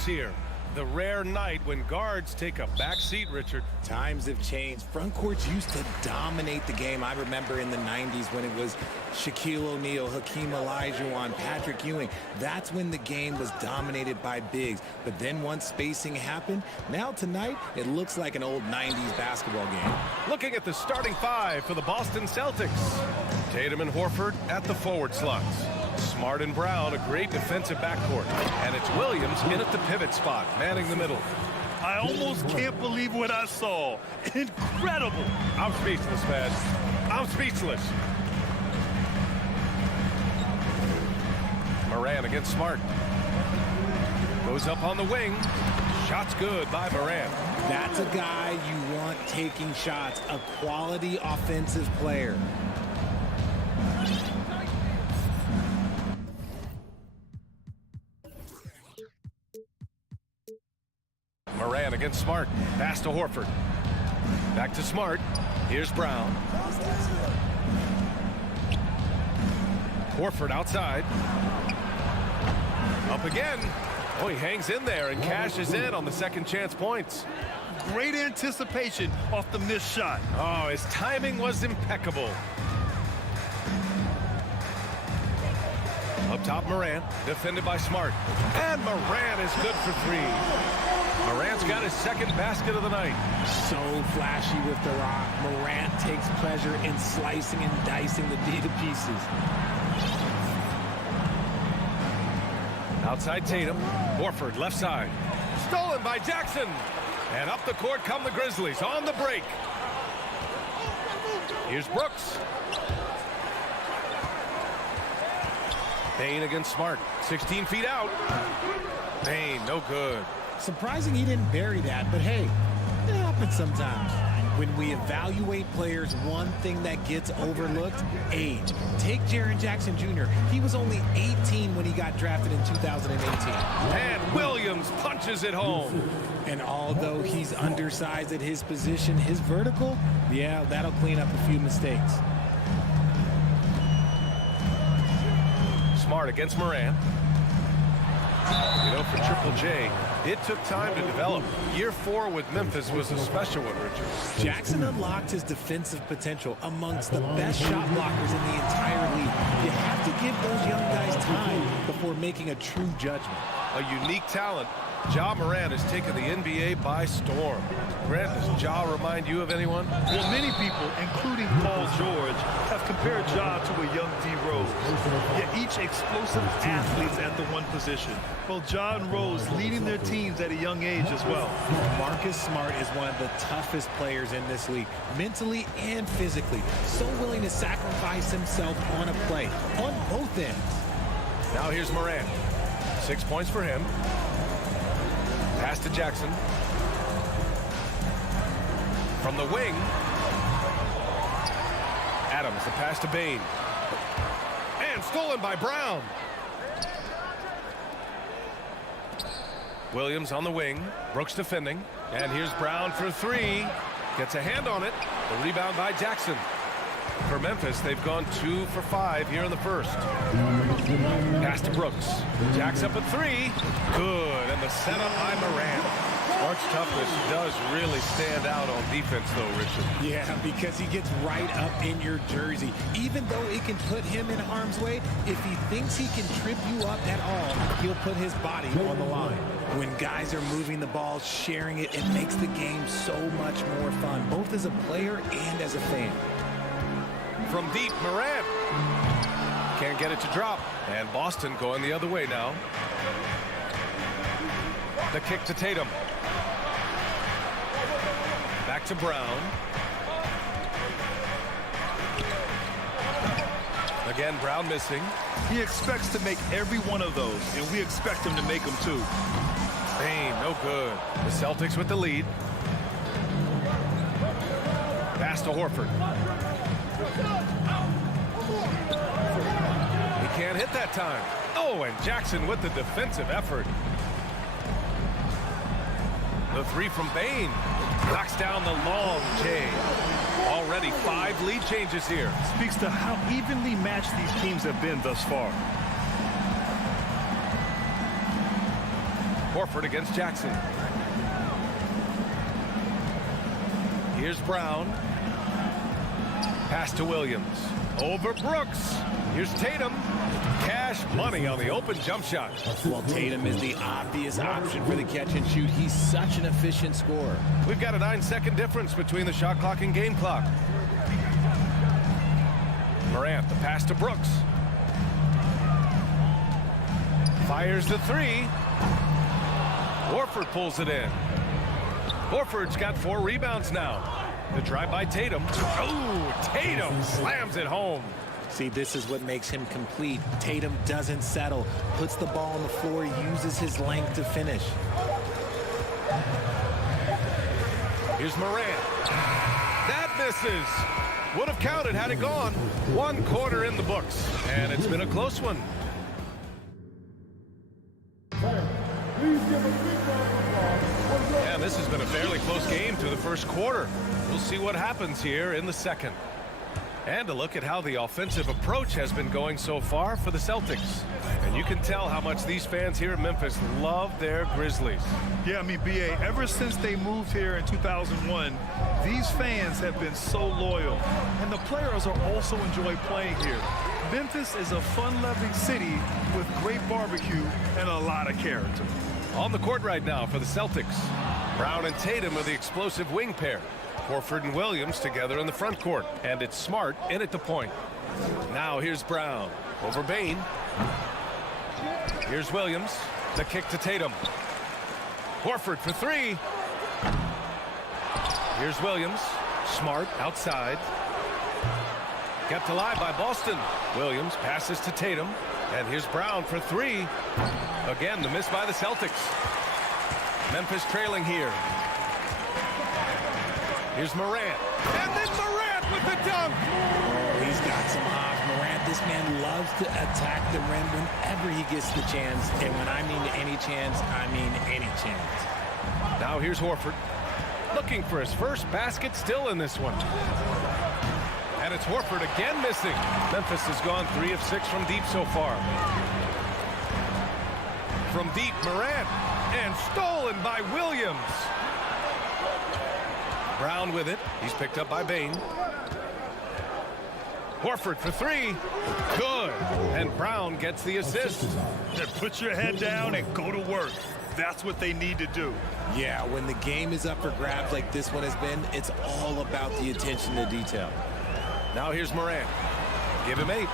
starts here. The rare night when guards take a back seat, Richard. Times have changed. Front courts used to dominate the game. I remember in the 90s when it was Shaquille O'Neal, Hakeem Olajuwon, Patrick Ewing. That's when the game was dominated by bigs. But then once spacing happened, now tonight it looks like an old 90s basketball game. Looking at the starting five for the Boston Celtics. Tatum and Horford at the forward slots. Smart and Brown, a great defensive backcourt. And it's Williams in at the pivot spot, manning the middle. I almost can't believe what I saw. Incredible. I'm speechless, man. I'm speechless. Moran against Smart. Goes up on the wing. Shot's good by Moran. That's a guy you want taking shots, a quality offensive player. Moran against Smart. Pass to Horford. Back to Smart. Here's Brown. Horford outside. Up again. Oh, he hangs in there and cashes in on the second chance points. Great anticipation off the missed shot. Oh, his timing was impeccable. Up top, Moran, defended by Smart. And Moran is good for three. Morant's got his second basket of the night. So flashy with the rock. Morant takes pleasure in slicing and dicing the D to pieces. Outside Tatum. Horford, left side. Stolen by Jackson. And up the court come the Grizzlies on the break. Here's Brooks. Payne against Smart. 16 feet out. Payne, no good. Surprising he didn't bury that, but hey, it happens sometimes. When we evaluate players, one thing that gets overlooked, age. Take Jaren Jackson Jr. He was only 18 when he got drafted in 2018. And Williams punches it home. And although he's undersized at his position, his vertical, yeah, that'll clean up a few mistakes. Smart against Moran. You know, for Triple J, it took time to develop. Year 4 with Memphis was a special one, Richard. Jackson unlocked his defensive potential amongst the best shot blockers in the entire league. You have to give those young guys time before making a true judgment. A unique talent. Ja Morant has taken the NBA by storm. Grant, does Ja remind you of anyone? Well, many people, including Paul George, have compared Ja to a young D. Rose. Yet each explosive athletes at the one position. Both Ja and Rose leading their teams at a young age as well. Marcus Smart is one of the toughest players in this league, mentally and physically. So willing to sacrifice himself on a play, on both ends. Now here's Morant. 6 points for him. Pass to Jackson. From the wing. Adams, the pass to Bane. And stolen by Brown. Williams on the wing. Brooks defending. And here's Brown for three. Gets a hand on it. The rebound by Jackson. For Memphis, they've gone 2 for 5 here in the first. Pass to Brooks. Jack's up at 3. Good. And the setup by Moran. Smart's toughness does really stand out on defense, though, Richard. Yeah, because he gets right up in your jersey. Even though it can put him in harm's way, if he thinks he can trip you up at all, he'll put his body on the line. When guys are moving the ball, sharing it, it makes the game so much more fun, both as a player and as a fan. From deep, Morant. Can't get it to drop. And Boston going the other way now. The kick to Tatum. Back to Brown. Again, Brown missing. He expects to make every one of those, and we expect him to make them too. Bane, no good. The Celtics with the lead. Pass to Horford. He can't hit that time. Oh, and Jackson with the defensive effort. The three from Bane. Knocks down the long J. Already 5 lead changes here. Speaks to how evenly matched these teams have been thus far. Horford against Jackson. Here's Brown. Pass to Williams. Over Brooks. Here's Tatum. Cash money on the open jump shot. Well, Tatum is the obvious option for the catch and shoot. He's such an efficient scorer. We've got a 9-second difference between the shot clock and game clock. Morant, the pass to Brooks. Fires the three. Horford pulls it in. Horford's got 4 rebounds now. The drive by Tatum. Oh, Tatum slams it home. See, this is what makes him complete. Tatum doesn't settle, puts the ball on the floor, uses his length to finish. Here's Morant. That misses. Would have counted had it gone. 1 quarter in the books, and it's been a close one. And this has been a fairly close game through the first quarter. We'll see what happens here in the second. And a look at how the offensive approach has been going so far for the Celtics. And you can tell how much these fans here in Memphis love their Grizzlies. Yeah, I mean, B.A., ever since they moved here in 2001, these fans have been so loyal. And the players are also enjoy playing here. Memphis is a fun-loving city with great barbecue and a lot of character. On the court right now for the Celtics, Brown and Tatum are the explosive wing pair. Horford and Williams together in the front court, and it's Smart in at the point. Now here's Brown over Bane. Here's Williams, the kick to Tatum. Horford for 3. Here's Williams, Smart outside. Kept alive by Boston. Williams passes to Tatum, and here's Brown for 3. Again, the miss by the Celtics. Memphis trailing here. Here's Morant. And then Morant with the dunk. Oh, he's got some hops. Morant, this man loves to attack the rim whenever he gets the chance. And when I mean any chance, I mean any chance. Now here's Horford. Looking for his first basket, still in this one. And it's Horford again missing. Memphis has gone 3 of 6 from deep so far. From deep, Morant. And stolen by Williams. Brown with it. He's picked up by Bane. Horford for 3. Good. And Brown gets the assist. Put your head down and go to work. That's what they need to do. Yeah, when the game is up for grabs like this one has been, it's all about the attention to detail. Now here's Morant. Give him 8.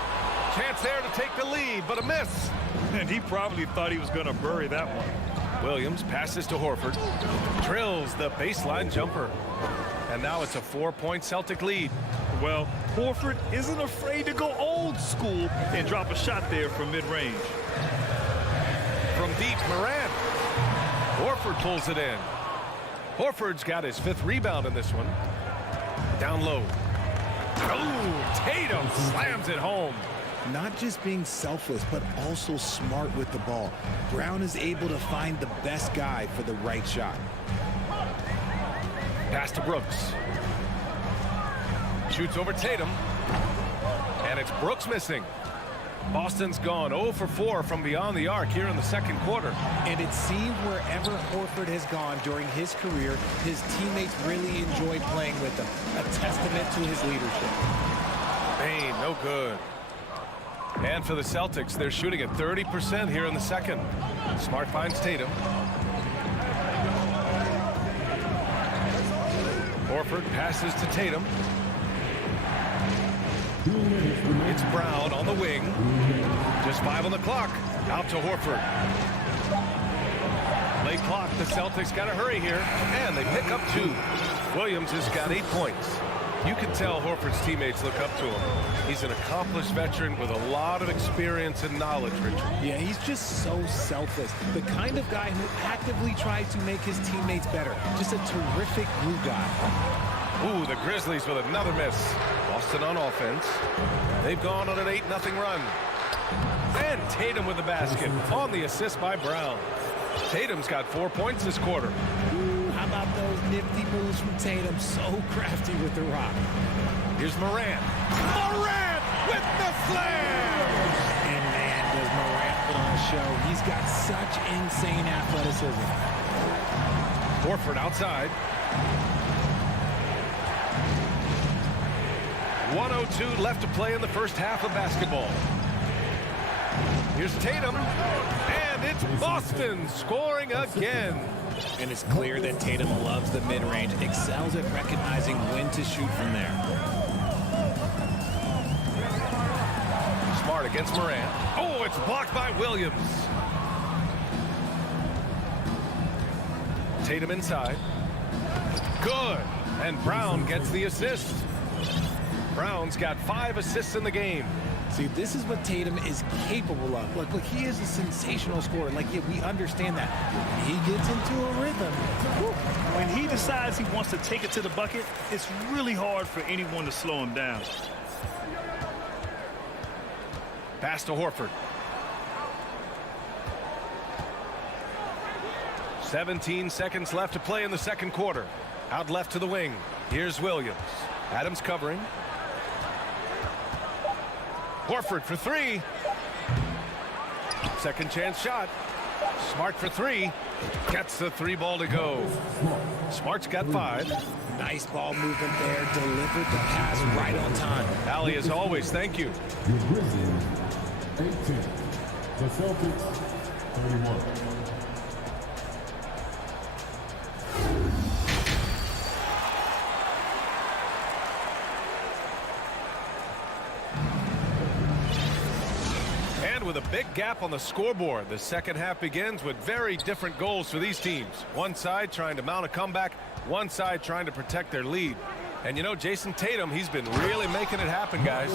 Chance there to take the lead, but a miss. And he probably thought he was going to bury that one. Williams passes to Horford. Drills the baseline jumper. And now it's a 4-point Celtic lead. Well, Horford isn't afraid to go old school and drop a shot there from mid-range. From deep, Morant. Horford pulls it in. Horford's got his 5th rebound in this one. Down low. Oh, Tatum slams it home. Not just being selfless, but also smart with the ball. Brown is able to find the best guy for the right shot. Pass to Brooks. Shoots over Tatum. And it's Brooks missing. Boston's gone 0 for 4 from beyond the arc here in the second quarter. And it seemed wherever Horford has gone during his career, his teammates really enjoy playing with him. A testament to his leadership. Bane, no good. And for the Celtics, they're shooting at 30% here in the second. Smart finds Tatum. Horford passes to Tatum. It's Brown on the wing. Just 5 on the clock. Out to Horford. Late clock. The Celtics got to hurry here. And they pick up 2. Williams has got 8 points. You can tell Horford's teammates look up to him. He's an accomplished veteran with a lot of experience and knowledge, Richard. Yeah, he's just so selfless. The kind of guy who actively tries to make his teammates better. Just a terrific glue guy. Ooh, the Grizzlies with another miss. Boston on offense. They've gone on an 8-0 run. And Tatum with the basket on the assist by Brown. Tatum's got 4 points this quarter. Ooh, how about those nifty moves from Tatum? So crafty with the rock. Here's Morant. Morant with the slam! And man, does Morant put on to show. He's got such insane athleticism. Horford outside. 1:02 left to play in the first half of basketball. Here's Tatum, and it's Boston scoring again. And it's clear that Tatum loves the mid-range, excels at recognizing when to shoot from there. Smart against Morant. Oh, it's blocked by Williams. Tatum inside. Good. And Brown gets the assist. Brown's got 5 assists in the game. See, this is what Tatum is capable of. Look, he is a sensational scorer. Like, yeah, we understand that. When he gets into a rhythm, when he decides he wants to take it to the bucket, it's really hard for anyone to slow him down. Pass to Horford. 17 seconds left to play in the second quarter. Out left to the wing. Here's Williams. Adams covering. Horford for 3. Second chance shot. Smart for 3. Gets the 3 ball to go. Smart's got 5. Nice ball movement there. Delivered the pass right on time. Allie, as always, thank you. The Grizzlies, 18. The Celtics, 31. With a big gap on the scoreboard, the second half begins with very different goals for these teams. One side trying to mount a comeback, one side trying to protect their lead. And you know, Jason Tatum, he's been really making it happen, guys.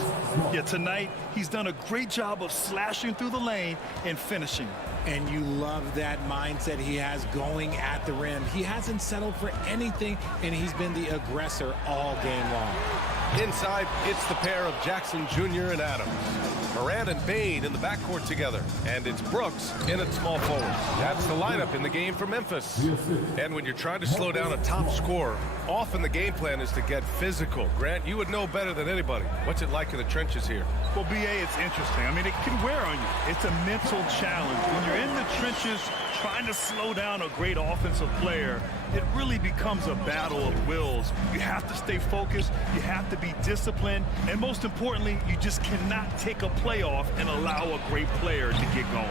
Yeah, tonight he's done a great job of slashing through the lane and finishing. And you love that mindset he has going at the rim. He hasn't settled for anything, and he's been the aggressor all game long. Inside, it's the pair of Jackson Jr. and Adams. Morant and Bane in the backcourt together. And it's Brooks in at small forward. That's the lineup in the game for Memphis. And when you're trying to slow down a top scorer, often the game plan is to get physical. Grant, you would know better than anybody. What's it like in the trenches here? Well, B.A., it's interesting. I mean, it can wear on you. It's a mental challenge. When you're in the trenches trying to slow down a great offensive player, it really becomes a battle of wills. You have to stay focused. You have to be disciplined. And most importantly, you just cannot take a play off and allow a great player to get going.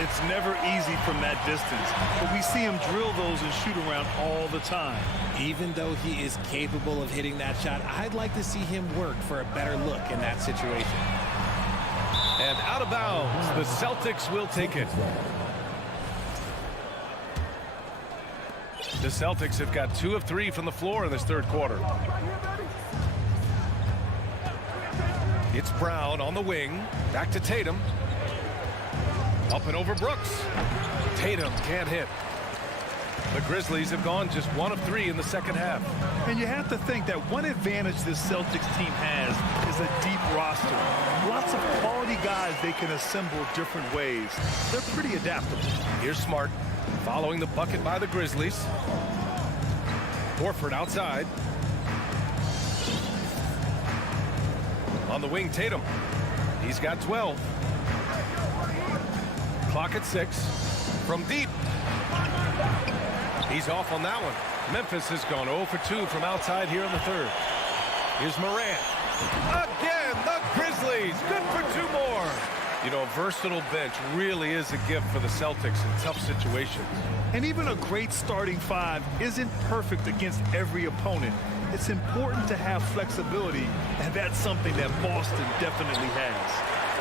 It's never easy from that distance. But we see him drill those and shoot around all the time. Even though he is capable of hitting that shot, I'd like to see him work for a better look in that situation. And out of bounds, the Celtics will take it. The Celtics have got 2 of 3 from the floor in this third quarter. It's Brown on the wing. Back to Tatum. Up and over Brooks. Tatum can't hit. The Grizzlies have gone just 1 of 3 in the second half. And you have to think that one advantage this Celtics team has is a deep roster. Lots of quality guys they can assemble different ways. They're pretty adaptable. Here's Smart. Following the bucket by the Grizzlies. Horford outside. On the wing, Tatum. He's got 12. Clock at 6. From deep. He's off on that one. Memphis has gone 0 for 2 from outside here in the third. Here's Morant. Again, the Grizzlies. Good for 2 more. You know, a versatile bench really is a gift for the Celtics in tough situations. And even a great starting 5 isn't perfect against every opponent. It's important to have flexibility, and that's something that Boston definitely has.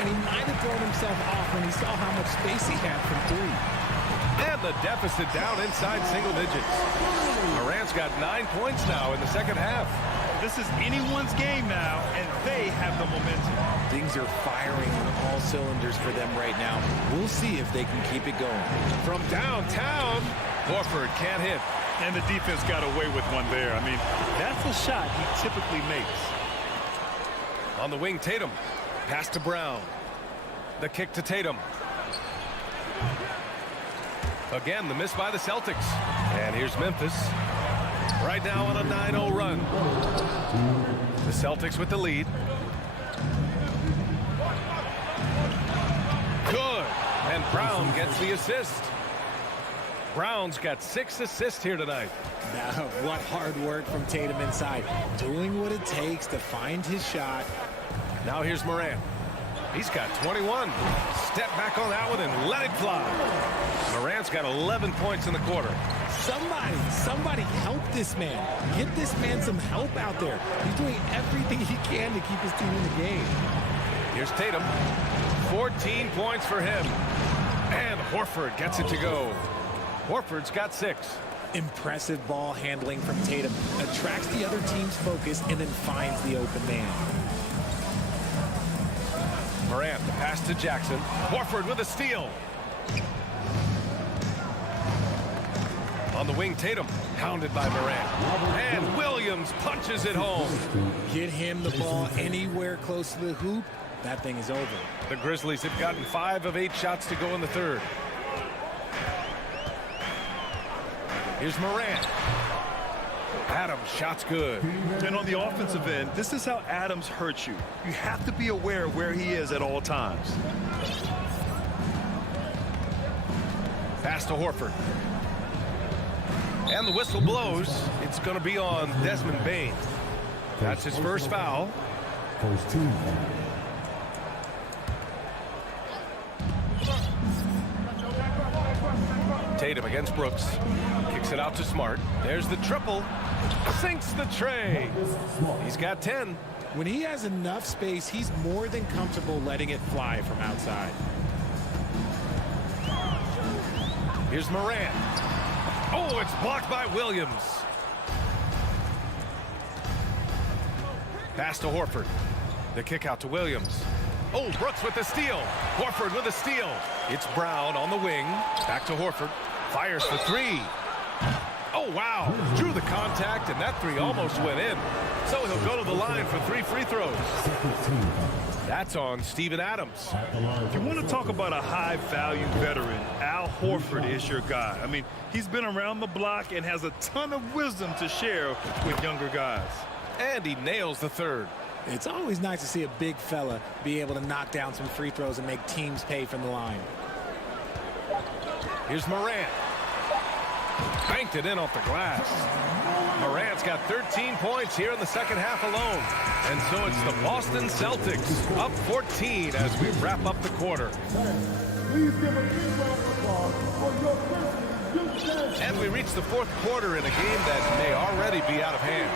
And he might have thrown himself off when he saw how much space he had from 3. And the deficit down inside single digits. Morant's got 9 points now in the second half. This is anyone's game now, and they have the momentum. Things are firing on all cylinders for them right now. We'll see if they can keep it going. From downtown, Horford can't hit. And the defense got away with one there. I mean, that's a shot he typically makes. On the wing, Tatum. Pass to Brown. The kick to Tatum. Again, the miss by the Celtics. And here's Memphis. Right now on a 9-0 run. The Celtics with the lead. Good. And Brown gets the assist. Brown's got 6 assists here tonight. Now, what hard work from Tatum inside. Doing what it takes to find his shot. Now here's Morant. He's got 21. Step back on that one and let it fly. Morant's got 11 points in the quarter. Somebody help this man. Get this man some help out there. He's doing everything he can to keep his team in the game. Here's Tatum. 14 points for him. And Horford gets it to go. Horford's got 6. Impressive ball handling from Tatum. Attracts the other team's focus and then finds the open man. Morant, the pass to Jackson. Horford with a steal. On the wing, Tatum, pounded by Morant. And Williams punches it home. Get him the ball anywhere close to the hoop. That thing is over. The Grizzlies have gotten 5 of 8 shots to go in the third. Here's Morant. Adams, shot's good. And on the offensive end, this is how Adams hurts you. You have to be aware of where he is at all times. Pass to Horford. And the whistle blows. It's going to be on Desmond Bane. That's his first foul. First team. Tatum against Brooks. Kicks it out to Smart. There's the triple. Sinks the tray. He's got 10. When he has enough space, he's more than comfortable letting it fly from outside. Here's Morant. Oh, it's blocked by Williams. Pass to Horford. The kick out to Williams. Oh, Brooks with the steal. Horford with a steal. It's Brown on the wing. Back to Horford. Fires for 3. Oh, wow. Drew the contact, and that 3 almost went in. So he'll go to the line for 3 free throws. That's on Steven Adams. If you want to talk about a high-value veteran, Al Horford is your guy. I mean, he's been around the block and has a ton of wisdom to share with younger guys. And he nails the third. It's always nice to see a big fella be able to knock down some free throws and make teams pay from the line. Here's Morant. Banked it in off the glass. Morant's got 13 points here in the second half alone. And so it's the Boston Celtics up 14 as we wrap up the quarter. Please give a big round of applause for your Grizzlies. And we reach the fourth quarter in a game that may already be out of hand.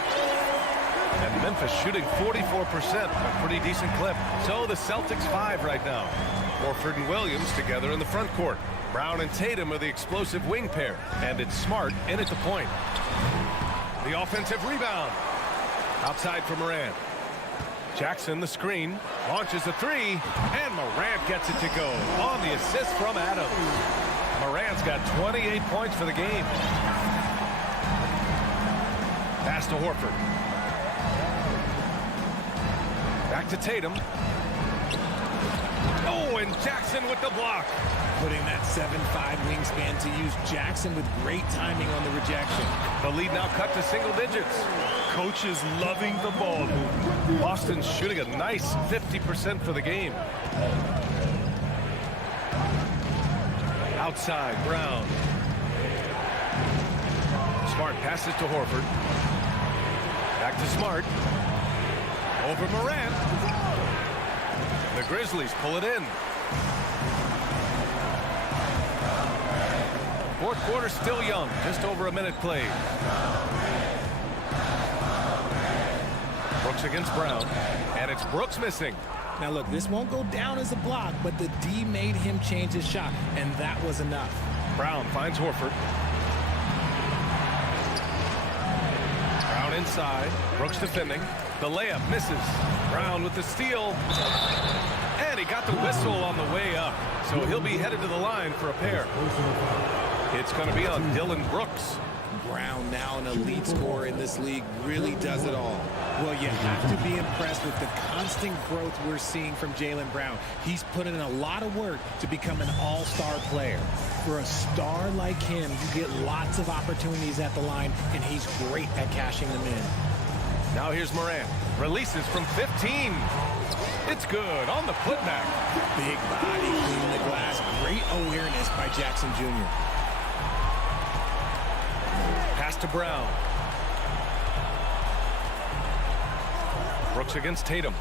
And Memphis shooting 44%, a pretty decent clip. So the Celtics 5 right now. Horford and Williams together in the front court. Brown and Tatum are the explosive wing pair. And it's Smart in at the point. The offensive rebound. Outside for Morant. Jackson the screen. Launches a 3. And Morant gets it to go on the assist from Adams. Morant's got 28 points for the game. Pass to Horford. Back to Tatum. Oh, and Jackson with the block. Putting that 7'5" wingspan to use. Jackson with great timing on the rejection. The lead now cut to single digits. Coach is loving the ball movement. Boston's shooting a nice 50% for the game. Outside, Brown. Smart passes to Horford. Back to Smart. Over Morant. The Grizzlies pull it in. Fourth quarter still young. Just over a minute played. Brooks against Brown. And it's Brooks missing. Now look, this won't go down as a block, but the D made him change his shot, and that was enough. Brown finds Horford. Brown inside. Brooks defending. The layup misses. Brown with the steal. And he got the whistle on the way up. So he'll be headed to the line for a pair. It's going to be on Dylan Brooks. Brown, now an elite scorer in this league, really does it all. Well, you have to be impressed with the constant growth we're seeing from Jaylen Brown. He's put in a lot of work to become an all-star player. For a star like him, you get lots of opportunities at the line, and he's great at cashing them in. Now here's Morant. Releases from 15. It's good on the putback. Big body cleaning the glass. Great awareness by Jackson Jr. Pass to Brown. Brooks against Tatum.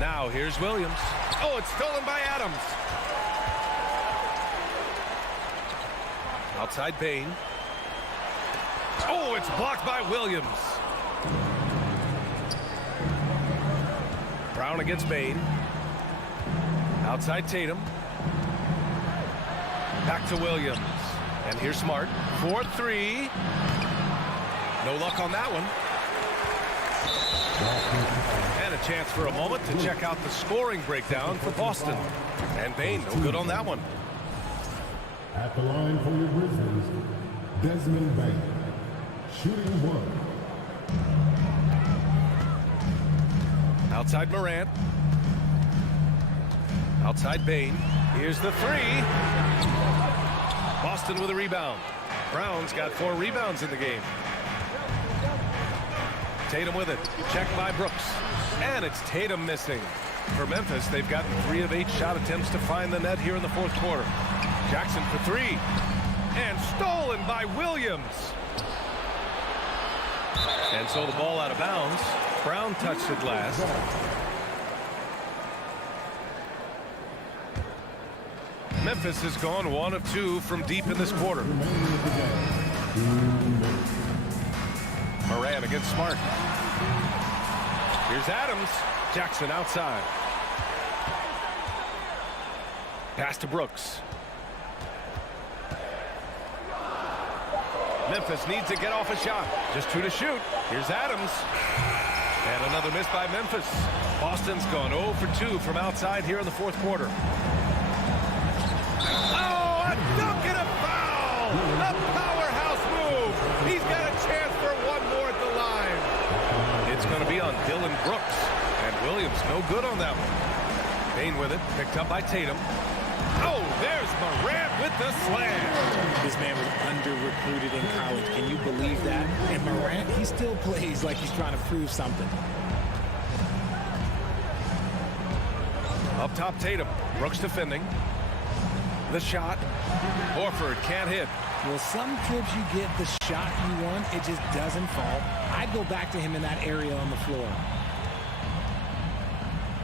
Now here's Williams. Oh, it's stolen by Adams. Outside Bain. Oh, it's blocked by Williams. Brown against Bain. Outside Tatum. Back to Williams. And here's Smart. 4-3. No luck on that one. And a chance for a moment to check out the scoring breakdown for Boston. And Bain, no good on that one. At the line for your Grizzlies, Desmond Bain. Shooting 1. Outside Morant. Outside Bain. Here's the 3. Boston with a rebound. Brown's got 4 rebounds in the game. Tatum with it. Checked by Brooks. And it's Tatum missing. For Memphis, they've gotten 3 of 8 shot attempts to find the net here in the fourth quarter. Jackson for 3. And stolen by Williams. And so the ball out of bounds. Brown touched it last. Memphis has gone 1 of 2 from deep in this quarter. Moran against Smart. Here's Adams. Jackson outside. Pass to Brooks. Memphis needs to get off a shot. Just 2 to shoot. Here's Adams. And another miss by Memphis. Boston's gone 0 for 2 from outside here in the fourth quarter. Oh, a dunk and a foul! A powerhouse move! He's got a chance for 1 more at the line. It's going to be on Dylan Brooks. And Williams no good on that one. Bain with it, picked up by Tatum. Oh, there's Morant with the slam. This man was under-recruited in college. Can you believe that? And Morant, he still plays like he's trying to prove something. Up top, Tatum. Brooks defending. The shot. Horford can't hit. Well, some trips you get the shot you want, it just doesn't fall. I'd go back to him in that area on the floor.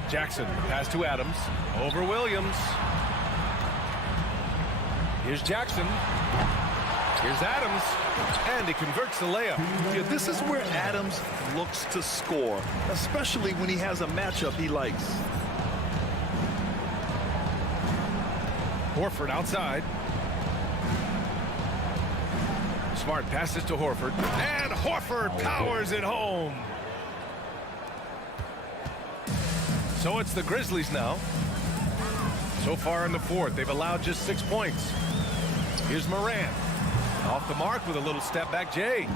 Jackson, pass to Adams. Over Williams. Here's Jackson. Here's Adams. And he converts the layup. Yeah, this is where Adams looks to score, especially when he has a matchup he likes. Horford outside. Smart passes to Horford. And Horford powers it home. So it's the Grizzlies now. So far in the fourth, they've allowed just 6 points. Here's Morant. Off the mark with a little step back Jay.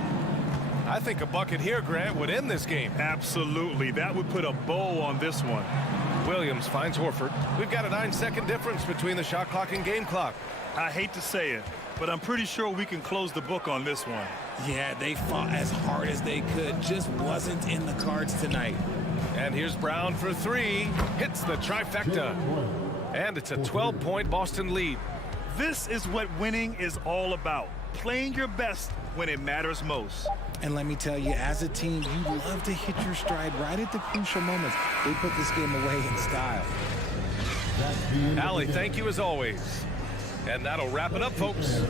I think a bucket here, Grant, would end this game. Absolutely. That would put a bow on this one. Williams finds Horford. We've got a 9-second difference between the shot clock and game clock. I hate to say it, but I'm pretty sure we can close the book on this one. Yeah, they fought as hard as they could. Just wasn't in the cards tonight. And here's Brown for 3. Hits the trifecta. And it's a 12-point Boston lead. This is what winning is all about. Playing your best when it matters most. And let me tell you, as a team, you love to hit your stride right at the crucial moments. They put this game away in style. Allie, thank you as always. And that'll wrap it up, folks.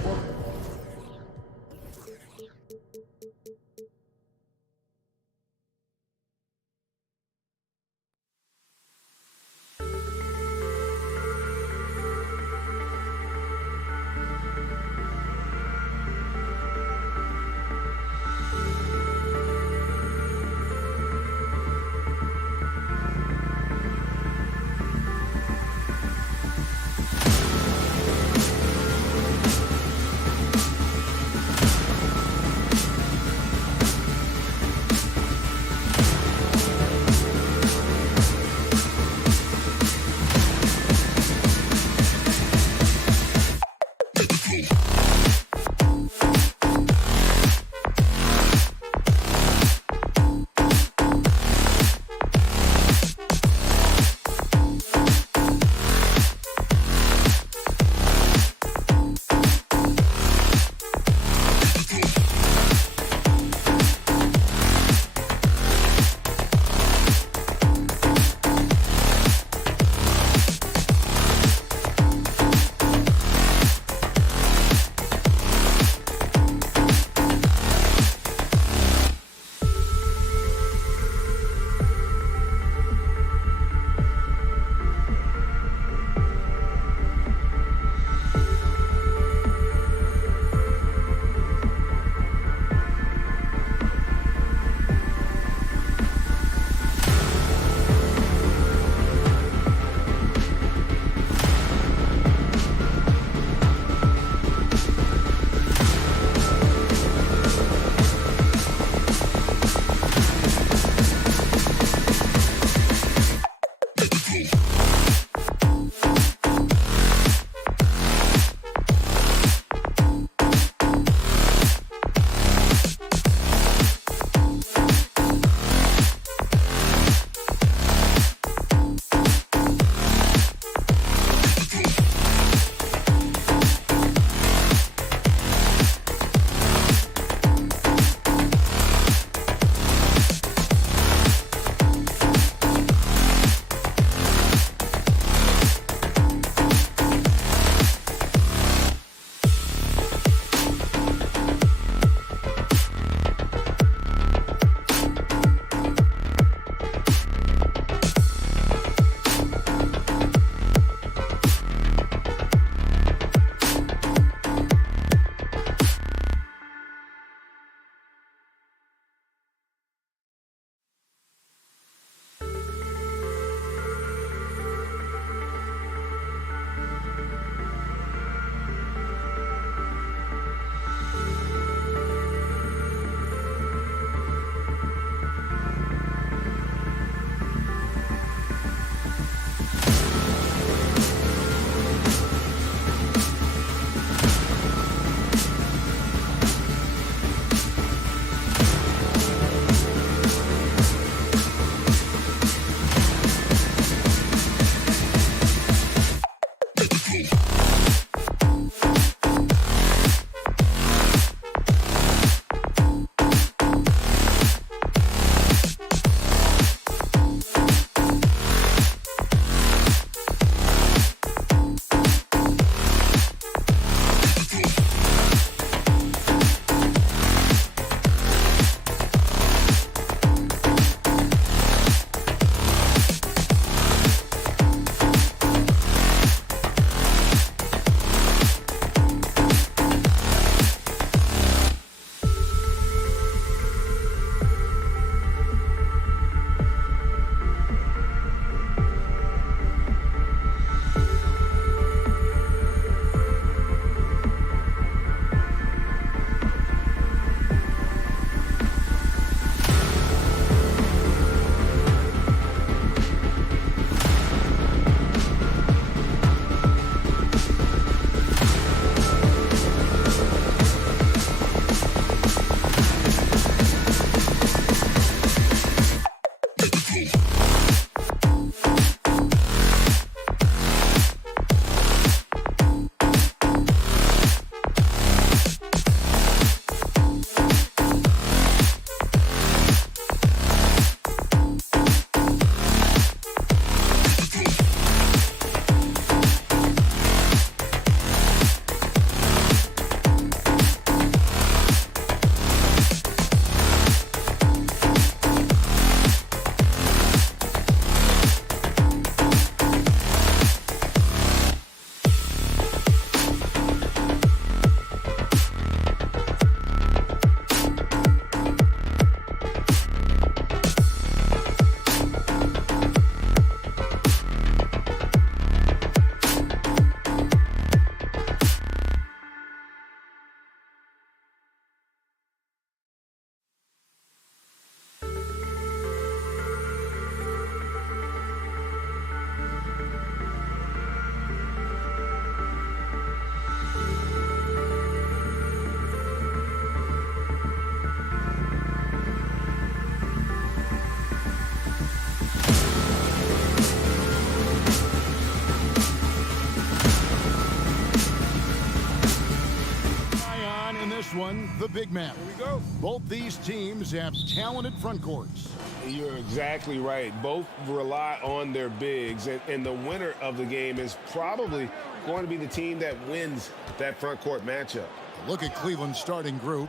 big man. Here we go. Both these teams have talented front courts. You're exactly right. Both rely on their bigs, and the winner of the game is probably going to be the team that wins that front court matchup. Look at Cleveland's starting group.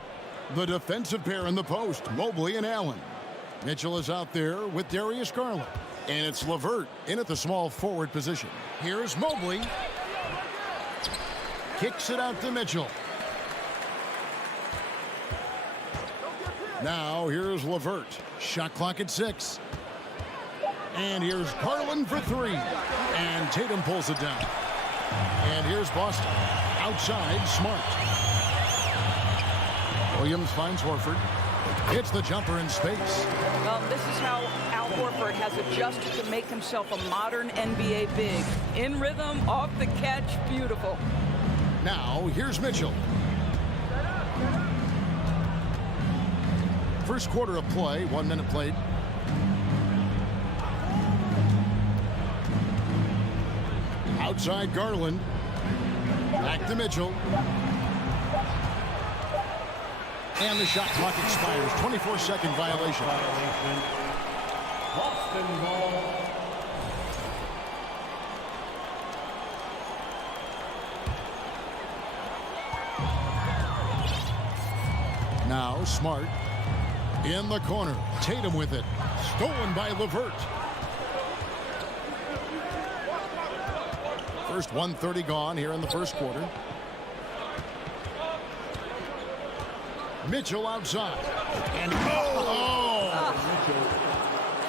The defensive pair in the post, Mobley and Allen. Mitchell is out there with Darius Garland. And it's LeVert in at the small forward position. Here's Mobley. Kicks it out to Mitchell. Now here's LeVert. Shot clock at 6. And here's Garland for 3. And Tatum pulls it down. And here's Boston. Outside, Smart. Williams finds Horford. Hits the jumper in space. Well, this is how Al Horford has adjusted to make himself a modern NBA big. In rhythm, off the catch, beautiful. Now, here's Mitchell. First quarter of play, 1 minute played. Outside Garland. Back to Mitchell. And the shot clock expires. 24-second violation. Boston ball. Now Smart in the corner. Tatum with it. Stolen by LeVert. First 1:30 gone here in the first quarter. Mitchell outside. And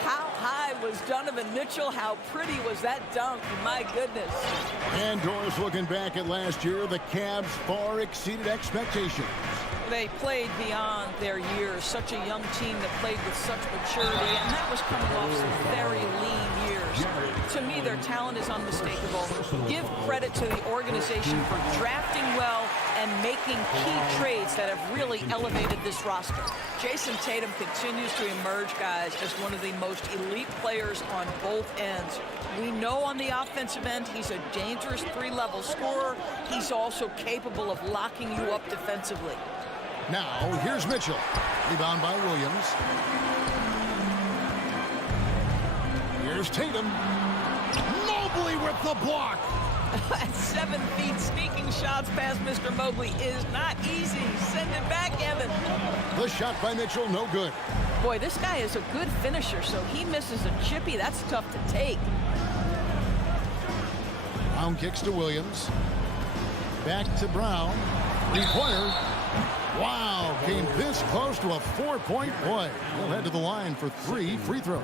How high was Donovan Mitchell? How pretty was that dunk? My goodness. And Doris, looking back at last year, the Cavs far exceeded expectations. They played beyond their years. Such a young team that played with such maturity, and that was coming off some very lean years. To me, their talent is unmistakable. Give credit to the organization for drafting well and making key trades that have really elevated this roster. Jason Tatum continues to emerge, guys, as one of the most elite players on both ends. We know on the offensive end, he's a dangerous three-level scorer. He's also capable of locking you up defensively. Now, here's Mitchell. Rebound by Williams. Here's Tatum. Mobley with the block. At 7 feet, sneaking shots past Mr. Mobley is not easy. Send it back, Evan. The shot by Mitchell, no good. Boy, this guy is a good finisher, so he misses a chippy. That's tough to take. Brown kicks to Williams. Back to Brown. Three-pointer. Wow, came this close to a 4-point play. He'll head to the line for 3 free throws.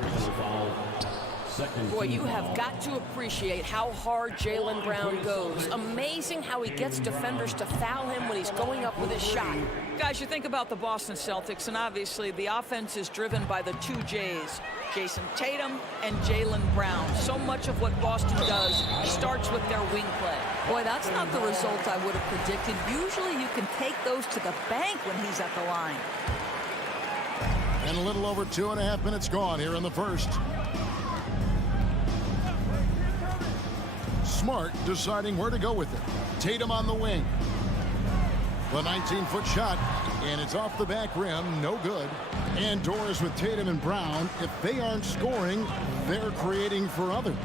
Boy, you have got to appreciate how hard Jaylen Brown goes. Amazing how he gets defenders to foul him when he's going up with his shot. Guys, you think about the Boston Celtics, and obviously the offense is driven by the 2 J's, Jason Tatum and Jaylen Brown. So much of what Boston does starts with their wing play. Boy, that's not the result I would have predicted. Usually you can take those to the bank when he's at the line. And a little over 2.5 minutes gone here in the first. Smart deciding where to go with it. Tatum on the wing. The 19-foot shot, and it's off the back rim, no good. And Doris with Tatum and Brown, if they aren't scoring, they're creating for others.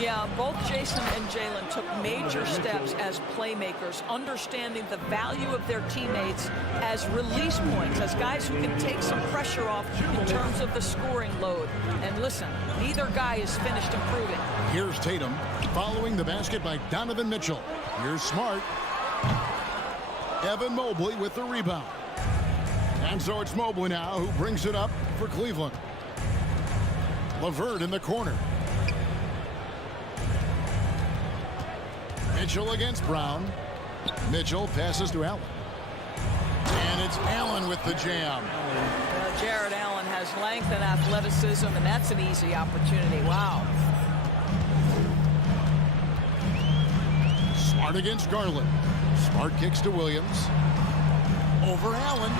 Yeah, both Jason and Jaylen took major steps as playmakers, understanding the value of their teammates as release points, as guys who can take some pressure off in terms of the scoring load. And listen, neither guy is finished improving. Here's Tatum, following the basket by Donovan Mitchell. Here's Smart. Evan Mobley with the rebound. And so it's Mobley now who brings it up for Cleveland. LeVert in the corner. Mitchell against Brown. Mitchell passes to Allen. And it's Allen with the jam. Jared Allen has length and athleticism, and that's an easy opportunity. Wow. Smart against Garland. Smart kicks to Williams. Over Allen.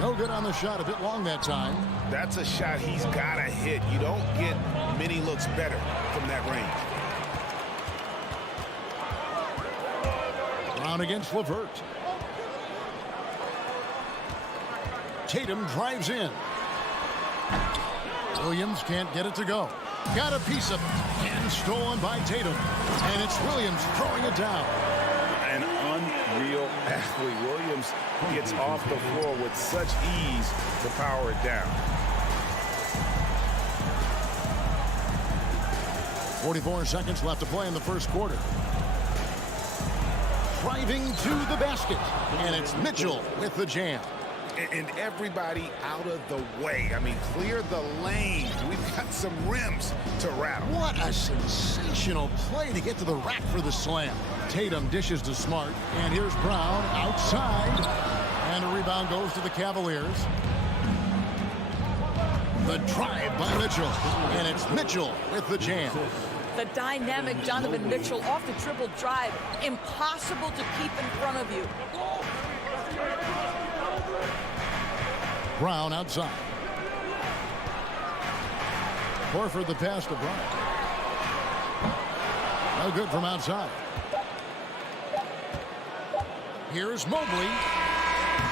No good on the shot, a bit long that time. That's a shot he's got to hit. You don't get many looks better from that range. Brown against LeVert. Tatum drives in. Williams can't get it to go. Got a piece of it. And stolen by Tatum. And it's Williams throwing it down. An unreal athlete. Williams gets off the floor with such ease to power it down. 44 seconds left to play in the first quarter. Driving to the basket. And it's Mitchell with the jam. And everybody out of the way. I mean, clear the lane. We've got some rims to rattle. What a sensational play to get to the rack for the slam. Tatum dishes to Smart. And here's Brown outside. And a rebound goes to the Cavaliers. The drive by Mitchell. And it's Mitchell with the jam. The dynamic Donovan Mitchell off the triple drive. Impossible to keep in front of you. Brown outside. Horford the pass to Brown. No good from outside. Here's Mobley.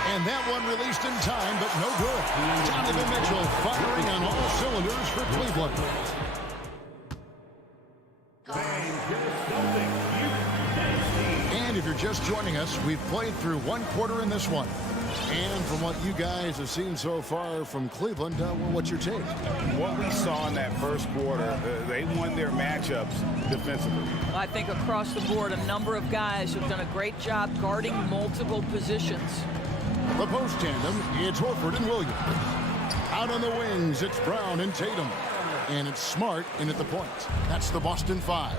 And that one released in time, but no good. Donovan Mitchell firing on all cylinders for Cleveland. And if you're just joining us, we've played through one quarter in this one. And from what you guys have seen so far from Cleveland, well, what's your take? What we saw in that first quarter, they won their matchups defensively. I think across the board, a number of guys have done a great job guarding multiple positions. The post tandem, it's Horford and Williams. Out on the wings, it's Brown and Tatum. And it's Smart in at the point. That's the Boston Five.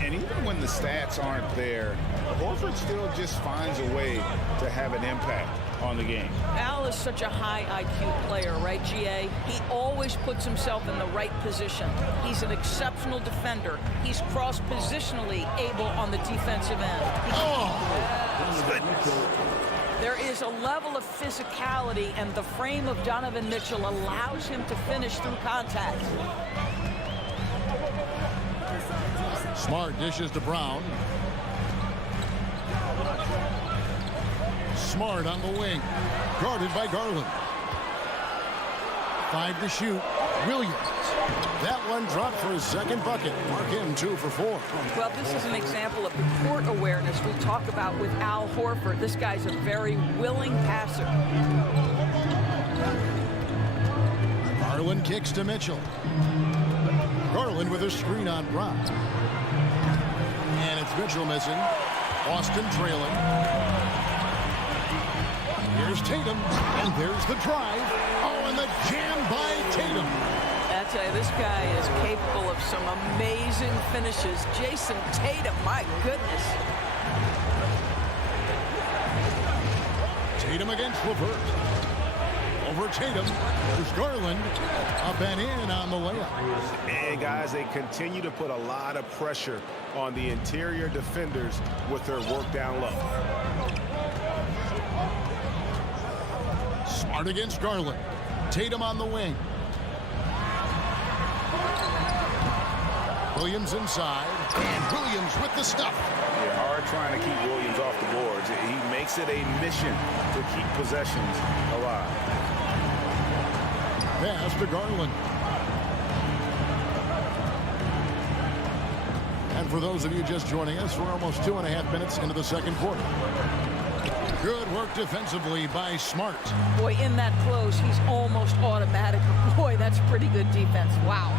And even when the stats aren't there, Horford still just finds a way to have an impact on the game. Al is such a high IQ player, right, GA? He always puts himself in the right position. He's an exceptional defender. He's cross-positionally able on the defensive end. There is a level of physicality, and the frame of Donovan Mitchell allows him to finish through contact. Smart dishes to Brown. Smart on the wing. Guarded by Garland. 5 to shoot. Williams. That one dropped for his second bucket. Mark him 2 for 4. Well, this is an example of the court awareness we talk about with Al Horford. This guy's a very willing passer. Garland kicks to Mitchell. Garland with a screen on Brown. And it's Mitchell missing. Austin trailing. Here's Tatum. And there's the drive. Oh, and the jam by Tatum. I tell you, this guy is capable of some amazing finishes. Jason Tatum, my goodness. Tatum against LeVert. Over Tatum. There's Garland. Up and in on the layup. And guys, they continue to put a lot of pressure on the interior defenders with their work down low. Smart against Garland. Tatum on the wing. Williams inside. And Williams with the stuff. Yeah, hard trying to keep Williams off the boards. He makes it a mission to keep possessions alive. Pass to Garland. And for those of you just joining us, we're almost 2.5 minutes into the second quarter. Good work defensively by Smart. Boy, in that close, he's almost automatic. Boy, that's pretty good defense. Wow.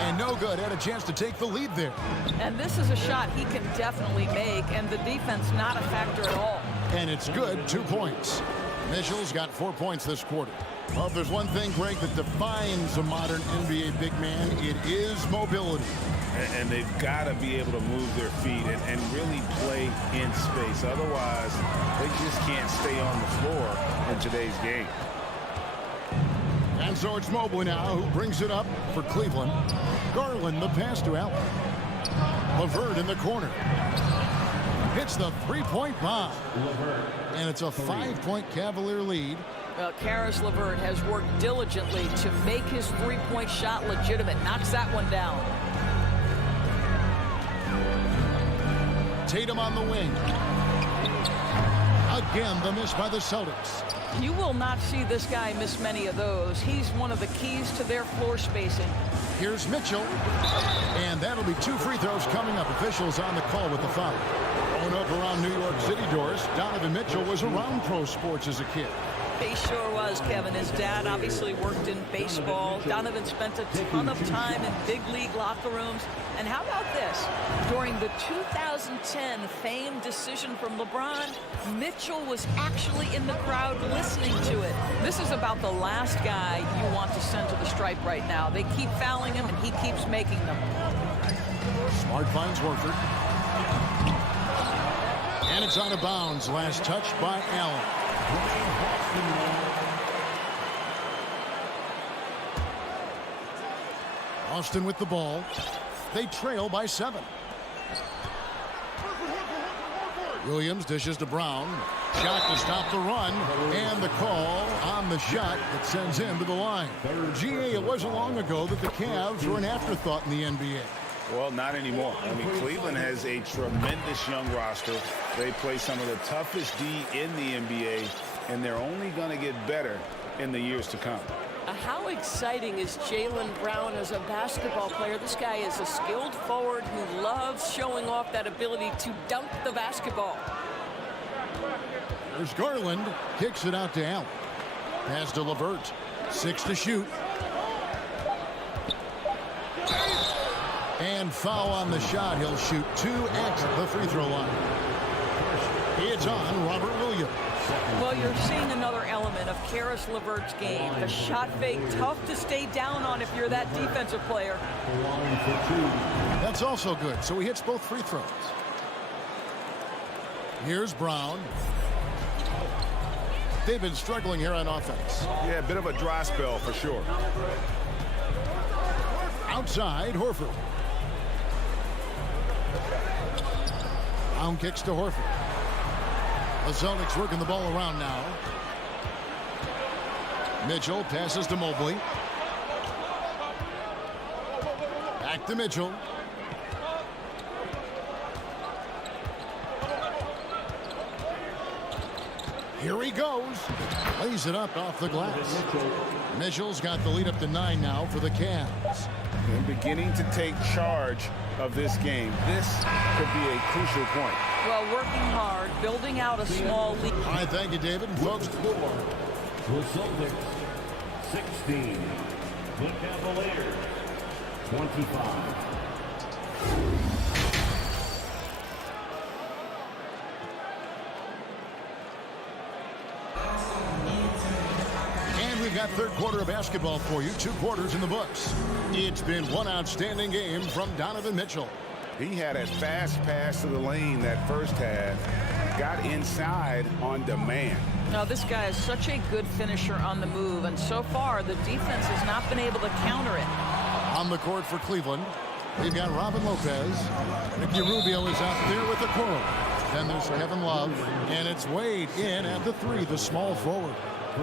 And no good. Had a chance to take the lead there. And this is a shot he can definitely make, and the defense not a factor at all. And it's good. 2 points. Mitchell's got 4 points this quarter. Well, if there's one thing, Greg, that defines a modern NBA big man, it is mobility. And they've got to be able to move their feet and really play in space. Otherwise, they just can't stay on the floor in today's game. And so it's Mobley now who brings it up for Cleveland. Garland the pass to Allen. LeVert in the corner. Hits the three-point bomb. And it's a 5-point Cavalier lead. Caris LeVert has worked diligently to make his three-point shot legitimate. Knocks that one down. Tatum on the wing. Again, the miss by the Celtics. You will not see this guy miss many of those. He's one of the keys to their floor spacing. Here's Mitchell. And that'll be 2 free throws coming up. Officials on the call with the foul. Growing up around New York City, Doris, Donovan Mitchell was around pro sports as a kid. He sure was, Kevin. His dad obviously worked in baseball. Donovan spent a ton of time in big league locker rooms. And how about this? During the 2010 famed decision from LeBron, Mitchell was actually in the crowd listening to it. This is about the last guy you want to send to the stripe right now. They keep fouling him, and he keeps making them. Smart finds Horford. And it's out of bounds. Last touch by Allen. Austin with the ball. They trail by 7. Williams dishes to Brown. Shot to stop the run. And the call on the shot that sends him to the line. GA, it wasn't long ago that the Cavs were an afterthought in the NBA. Well, not anymore. I mean, Cleveland has a tremendous young roster. They play some of the toughest D in the NBA, and they're only going to get better in the years to come. How exciting is Jaylen Brown as a basketball player? This guy is a skilled forward who loves showing off that ability to dunk the basketball. There's Garland. Kicks it out to Allen. Pass to LeVert. 6 to shoot. And foul on the shot. He'll shoot 2 at the free throw line. It's on Robert Williams. Well, you're seeing another element of Karis LeVert's game. The shot fake, tough to stay down on if you're that defensive player. That's also good. So he hits both free throws. Here's Brown. They've been struggling here on offense. Yeah, a bit of a dry spell for sure. Outside, Horford. Brown kicks to Horford. The Celtics working the ball around now. Mitchell passes to Mobley. Back to Mitchell. Here he goes. Lays it up off the glass. Mitchell's got the lead up to 9 now for the Cavs. And beginning to take charge of this game. This could be a crucial point. Well, working hard, building out a small lead. All right, thank you, David. And folks, The Celtics 16. The Cavaliers 25. we've got third quarter of basketball for you. 2 quarters in the books. It's been one outstanding game from Donovan Mitchell. He had a fast pass to the lane that first half. Got inside on demand. Now, this guy is such a good finisher on the move, and so far the defense has not been able to counter it. On the court for Cleveland, we've got Robin Lopez. Ricky Rubio is out there with the Coro. Then there's Kevin Love, and it's Wade in at the 3, the small forward.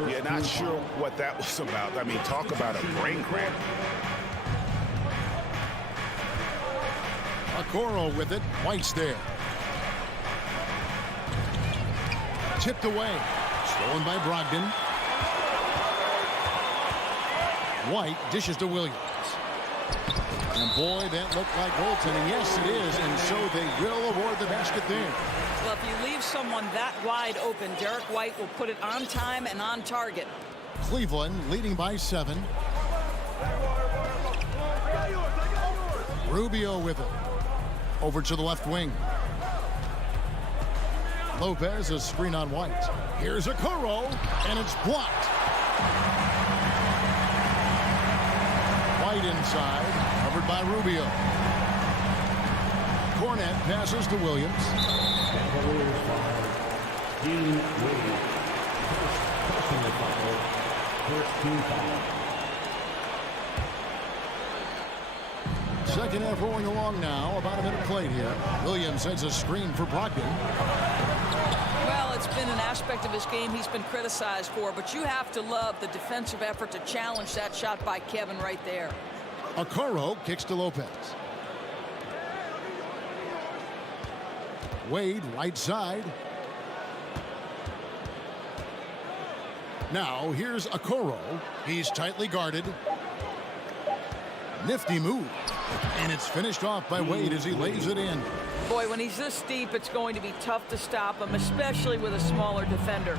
Yeah, not sure what that was about. I mean, talk about a brain cramp. Coro with it. White's there. Tipped away. Stolen by Brogdon. White dishes to Williams. And boy, that looked like goaltending. Yes, it is. And so they will award the basket there. Well, if you leave someone that wide open, Derek White will put it on time and on target. Cleveland leading by 7. Rubio with it. Over to the left wing. Lopez, a screen on White. Here's a Coro, and it's blocked. White inside, covered by Rubio. Cornette passes to Williams. Cavaliers foul. Dean Wade. First personal foul. First team foul. Second half rolling along now. About a minute played here. Williams sends a screen for Brogdon. Well, it's been an aspect of his game he's been criticized for, but you have to love the defensive effort to challenge that shot by Kevin right there. Coro kicks to Lopez. Wade, right side. Now here's Okoro. He's tightly guarded. Nifty move. And it's finished off by Wade as he lays it in. Boy, when he's this deep, it's going to be tough to stop him, especially with a smaller defender.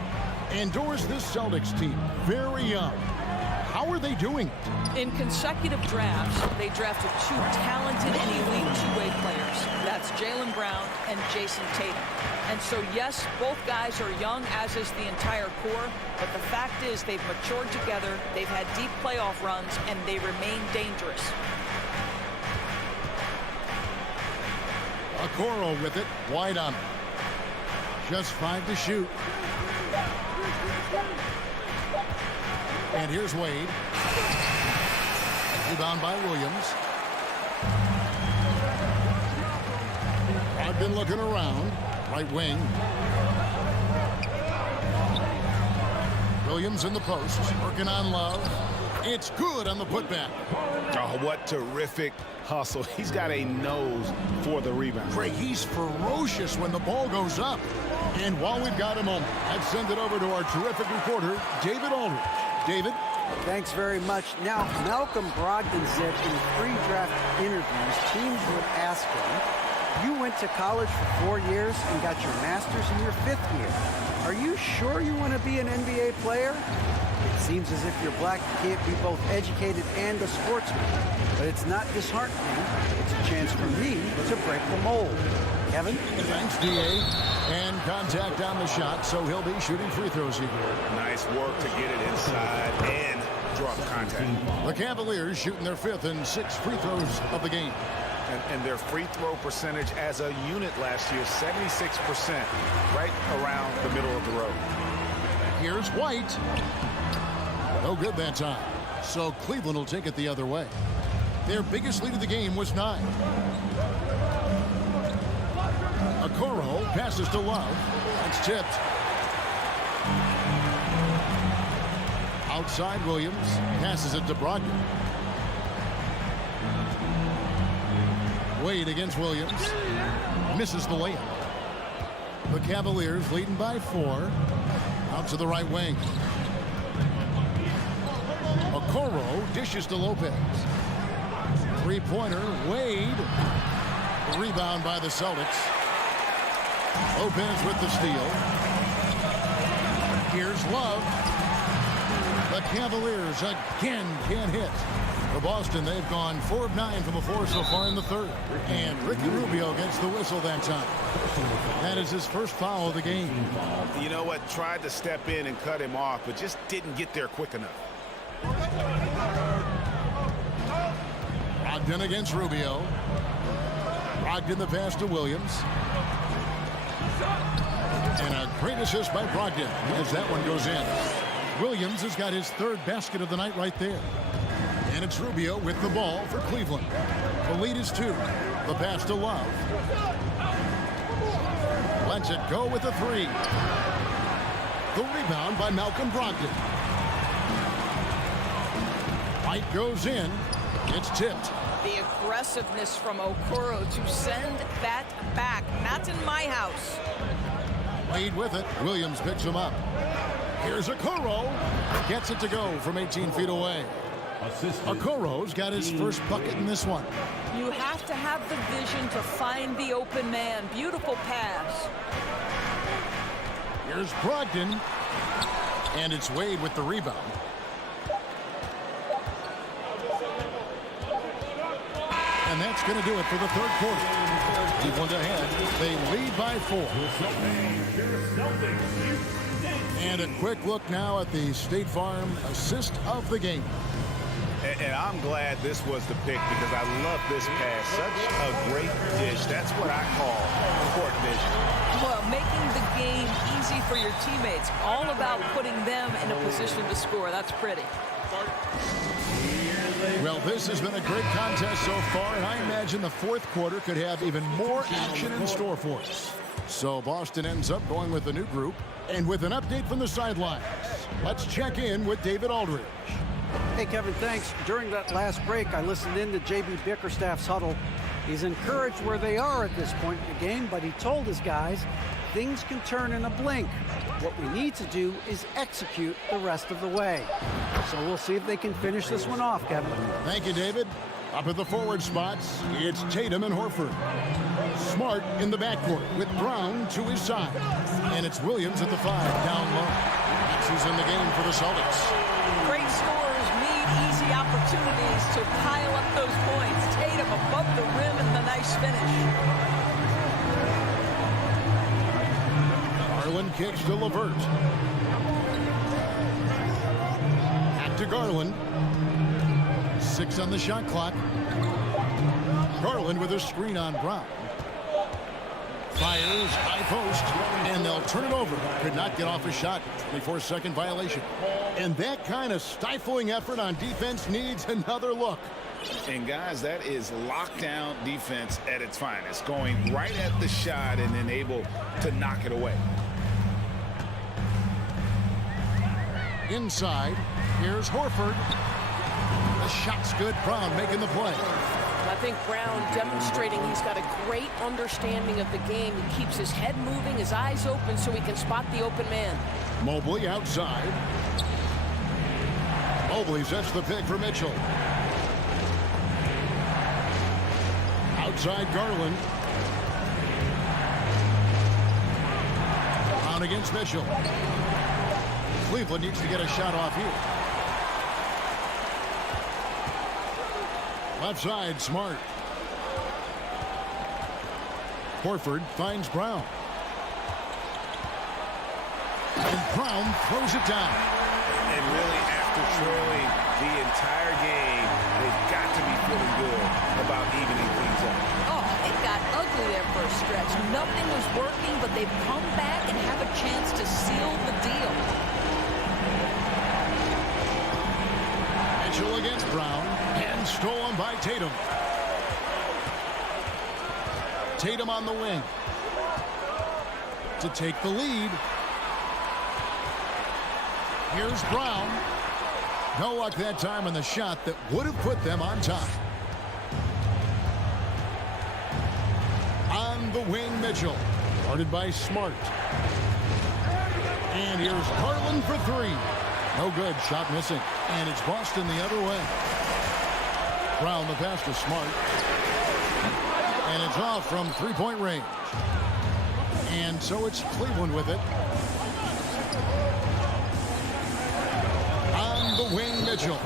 And Doris, this Celtics team, very young. How are they doing it? In consecutive drafts, they drafted 2 talented and elite two-way players. That's Jaylen Brown and Jason Tatum. And so, yes, both guys are young, as is the entire core, but the fact is they've matured together, they've had deep playoff runs, and they remain dangerous. Okoro with it, wide on. Just 5 to shoot. And here's Wade. Rebound by Williams. I've been looking around. Right wing. Williams in the post. Working on Love. It's good on the putback. Oh, what terrific hustle. He's got a nose for the rebound. Craig, he's ferocious when the ball goes up. And while we've got a moment, I'd send it over to our terrific reporter, David Aldridge. David? Thanks very much. Now, Malcolm Brogdon said in pre-draft interviews, teams would ask him, you went to college for 4 years and got your master's in your 5th year. Are you sure you want to be an NBA player? It seems as if you're black, you can't be both educated and a sportsman. But it's not disheartening. It's a chance for me to break the mold. Kevin? Thanks, D.A. And contact on the shot, so he'll be shooting free throws here. Nice work to get it inside and draw the contact. The Cavaliers shooting their 5th and 6th free throws of the game. And their free throw percentage as a unit last year, 76%, right around the middle of the road. Here's White. No good that time. So Cleveland will take it the other way. Their biggest lead of the game was 9. Okoro passes to Love. That's tipped. Outside Williams. Passes it to Brogdon. Wade against Williams. Misses the layup. The Cavaliers leading by 4. Out to the right wing. Okoro dishes to Lopez. Three-pointer, Wade. Rebound by the Celtics. Lopez with the steal. Here's Love. The Cavaliers again can't hit. For Boston, they've gone 4 of 9 from the floor so far in the 3rd. And Ricky Rubio gets the whistle that time. That is his first foul of the game. You know what? Tried to step in and cut him off, but just didn't get there quick enough. Brogdon against Rubio. Brogdon the pass to Williams. And a great assist by Brogdon as that one goes in. Williams has got his 3rd basket of the night right there. And it's Rubio with the ball for Cleveland. The lead is 2. The pass to Love. Lets it go with a 3. The rebound by Malcolm Brogdon. White goes in. It's tipped. The aggressiveness from Okoro to send that back. Not in my house. Wade with it. Williams picks him up. Here's Okoro. Gets it to go from 18 feet away. Okoro's got his first bucket in this one. You have to have the vision to find the open man. Beautiful pass. Here's Brogdon. And it's Wade with the rebound. And that's going to do it for the 3rd quarter. Cleveland ahead. They lead by 4. And a quick look now at the State Farm assist of the game. And I'm glad this was the pick because I love this pass. Such a great dish. That's what I call court vision. Well, making the game easy for your teammates. All about putting them in a position to score. That's pretty. Well, this has been a great contest so far, and I imagine the 4th quarter could have even more action in store for us. So Boston ends up going with the new group, and with an update from the sidelines, let's check in with David Aldridge. Hey, Kevin, thanks. During that last break, I listened in to J.B. Bickerstaff's huddle. He's encouraged where they are at this point in the game, but he told his guys things can turn in a blink. What we need to do is execute the rest of the way. So we'll see if they can finish this one off, Kevin. Thank you, David. Up at the forward spots, it's Tatum and Horford. Smart in the backcourt with Brown to his side. And it's Williams at the 5, down low. Maxey's in the game for the Celtics. Great scorers need easy opportunities to pile up those points. Tatum above the rim and the nice finish. Garland kicks to LeVert. Back to Garland. 6 on the shot clock. Garland with a screen on Brown. Fires, high post, and they'll turn it over. Could not get off a shot. 24-second violation. And that kind of stifling effort on defense needs another look. And guys, that is lockdown defense at its finest. Going right at the shot and then able to knock it away. Inside, here's Horford. The shot's good. Brown making the play. I think Brown demonstrating he's got a great understanding of the game. He keeps his head moving, his eyes open so he can spot the open man. Mobley outside. Mobley sets the pick for Mitchell. Outside Garland. Brown against Mitchell. Cleveland needs to get a shot off here. Left side, Smart. Horford finds Brown. And Brown throws it down. And really, after trailing the entire game, they've got to be feeling good about evening things up. Oh, it got ugly there for a stretch. Nothing was working, but they've come back and have a chance to seal the deal. Mitchell against Brown, and stolen by Tatum. Tatum on the wing to take the lead. Here's Brown. No luck that time on the shot that would have put them on top. On the wing, Mitchell. Guarded by Smart. And here's Garland for 3. No good. Shot missing. And it's Boston the other way. Brown the pass to Smart. And it's off from 3-point range. And so it's Cleveland with it. On the wing, Mitchell.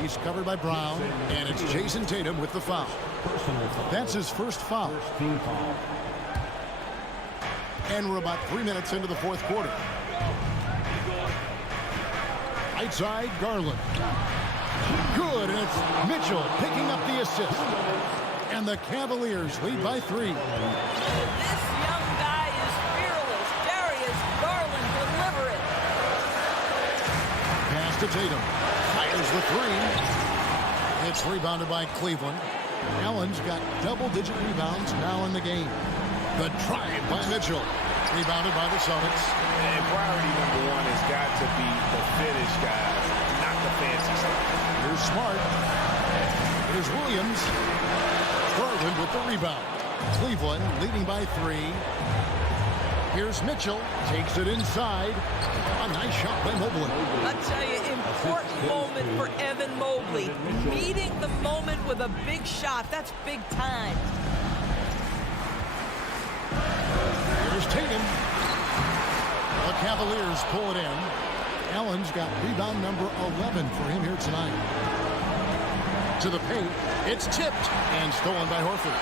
He's covered by Brown. And it's Jason Tatum with the foul. That's his first foul. And we're about 3 minutes into the fourth quarter. Right side, Garland. Good, and it's Mitchell picking up the assist. And the Cavaliers lead by 3. This young guy is fearless. Darius Garland, deliver it. Pass to Tatum. Fires the 3. It's rebounded by Cleveland. Allen's got double-digit rebounds now in the game. The drive by Mitchell. Rebounded by the Celtics. And priority number 1 has got to be the finish, guys, not the fancy stuff. Here's Smart. Here's Williams. Garland with the rebound. Cleveland leading by 3. Here's Mitchell. Takes it inside. A nice shot by Mobley. I'll tell you, important moment for Evan Mobley. Meeting the moment with a big shot. That's big time. Here's Tatum. The Cavaliers pull it in. Allen's got rebound number 11 for him here tonight. To the paint. It's tipped and stolen by Horford.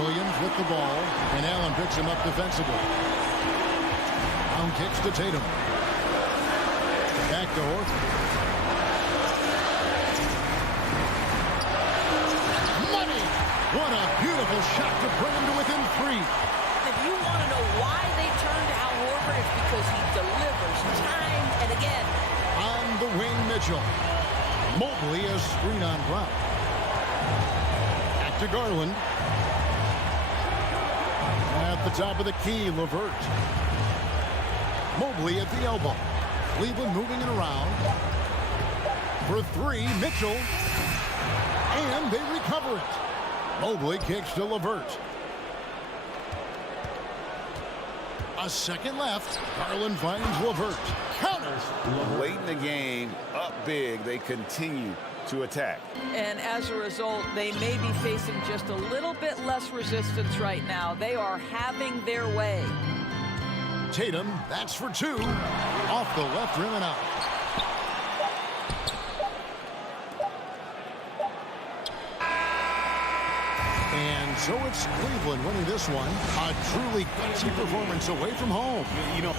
Williams with the ball, and Allen picks him up defensively. Brown kicks to Tatum. Back to Horford. Money! What a beautiful shot to bring him to within 3. If you want to know why they turn to Al Horford, it's because he delivers time and again. On the wing, Mitchell. Mobley a screen on Brown. Back to Garland. At the top of the key, LeVert. Mobley at the elbow. Cleveland moving it around. For 3, Mitchell. And they recover it. Mobley kicks to LeVert. A second left. Garland finds Levert. Counters. Late in the game, up big, they continue to attack. And as a result, they may be facing just a little bit less resistance right now. They are having their way. Tatum, that's for two. Off the left rim and out. And so it's Cleveland winning this one. A truly gutsy performance away from home. You know,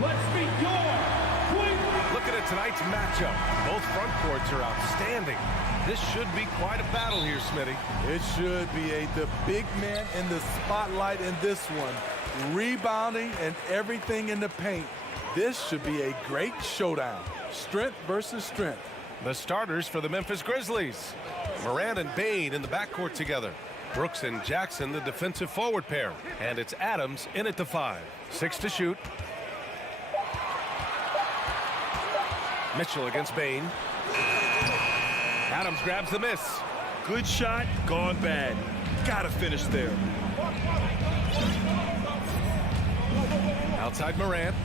let's meet your Looking at tonight's matchup, both front courts are outstanding. This should be quite a battle here, Smitty. It should be the big man in the spotlight in this one. Rebounding and everything in the paint. This should be a great showdown. Strength versus strength. The starters for the Memphis Grizzlies. Morant and Bane in the backcourt together. Brooks and Jackson, the defensive forward pair. And it's Adams in at the 5. 6 to shoot. Mitchell against Bane. Adams grabs the miss. Good shot, gone bad. Gotta finish there. Outside Morant.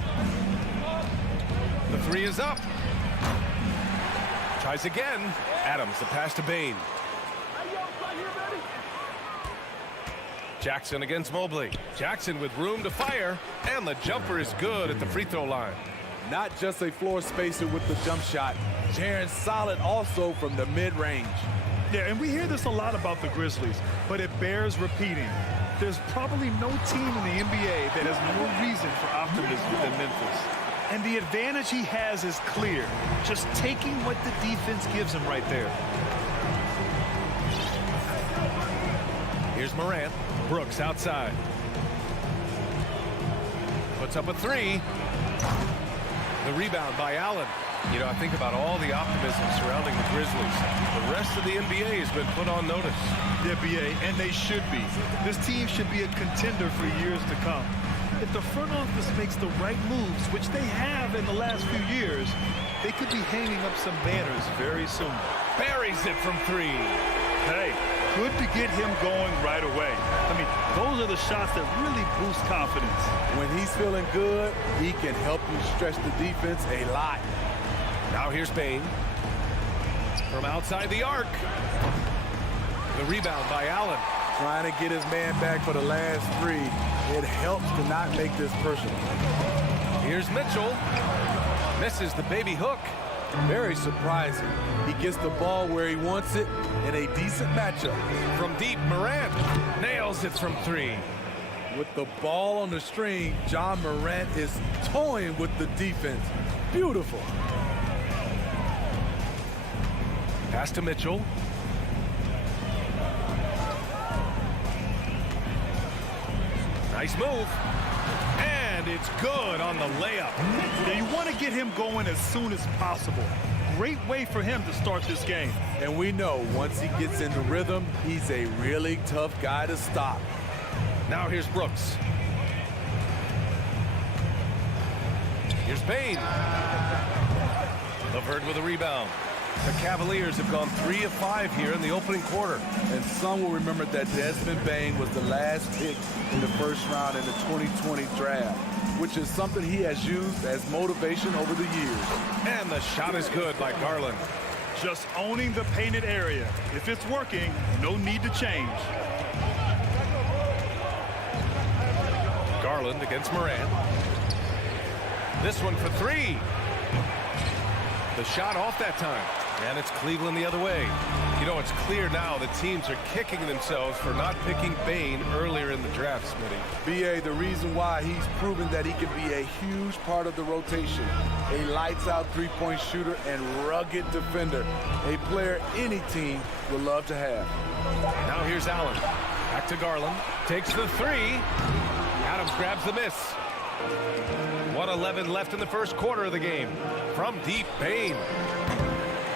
The 3 is up. Tries again. Adams, the pass to Bane. Jackson against Mobley. Jackson with room to fire, and the jumper is good at the free throw line. Not just a floor spacer with the jump shot. Jaron's solid also from the mid-range. Yeah, and we hear this a lot about the Grizzlies, but it bears repeating. There's probably no team in the NBA that has more reason for optimism than Memphis. And the advantage he has is clear. Just taking what the defense gives him right there. Here's Morant. Brooks outside. Puts up a 3. The rebound by Allen. You know, I think about all the optimism surrounding the Grizzlies. The rest of the NBA has been put on notice. The NBA, and they should be. This team should be a contender for years to come. If the front office makes the right moves, which they have in the last few years, they could be hanging up some banners very soon. Buries it from 3. Hey, good to get him going right away. I mean, those are the shots that really boost confidence. When he's feeling good, he can help you stretch the defense a lot. Now here's Bane. From outside the arc. The rebound by Allen. Trying to get his man back for the last 3. It helps to not make this personal. Here's Mitchell. Misses the baby hook. Very surprising. He gets the ball where he wants it in a decent matchup. From deep, Morant nails it from 3. With the ball on the string, John Morant is toying with the defense. Beautiful. Pass to Mitchell. Nice move. And it's good on the layup. Yeah, you want to get him going as soon as possible. Great way for him to start this game. And we know once he gets into rhythm, he's a really tough guy to stop. Now here's Brooks. Here's Bane. LeVert with a rebound. The Cavaliers have gone 3 of 5 here in the opening quarter. And some will remember that Desmond Bane was the last pick in the first round in the 2020 draft, which is something he has used as motivation over the years. And the shot is good by Garland. Just owning the painted area. If it's working, no need to change. Garland against Morant. This one for 3. The shot off that time. And it's Cleveland the other way. You know, it's clear now that teams are kicking themselves for not picking Bane earlier in the draft, Smitty. B.A., the reason why he's proven that he can be a huge part of the rotation. A lights-out three-point shooter and rugged defender. A player any team would love to have. Now here's Allen. Back to Garland. Takes the 3. Adams grabs the miss. 1:11 left in the first quarter of the game. From deep, Bane.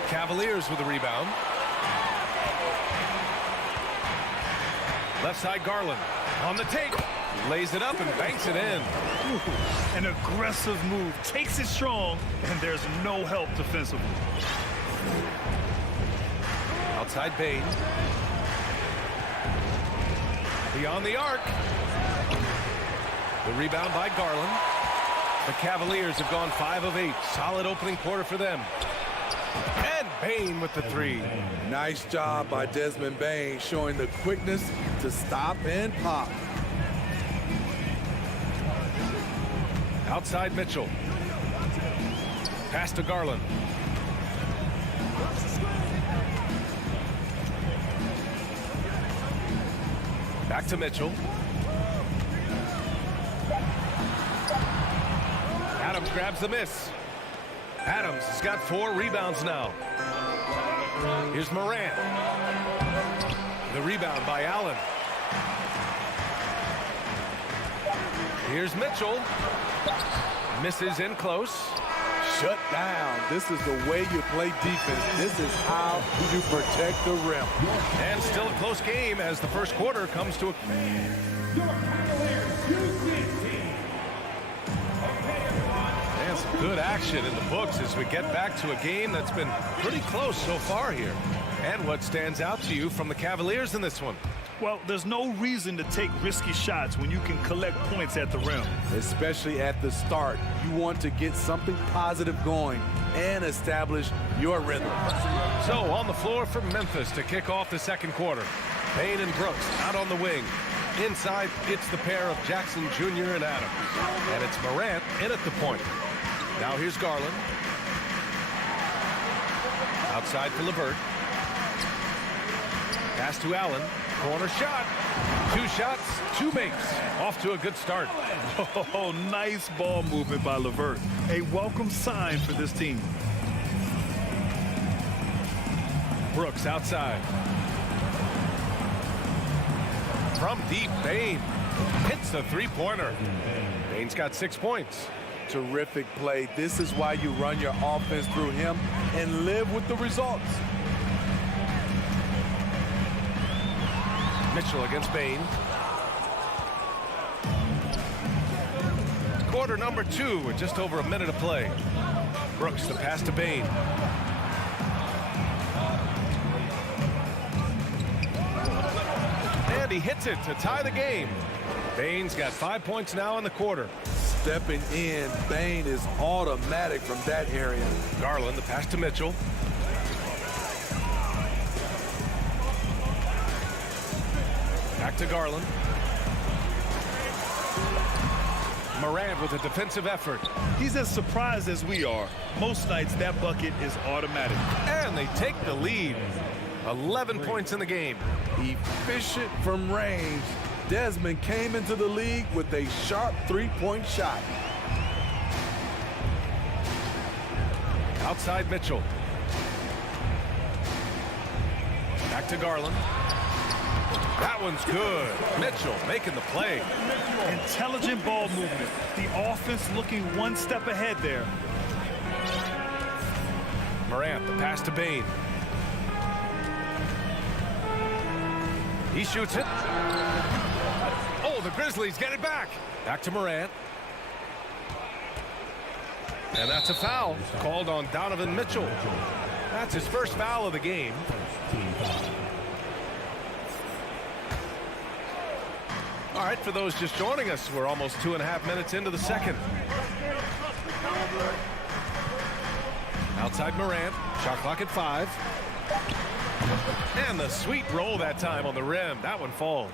Cavaliers with the rebound. Left side, Garland. On the take. Lays it up and banks it in. An aggressive move. Takes it strong, and there's no help defensively. Outside Bane. Beyond the arc. The rebound by Garland. The Cavaliers have gone 5 of 8. Solid opening quarter for them. And Bane with the 3. Nice job by Desmond Bane, showing the quickness to stop and pop. Outside Mitchell. Pass to Garland. Back to Mitchell. Adams grabs the miss. Adams has got 4 rebounds now. Here's Morant. The rebound by Allen. Here's Mitchell. Misses in close. Shut down. This is the way you play defense. This is how you protect the rim. And still a close game as the first quarter comes to a... And some good action in the books as we get back to a game that's been pretty close so far here. And what stands out to you from the Cavaliers in this one? Well, there's no reason to take risky shots when you can collect points at the rim. Especially at the start. You want to get something positive going and establish your rhythm. So on the floor for Memphis to kick off the second quarter. Payne and Brooks out on the wing. Inside, it's the pair of Jackson Jr. and Adams. And it's Morant in at the point. Now here's Garland. Outside for LeVert. Pass to Allen. Corner shot. 2 shots, 2 makes. Off to a good start. Oh, nice ball movement by LeVert. A welcome sign for this team. Brooks outside. From deep, Payne hits a 3-pointer. Payne's got 6 points. Terrific play. This is why you run your offense through him and live with the results. Mitchell against Payne. Quarter number 2 with just over a minute of play. Brooks the pass to Payne. And he hits it to tie the game. Payne's got 5 points now in the quarter. Stepping in, Payne is automatic from that area. Garland the pass to Mitchell. Back to Garland. Morant with a defensive effort. He's as surprised as we are. Most nights that bucket is automatic. And they take the lead. 11 points in the game. Efficient from range. Desmond came into the league with a sharp 3-point shot. Outside Mitchell. Back to Garland. That one's good. Mitchell making the play. Intelligent ball movement. The offense looking one step ahead there. Morant, the pass to Payne. He shoots it. Oh, the Grizzlies get it back. Back to Morant. And that's a foul called on Donovan Mitchell. That's his first foul of the game. All right, for those just joining us, we're almost 2.5 minutes into the second. Outside Morant, shot clock at 5. And the sweet roll that time on the rim. That one falls.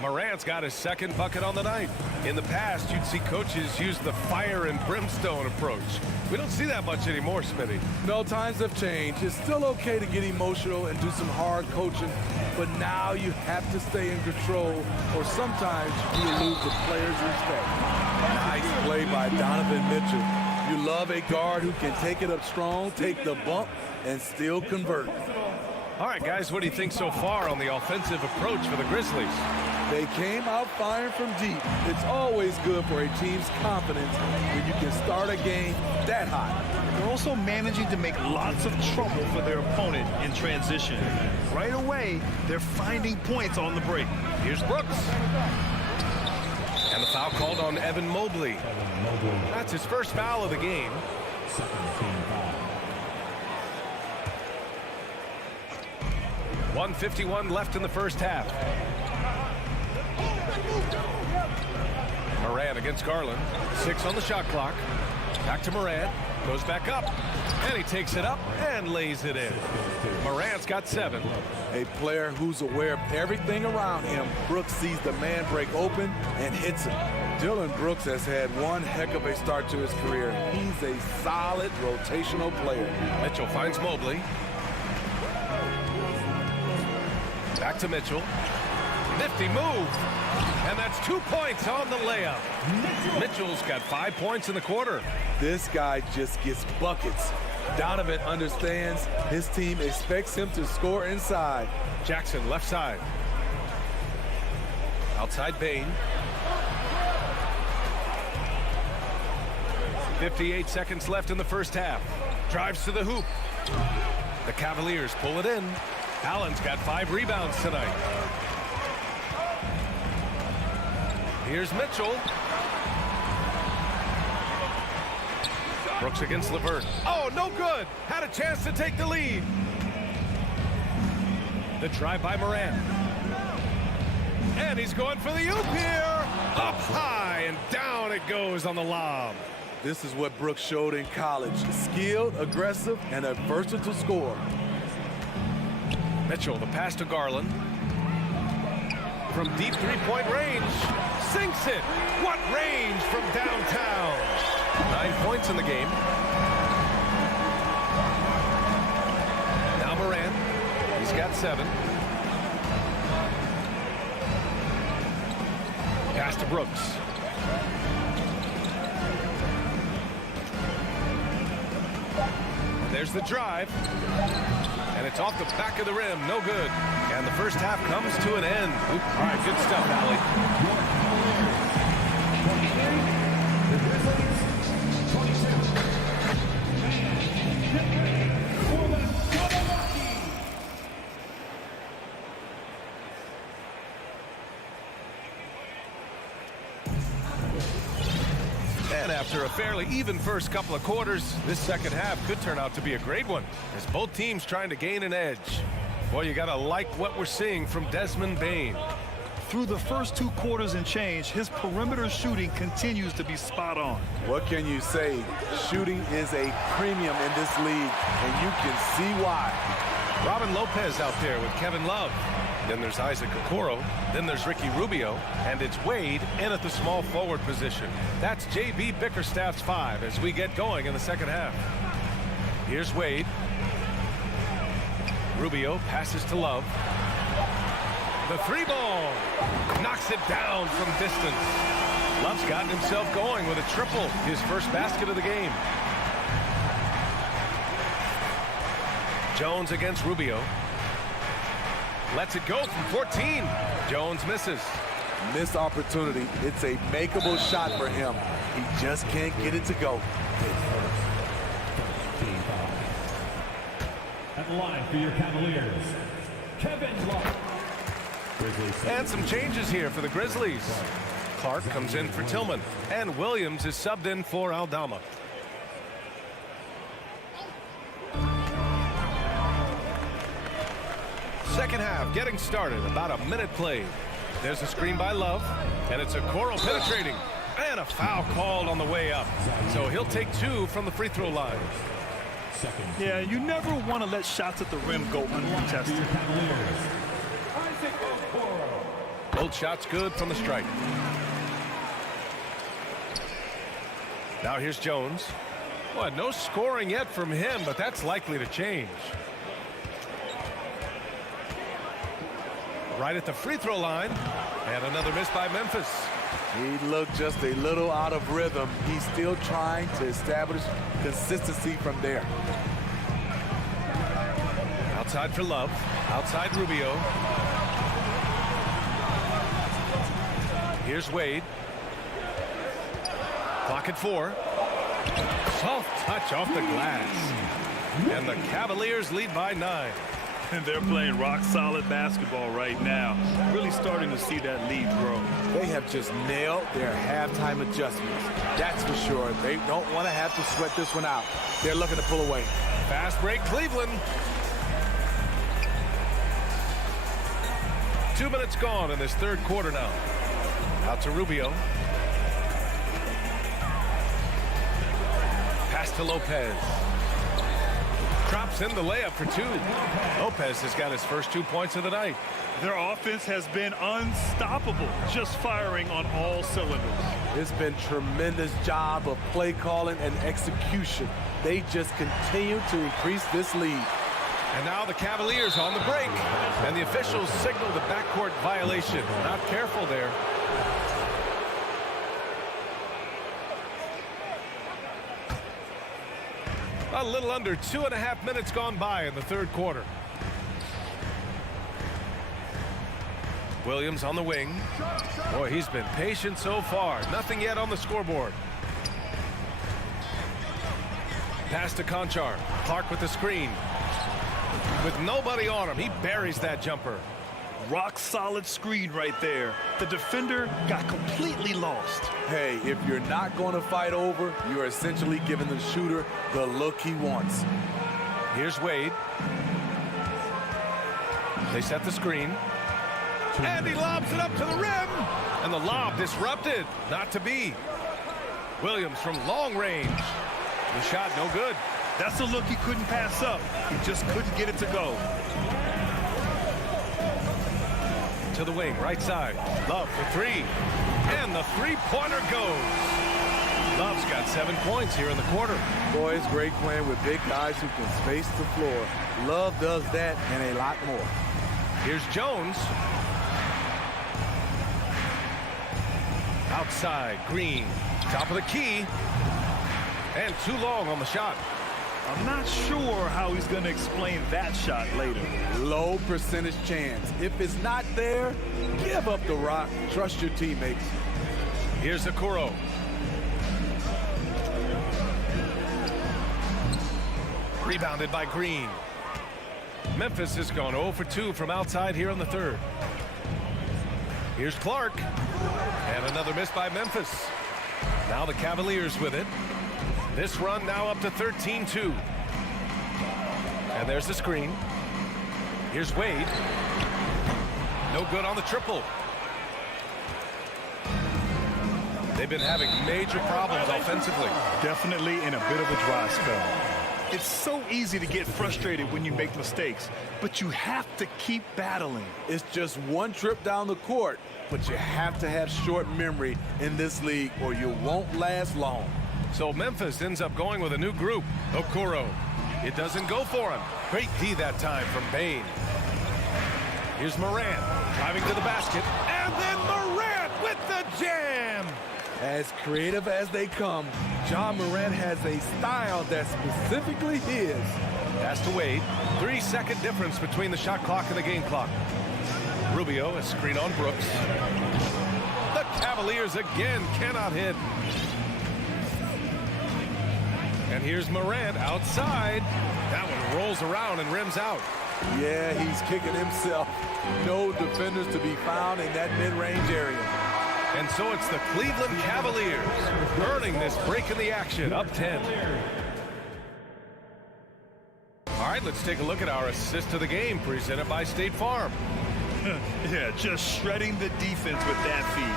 Morant's got his second bucket on the night. In the past, you'd see coaches use the fire and brimstone approach. We don't see that much anymore, Smitty. No, times have changed. It's still okay to get emotional and do some hard coaching, but now you have to stay in control, or sometimes you lose the players' respect. Nice play by Donovan Mitchell. You love a guard who can take it up strong, take the bump, and still convert. All right, guys, what do you think so far on the offensive approach for the Grizzlies? They came out firing from deep. It's always good for a team's confidence when you can start a game that hot. They're also managing to make lots of trouble for their opponent in transition. Right away, they're finding points on the break. Here's Brooks. And the foul called on Evan Mobley. That's his first foul of the game. Second team foul. 1:51 left in the first half. Morant against Garland. 6 on the shot clock. Back to Morant. Goes back up. And he takes it up and lays it in. Morant's got 7. A player who's aware of everything around him. Brooks sees the man break open and hits him. Dylan Brooks has had one heck of a start to his career. He's a solid rotational player. Mitchell finds Mobley. Back to Mitchell. Nifty move. And that's 2 points on the layup. Mitchell's got 5 points in the quarter. This guy just gets buckets. Donovan understands his team expects him to score inside. Jackson left side. Outside Bain. 58 seconds left in the first half. Drives to the hoop. The Cavaliers pull it in. Allen's got 5 rebounds tonight. Here's Mitchell. Brooks against LeVert. Oh, no good. Had a chance to take the lead. The drive by Morant. And he's going for the oop here. Up high and down it goes on the lob. This is what Brooks showed in college. Skilled, aggressive, and a versatile scorer. Mitchell, the pass to Garland. From deep three-point range. Sinks it. What range from downtown. 9 points in the game. Now Morant. He's got 7. Pass to Brooks. There's the drive. And it's off the back of the rim. No good. And the first half comes to an end. Oop. All right, good stuff, Allie. And after a fairly even first couple of quarters, this second half could turn out to be a great one, as both teams trying to gain an edge. Boy, you gotta like what we're seeing from Desmond Bane. Through the first 2 quarters and change, his perimeter shooting continues to be spot on. What can you say? Shooting is a premium in this league, and you can see why. Robin Lopez out there with Kevin Love. Then there's Isaac Okoro. Then there's Ricky Rubio. And it's Wade in at the small forward position. That's J.B. Bickerstaff's 5 as we get going in the second half. Here's Wade. Rubio passes to Love. The 3-ball. Knocks it down from distance. Love's gotten himself going with a triple. His first basket of the game. Jones against Rubio. Lets it go from 14. Jones misses. Missed opportunity. It's a makeable shot for him. He just can't get it to go. At the line for your Cavaliers, Kevin Love. And some changes here for the Grizzlies. Clark comes in for Tillman. And Williams is subbed in for Aldama. Second half getting started. About a minute played. There's a screen by Love. And it's Okoro penetrating. And a foul called on the way up. So he'll take 2 from the free throw line. Yeah, you never want to let shots at the rim go uncontested. Both shots good from the stripe. Now here's Jones. Well, no scoring yet from him, but that's likely to change. Right at the free throw line. And another miss by Memphis. He looked just a little out of rhythm. He's still trying to establish consistency from there. Outside for Love. Outside Rubio. Here's Wade. Clock at 4. Soft touch off the glass. And the Cavaliers lead by 9. And they're playing rock-solid basketball right now. Really starting to see that lead grow. They have just nailed their halftime adjustments. That's for sure. They don't want to have to sweat this one out. They're looking to pull away. Fast break, Cleveland. 2 minutes gone in this third quarter now. Out to Rubio. Pass to Lopez. Drops in the layup for 2. Lopez has got his first 2 points of the night. Their offense has been unstoppable, just firing on all cylinders. It's been tremendous job of play calling and execution. They just continue to increase this lead. And now the Cavaliers on the break. And the officials signaled a backcourt violation. Not careful there. A little under 2.5 minutes gone by in the third quarter. Williams on the wing. Boy, he's been patient so far. Nothing yet on the scoreboard. Pass to Conchar. Clark with the screen. With nobody on him, he buries that jumper. Rock solid screen right there. The defender got completely lost. Hey, if you're not going to fight over, you're essentially giving the shooter the look he wants. Here's Wade. They set the screen. And he lobs it up to the rim. And the lob disrupted. Not to be. Williams from long range. The shot no good. That's a look he couldn't pass up. He just couldn't get it to go. To the wing, right side. Love for three. And the three-pointer goes. Love's got 7 points here in the quarter. Boy, it's great playing with big guys who can space the floor. Love does that and a lot more. Here's Jones. Outside, Green. Top of the key. And too long on the shot. I'm not sure how he's going to explain that shot later. Low percentage chance. If it's not there, give up the rock. Trust your teammates. Here's Okoro. Rebounded by Green. Memphis has gone 0 for 2 from outside here in the third. Here's Clark. And another miss by Memphis. Now the Cavaliers with it. This run now up to 13-2. And there's the screen. Here's Wade. No good on the triple. They've been having major problems offensively. Definitely in a bit of a dry spell. It's so easy to get frustrated when you make mistakes, but you have to keep battling. It's just one trip down the court, but you have to have short memory in this league or you won't last long. So Memphis ends up going with a new group. Okoro. It doesn't go for him. Great D that time from Bain. Here's Morant driving to the basket. And then Morant with the jam. As creative as they come, Ja Morant has a style that's specifically his. Pass to Wade. 3-second difference between the shot clock and the game clock. Rubio, a screen on Brooks. The Cavaliers again cannot hit. And here's Morant outside. That one rolls around and rims out. Yeah, he's kicking himself. No defenders to be found in that mid-range area. And so it's the Cleveland Cavaliers earning this break in the action, up 10. All right, let's take a look at our assist to the game presented by State Farm. Yeah, just shredding the defense with that feed.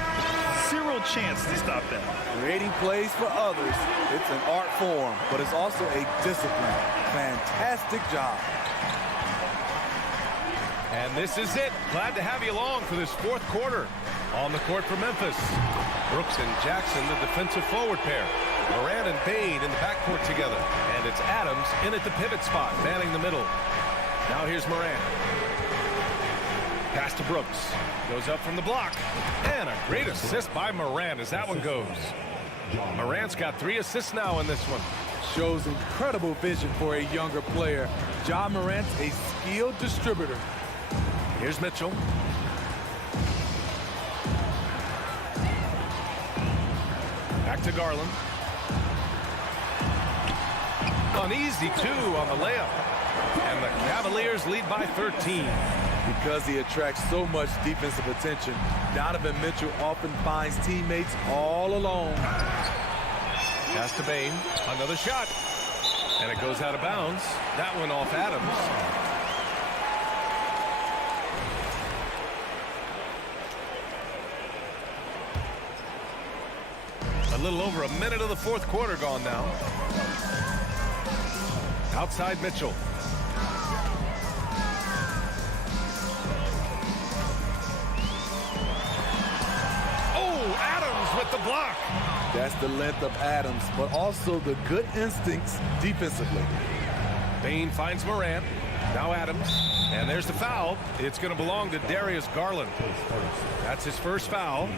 Zero chance to stop that. Creating plays for others, it's an art form, but it's also a discipline. Fantastic job. And this is it. Glad to have you along for this fourth quarter. On the court for Memphis. Brooks and Jackson, the defensive forward pair. Morant and Bain in the backcourt together. And it's Adams in at the pivot spot, manning the middle. Now here's Morant. Pass to Brooks. Goes up from the block. And a great assist by Morant as that one goes. Morant's got 3 assists now in this one. Shows incredible vision for a younger player. Ja Morant's a skilled distributor. Here's Mitchell. Back to Garland. An easy 2 on the layup. And the Cavaliers lead by 13. Because he attracts so much defensive attention, Donovan Mitchell often finds teammates all alone. Pass to Bain. Another shot. And it goes out of bounds. That one off Adams. A little over a minute of the fourth quarter gone now. Outside Mitchell. Oh, Adams with the block. That's the length of Adams, but also the good instincts defensively. Bain finds Morant. Now Adams, and there's the foul. It's going to belong to Darius Garland. That's his first foul.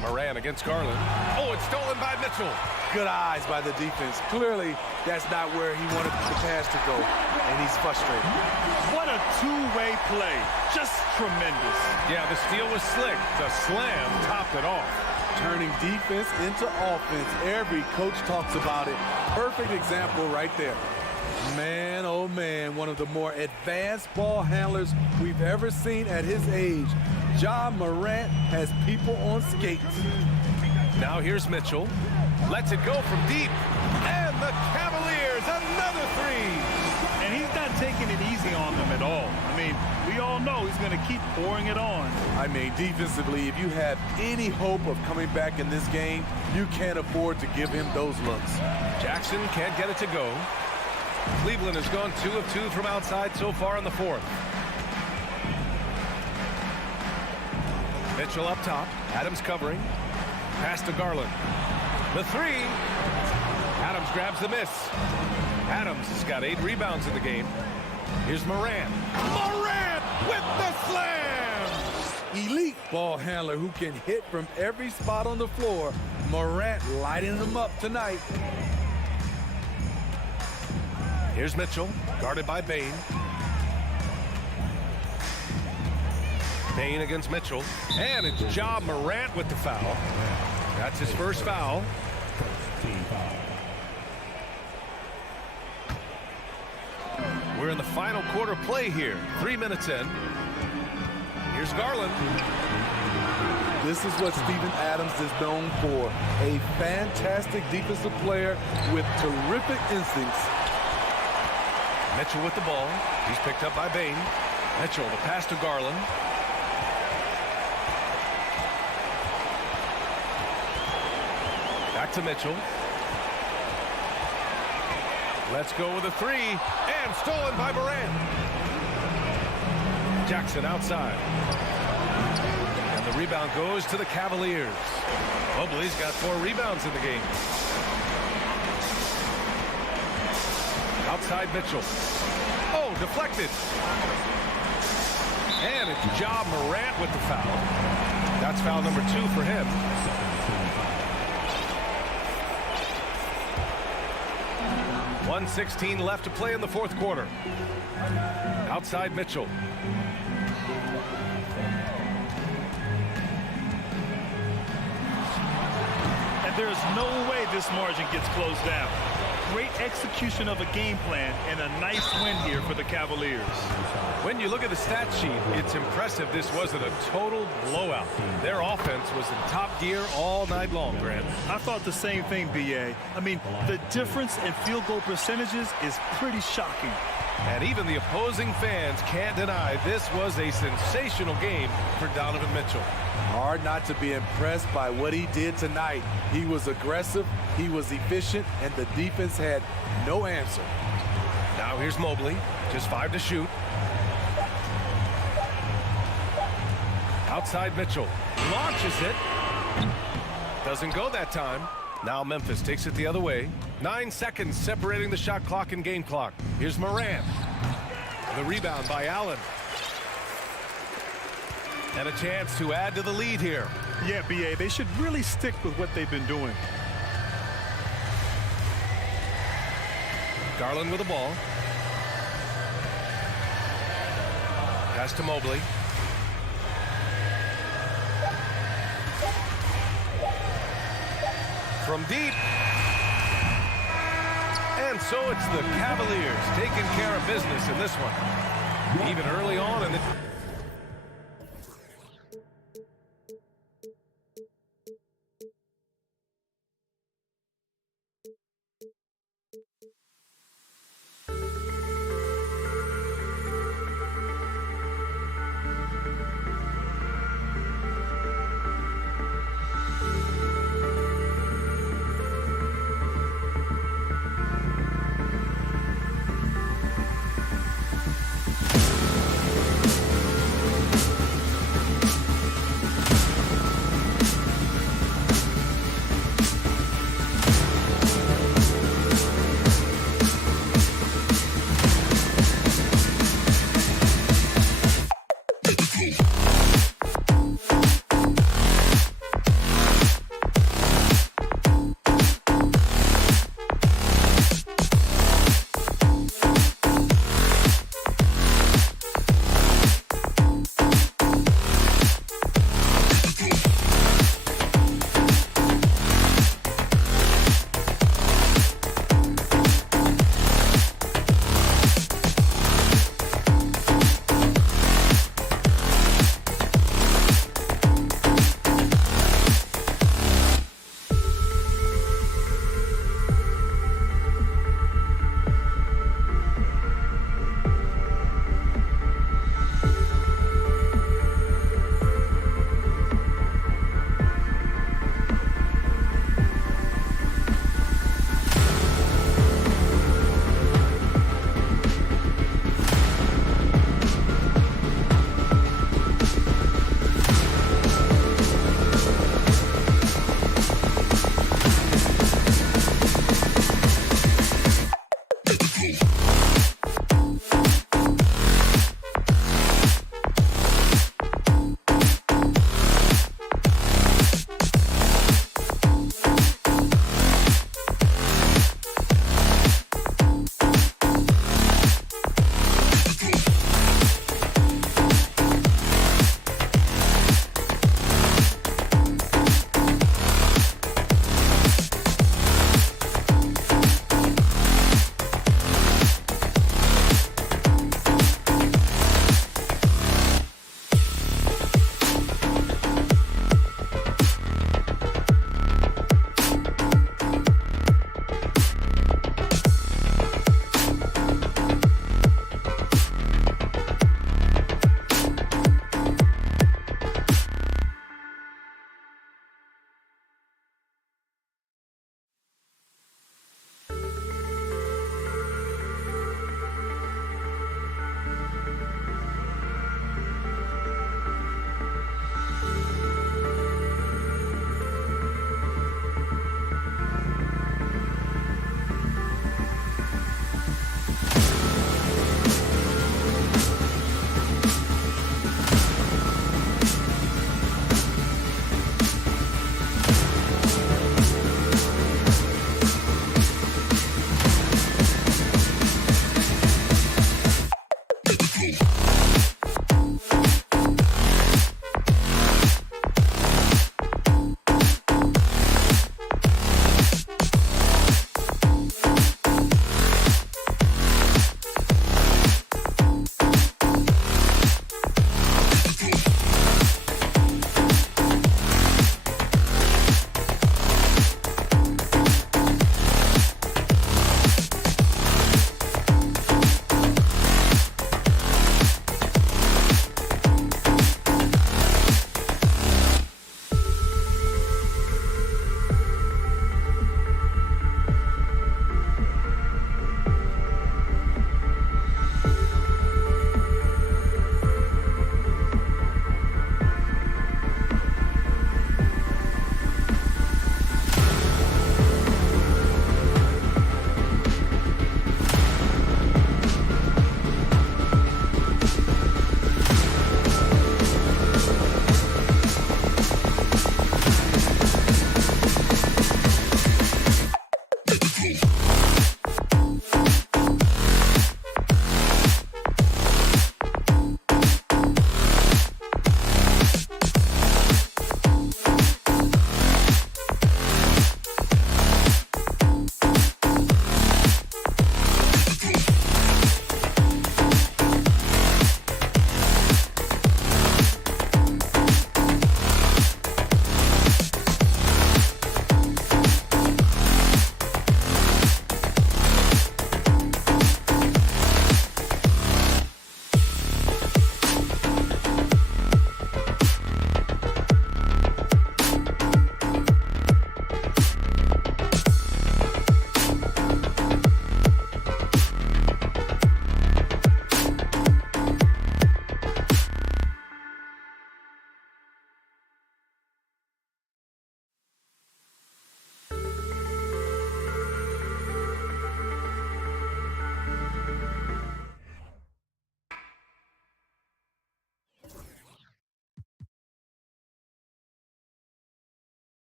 Moran against Garland. Oh, it's stolen by Mitchell. Good eyes by the defense. Clearly, that's not where he wanted the pass to go, and he's frustrated. What a two-way play. Just tremendous. Yeah, the steal was slick. The slam topped it off. Turning defense into offense. Every coach talks about it. Perfect example right there. Man, oh man, one of the more advanced ball handlers we've ever seen at his age. Ja Morant has people on skates. Now here's Mitchell. Lets it go from deep. And the Cavaliers, another three. And he's not taking it easy on them at all. I mean, we all know he's going to keep pouring it on. I mean, defensively, if you have any hope of coming back in this game, you can't afford to give him those looks. Jackson can't get it to go. Cleveland has gone 2 of 2 from outside so far in the fourth. Mitchell up top. Adams covering. Pass to Garland. The three. Adams grabs the miss. Adams has got 8 rebounds in the game. Here's Moran. Moran with the slam! Elite ball handler who can hit from every spot on the floor. Morant lighting them up tonight. Here's Mitchell, guarded by Bain. Bain against Mitchell. And it's Ja Morant with the foul. That's his first foul. We're in the final quarter play here. 3 minutes in. Here's Garland. This is what Steven Adams is known for. A fantastic defensive player with terrific instincts. Mitchell with the ball. He's picked up by Bain. Mitchell, the pass to Garland. Back to Mitchell. Let's go with a three. And stolen by Moran. Jackson outside. And the rebound goes to the Cavaliers. Mobley's got 4 rebounds in the game. Outside Mitchell. Oh, deflected. And it's Ja Morant with the foul. That's foul number 2 for him. .116 left to play in the fourth quarter. Outside Mitchell. And there's no way this margin gets closed down. Great execution of a game plan and a nice win here for the Cavaliers. When you look at the stat sheet, it's impressive this wasn't a total blowout. Their offense was in top gear all night long, Grant. I thought the same thing, B.A. I mean, the difference in field goal percentages is pretty shocking. And even the opposing fans can't deny this was a sensational game for Donovan Mitchell. Hard not to be impressed by what he did tonight. He was aggressive, he was efficient, and the defense had no answer. Now here's Mobley, just 5 to shoot. Outside Mitchell, launches it. Doesn't go that time. Now Memphis takes it the other way. 9 seconds separating the shot clock and game clock. Here's Moran. The rebound by Allen. And a chance to add to the lead here. Yeah, B.A., they should really stick with what they've been doing. Garland with the ball. Pass to Mobley. From deep. And so it's the Cavaliers taking care of business in this one. Even early on in the...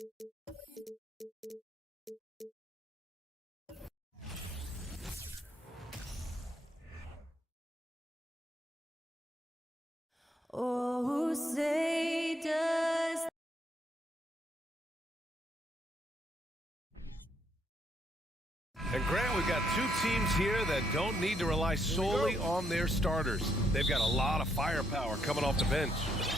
Oh, say does And Grant, we've got two teams here that don't need to rely solely on their starters. They've got a lot of firepower coming off the bench.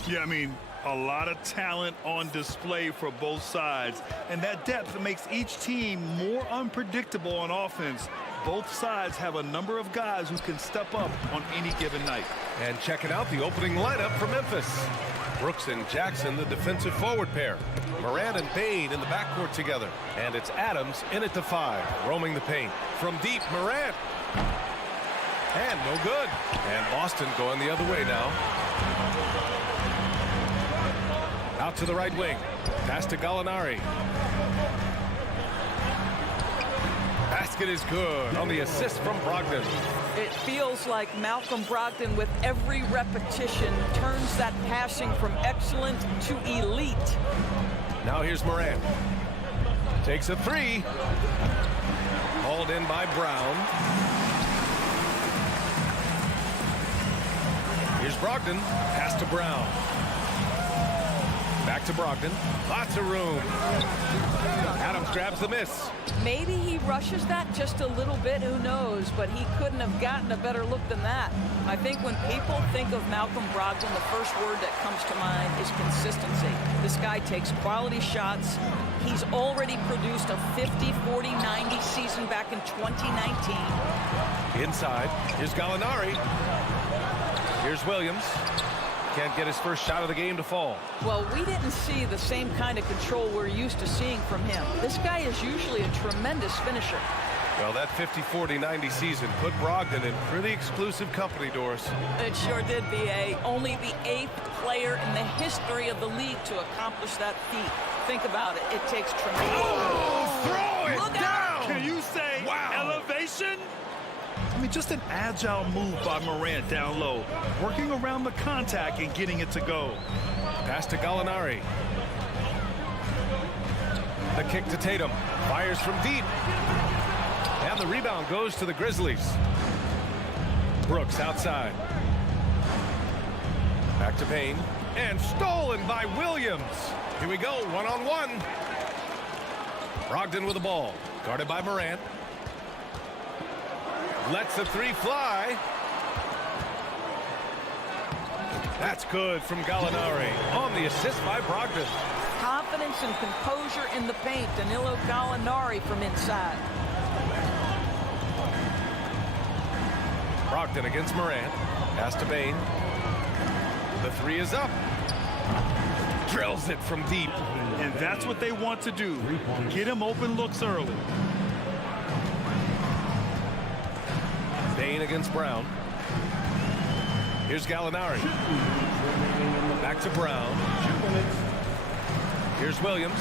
Yeah, I mean, a lot of talent on display for both sides. And that depth makes each team more unpredictable on offense. Both sides have a number of guys who can step up on any given night. And checking out the opening lineup for Memphis. Brooks and Jackson, the defensive forward pair. Morant and Bane in the backcourt together. And it's Adams in at the 5, roaming the paint. From deep, Morant. And no good. And Boston going the other way now. Out to the right wing. Pass to Gallinari. Basket is good on the assist from Brogdon. It feels like Malcolm Brogdon, with every repetition, turns that passing from excellent to elite. Now here's Morant. Takes a 3. Hauled in by Brown. Here's Brogdon. Pass to Brown. Back to Brogdon. Lots of room. Adams grabs the miss. Maybe he rushes that just a little bit, who knows, but he couldn't have gotten a better look than that. I think when people think of Malcolm Brogdon, the first word that comes to mind is consistency. This guy takes quality shots. He's already produced a 50, 40, 90 season back in 2019. Inside. Here's Gallinari. Here's Williams. Can't get his first shot of the game to fall. Well, we didn't see the same kind of control we're used to seeing from him. This guy is usually a tremendous finisher. Well, that 50, 40, 90 season put Brogdon in pretty exclusive company, Doris. It sure did, B.A. Only the 8th player in the history of the league to accomplish that feat. Think about it. It takes tremendous... Oh, throw it Look down! out! Can you say elevation? I mean, just an agile move by Morant down low, working around the contact and getting it to go. Pass to Gallinari. The kick to Tatum. Fires from deep. And the rebound goes to the Grizzlies. Brooks outside. Back to Payne. And stolen by Williams. Here we go, one-on-one. Brogdon with the ball. Guarded by Morant. Lets the 3 fly. That's good from Gallinari on the assist by Brogdon. Confidence and composure in the paint. Danilo Gallinari from inside. Brogdon against Morant. Pass to Bane. The 3 is up. Drills it from deep. And that's what they want to do. Get him open looks early. Bane against Brown. Here's Gallinari. Back to Brown. Here's Williams.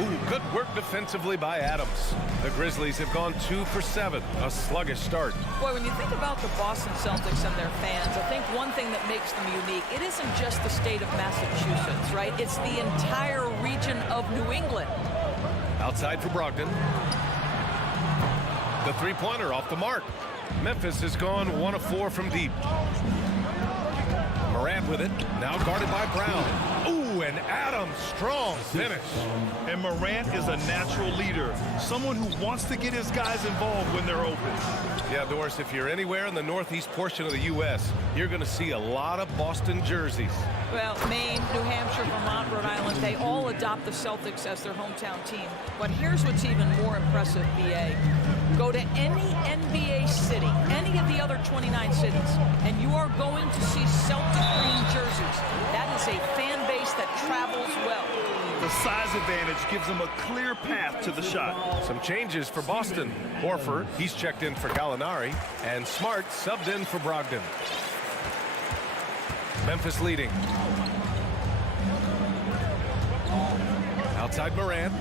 Ooh, good work defensively by Adams. The Grizzlies have gone 2 for 7. A sluggish start. Boy, when you think about the Boston Celtics and their fans, I think one thing that makes them unique, it isn't just the state of Massachusetts, right? It's the entire region of New England. Outside for Brogdon. The 3-pointer off the mark. Memphis has gone 1 of 4 from deep. Morant with it. Now guarded by Brown. Ooh, and Adams, strong finish. And Morant is a natural leader. Someone who wants to get his guys involved when they're open. Yeah, Doris, if you're anywhere in the northeast portion of the U.S., you're going to see a lot of Boston jerseys. Well, Maine, New Hampshire, Vermont, Rhode Island, they all adopt the Celtics as their hometown team. But here's what's even more impressive, B.A. Go to any NBA city, any of the other 29 cities, and you are going to see Celtic green jerseys. That is a fan base that travels well. The size advantage gives them a clear path to the shot. Some changes for Boston. Horford, he's checked in for Gallinari, and Smart subbed in for Brogdon. Memphis leading. Outside Morant.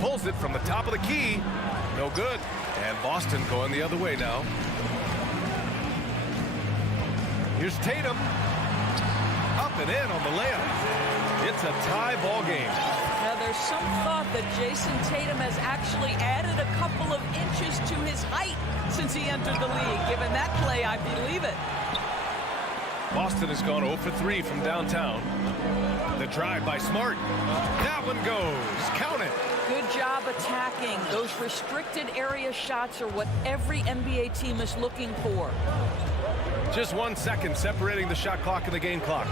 Pulls it from the top of the key. No good. And Boston going the other way now. Here's Tatum. Up and in on the layup. It's a tie ball game. Now, there's some thought that Jason Tatum has actually added a couple of inches to his height since he entered the league. Given that play, I believe it. Boston has gone 0 for 3 from downtown. The drive by Smart. That one goes. Count it. Good job attacking. Those restricted area shots are what every NBA team is looking for. Just 1 second separating the shot clock and the game clock.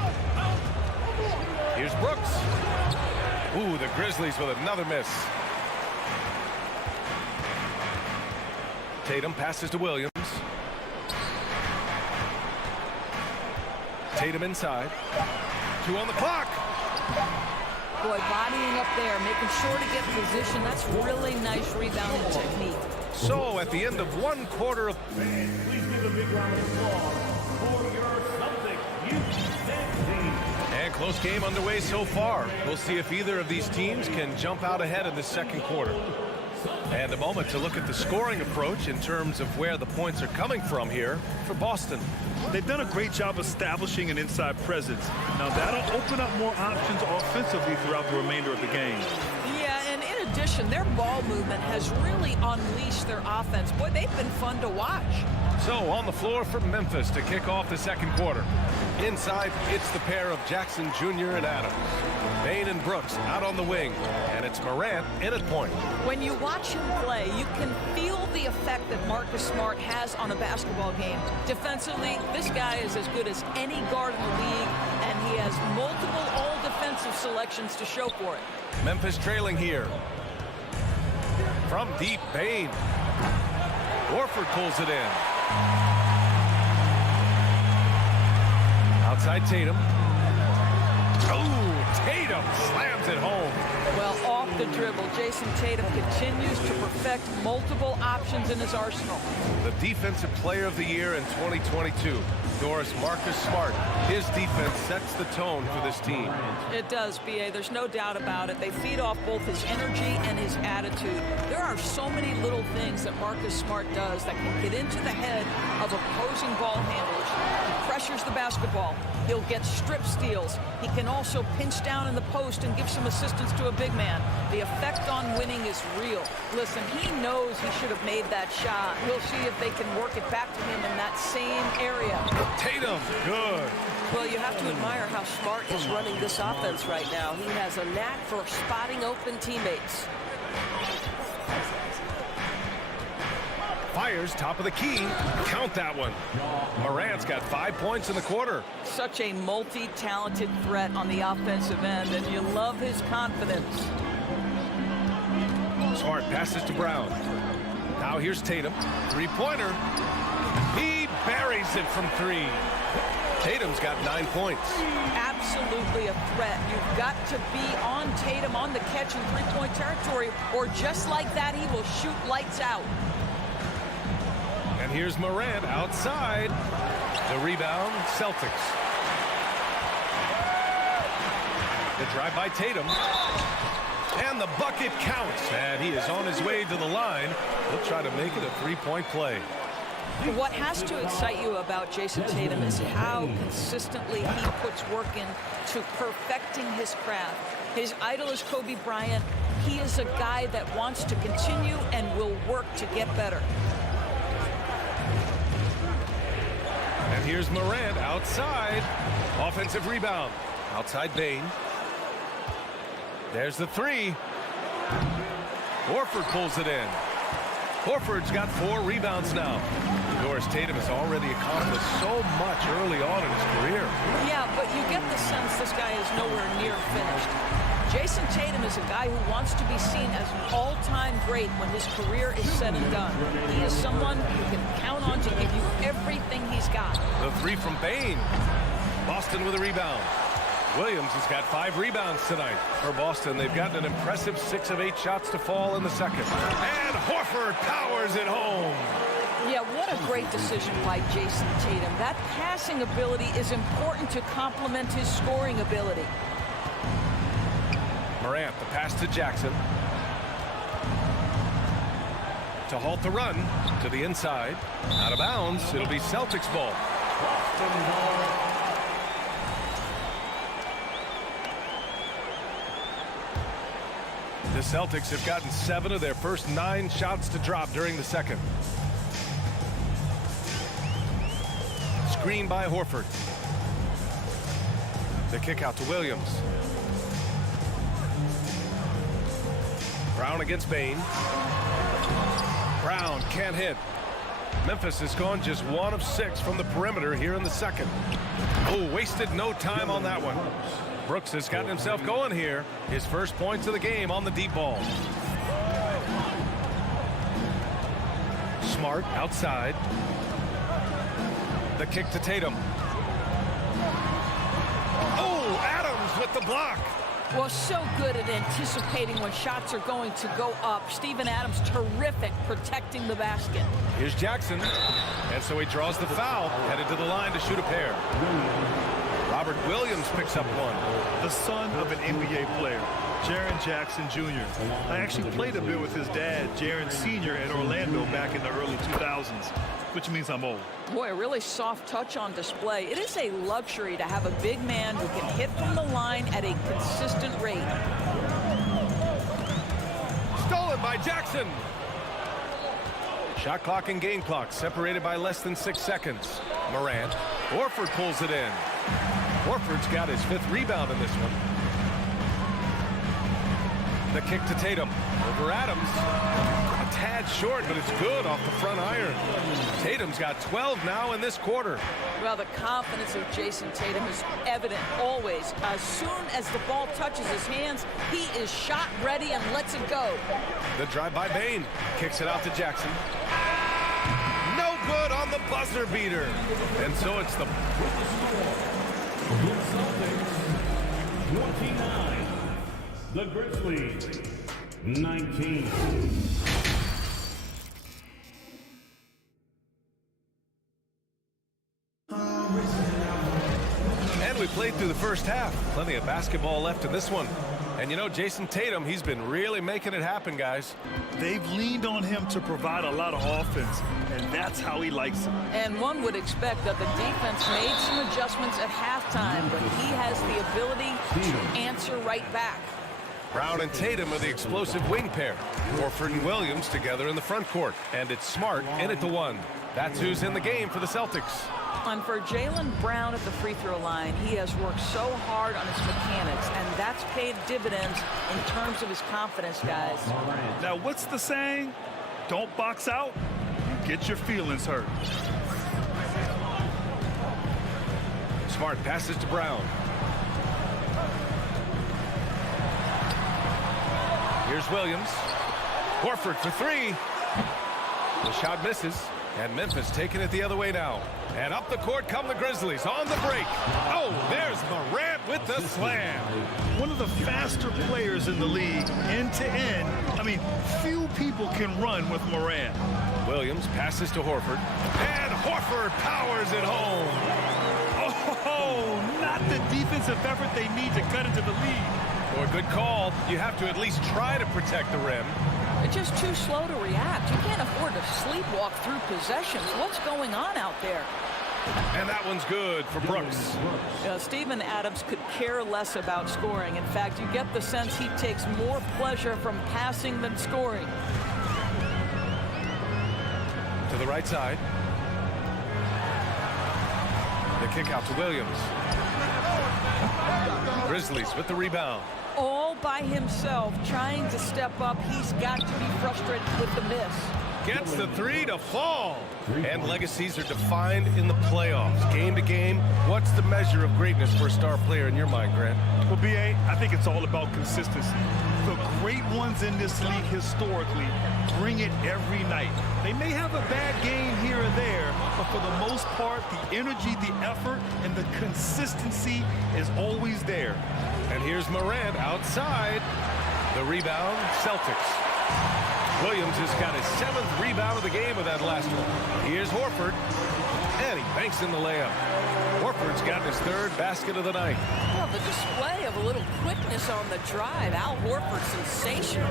Here's Brooks. Ooh, the Grizzlies with another miss. Tatum passes to Williams. Tatum inside. 2 on the clock. Boy, bodying up there, making sure to get position. That's really nice rebounding technique. So at the end of 1 quarter of... Please give a big round of applause for your Celtics U16 team. And close game underway so far. We'll see if either of these teams can jump out ahead in the second quarter. And a moment to look at the scoring approach in terms of where the points are coming from here for Boston. They've done a great job establishing an inside presence. Now that'll open up more options offensively throughout the remainder of the game. Yeah, and in addition, their ball movement has really unleashed their offense. Boy, they've been fun to watch. So on the floor for Memphis to kick off the second quarter. Inside, it's the pair of Jackson Jr. and Adams. Bain and Brooks out on the wing, and it's Morant in at point. When you watch him play, you can feel the effect that Marcus Smart has on a basketball game. Defensively, this guy is as good as any guard in the league, and he has multiple all-defensive selections to show for it. Memphis trailing here. From deep, Bain. Warford pulls it in. Outside Tatum. Oh, Tatum slams it home. Well, off the dribble, Jason Tatum continues to perfect multiple options in his arsenal. The Defensive Player of the Year in 2022, Doris Marcus Smart. His defense sets the tone for this team. It does, B.A. There's no doubt about it. They feed off both his energy and his attitude. There are so many little things that Marcus Smart does that can get into the head of opposing ball handlers. He pressures the basketball. He'll get strip steals. He can also pinch down in the post and give some assistance to a big man. The effect on winning is real. Listen, he knows he should have made that shot. We'll see if they can work it back to him in that same area. Tatum, good. Well, you have to admire how Smart is running this offense right now. He has a knack for spotting open teammates. Fires top of the key. Count that one. Morant's got 5 points in the quarter. Such a multi-talented threat on the offensive end, and you love his confidence. Smart passes to Brown. Now here's Tatum. Three-pointer. He buries it from 3. Tatum's got 9 points. Absolutely a threat. You've got to be on Tatum on the catch in three-point territory, or just like that, he will shoot lights out. And here's Morant outside. The rebound, Celtics. The drive by Tatum. And the bucket counts. And he is on his way to the line. He'll try to make it a three-point play. What has to excite you about Jason Tatum is how consistently he puts work in to perfecting his craft. His idol is Kobe Bryant. He is a guy that wants to continue and will work to get better. And here's Morant outside. Offensive rebound. Outside Bain. There's the 3. Horford pulls it in. Horford's got 4 rebounds now. Doris Tatum has already accomplished so much early on in his career. Yeah, but you get the sense this guy is nowhere near finished. Jason Tatum is a guy who wants to be seen as an all-time great when his career is said and done. He is someone you can count on to give you everything he's got. The 3 from Bain. Boston with a rebound. Williams has got 5 rebounds tonight. For Boston, they've gotten an impressive 6 of 8 shots to fall in the second. And Horford powers it home. Yeah, what a great decision by Jason Tatum. That passing ability is important to complement his scoring ability. Morant, the pass to Jackson. To halt the run to the inside. Out of bounds. It'll be Celtics ball. The Celtics have gotten 7 of their first 9 shots to drop during the second. Screen by Horford. The kick out to Williams. Brown against Bane. Brown can't hit. Memphis has gone just 1 of 6 from the perimeter here in the second. Oh, wasted no time on that one. Brooks has gotten himself going here. His first points of the game on the deep ball. Smart outside. The kick to Tatum. Oh, Adams with the block. Well, so good at anticipating when shots are going to go up. Steven Adams, terrific protecting the basket. Here's Jackson. And so he draws the foul, headed to the line to shoot a pair. Robert Williams picks up one. The son of an NBA player, Jaren Jackson Jr. I actually played a bit with his dad, Jaren Sr. in Orlando back in the early 2000s, which means I'm old. Boy, a really soft touch on display. It is a luxury to have a big man who can hit from the line at a consistent rate. Stolen by Jackson. Shot clock and game clock separated by less than 6 seconds. Morant. Horford pulls it in. Horford's got his 5th rebound in this one. The kick to Tatum. Over Adams. A tad short, but it's good off the front iron. Tatum's got 12 now in this quarter. Well, the confidence of Jason Tatum is evident always. As soon as the ball touches his hands, he is shot ready and lets it go. The drive by Bane. Kicks it out to Jackson. No good on the buzzer beater. And so it's the... 29. The Grizzlies, 19. And we played through the first half. Plenty of basketball left in this one. And you know, Jason Tatum, he's been really making it happen, guys. They've leaned on him to provide a lot of offense, and that's how he likes it. And one would expect that the defense made some adjustments at halftime, but he has the ability to answer right back. Brown and Tatum are the explosive wing pair. Horford and Williams together in the front court. And it's Smart in at the 1. That's who's in the game for the Celtics. And for Jaylen Brown at the free throw line, he has worked so hard on his mechanics, and that's paid dividends in terms of his confidence, guys. Now, what's the saying? Don't box out, you get your feelings hurt. Smart passes to Brown. Here's Williams. Horford for 3. The shot misses, and Memphis taking it the other way now. And up the court come the Grizzlies on the break. Oh, there's Morant with the slam. One of the faster players in the league, end to end. I mean, few people can run with Morant. Williams passes to Horford. And Horford powers it home. Oh, not the defensive effort they need to cut into the lead. Or a good call. You have to at least try to protect the rim. They're just too slow to react. You can't afford to sleepwalk through possessions. What's going on out there? And that one's good for Brooks. Steven Adams could care less about scoring. In fact, you get the sense he takes more pleasure from passing than scoring. To the right side. The kick out to Williams. Grizzlies with the rebound. All by himself, trying to step up. He's got to be frustrated with the miss. Gets the 3 to fall. And legacies are defined in the playoffs. Game to game, what's the measure of greatness for a star player in your mind, Grant? Well, B.A., I think it's all about consistency. The great ones in this league historically bring it every night. They may have a bad game here and there, but for the most part, the energy, the effort, and the consistency is always there. And here's Morant outside. The rebound, Celtics. Williams has got his 7th rebound of the game with that last one. Here's Horford. And he banks in the layup. Horford's got his 3rd basket of the night. Well, the display of a little quickness on the drive. Al Horford, sensational.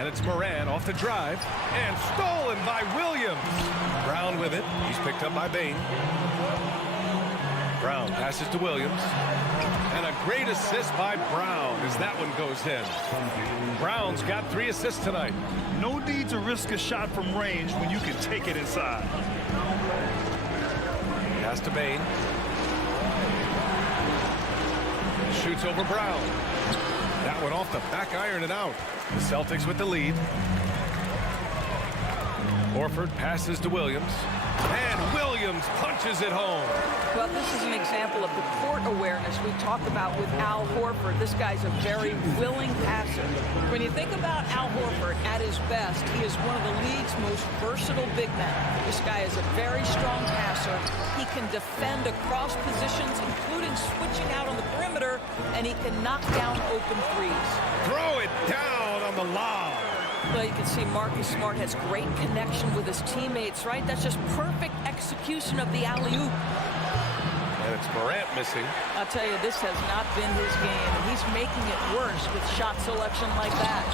And it's Morant off the drive. And stolen by Williams. Brown with it. He's picked up by Bane. Brown passes to Williams. And a great assist by Brown as that one goes in. Brown's got 3 assists tonight. No need to risk a shot from range when you can take it inside. Pass to Bain. Shoots over Brown. That one off the back iron and out. The Celtics with the lead. Horford passes to Williams. And Williams punches it home. Well, this is an example of the court awareness we talk about with Al Horford. This guy's a very willing passer. When you think about Al Horford at his best, he is one of the league's most versatile big men. This guy is a very strong passer. He can defend across positions, including switching out on the perimeter, and he can knock down open threes. Throw it down on the lob. Well, you can see Marcus Smart has great connection with his teammates, right? That's just perfect execution of the alley-oop. And it's Morant missing. I'll tell you, this has not been his game, and he's making it worse with shot selection like that.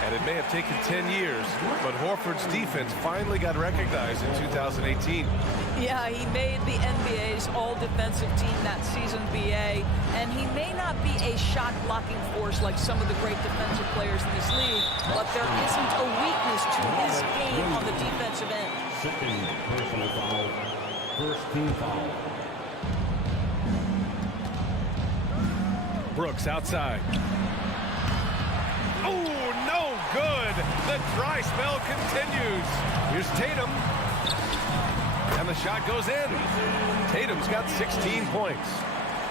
And it may have taken 10 years, but Horford's defense finally got recognized in 2018. Yeah, he made the NBA's all-defensive team that season, BA, and he may not be a shot-blocking force like some of the great defensive players in this league, but there isn't a weakness to his game on the defensive end. Second personal foul. First team foul. Brooks outside. Oh, no good. The dry spell continues. Here's Tatum. And the shot goes in. Tatum's got 16 points.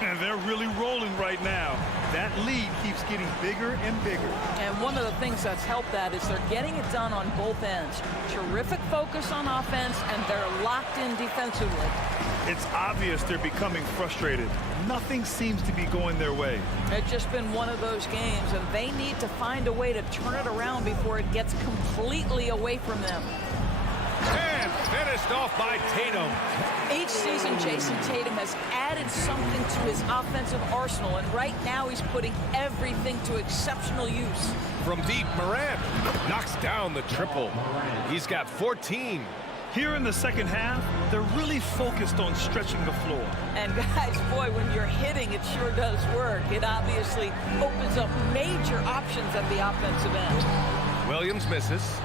And they're really rolling right now. That lead keeps getting bigger and bigger. And one of the things that's helped that is they're getting it done on both ends. Terrific focus on offense, and they're locked in defensively. It's obvious they're becoming frustrated. Nothing seems to be going their way. It's just been one of those games, and they need to find a way to turn it around before it gets completely away from them. And finished off by Tatum. Each season, Jason Tatum has added something to his offensive arsenal, and right now he's putting everything to exceptional use. From deep, Morant knocks down the triple. He's got 14. Here in the second half, they're really focused on stretching the floor. And guys, boy, when you're hitting, it sure does work. It obviously opens up major options at the offensive end. Williams misses.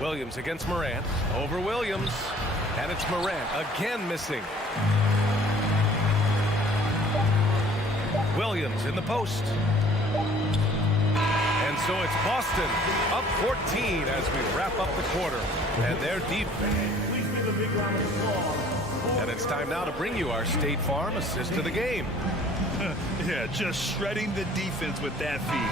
Williams against Morant. Over Williams. And it's Morant again missing. Williams in the post. And so it's Boston up 14 as we wrap up the quarter. And they're deep. Please give a big round of applause. And it's time now to bring you our State Farm assist of the game. Yeah, just shredding the defense with that feed.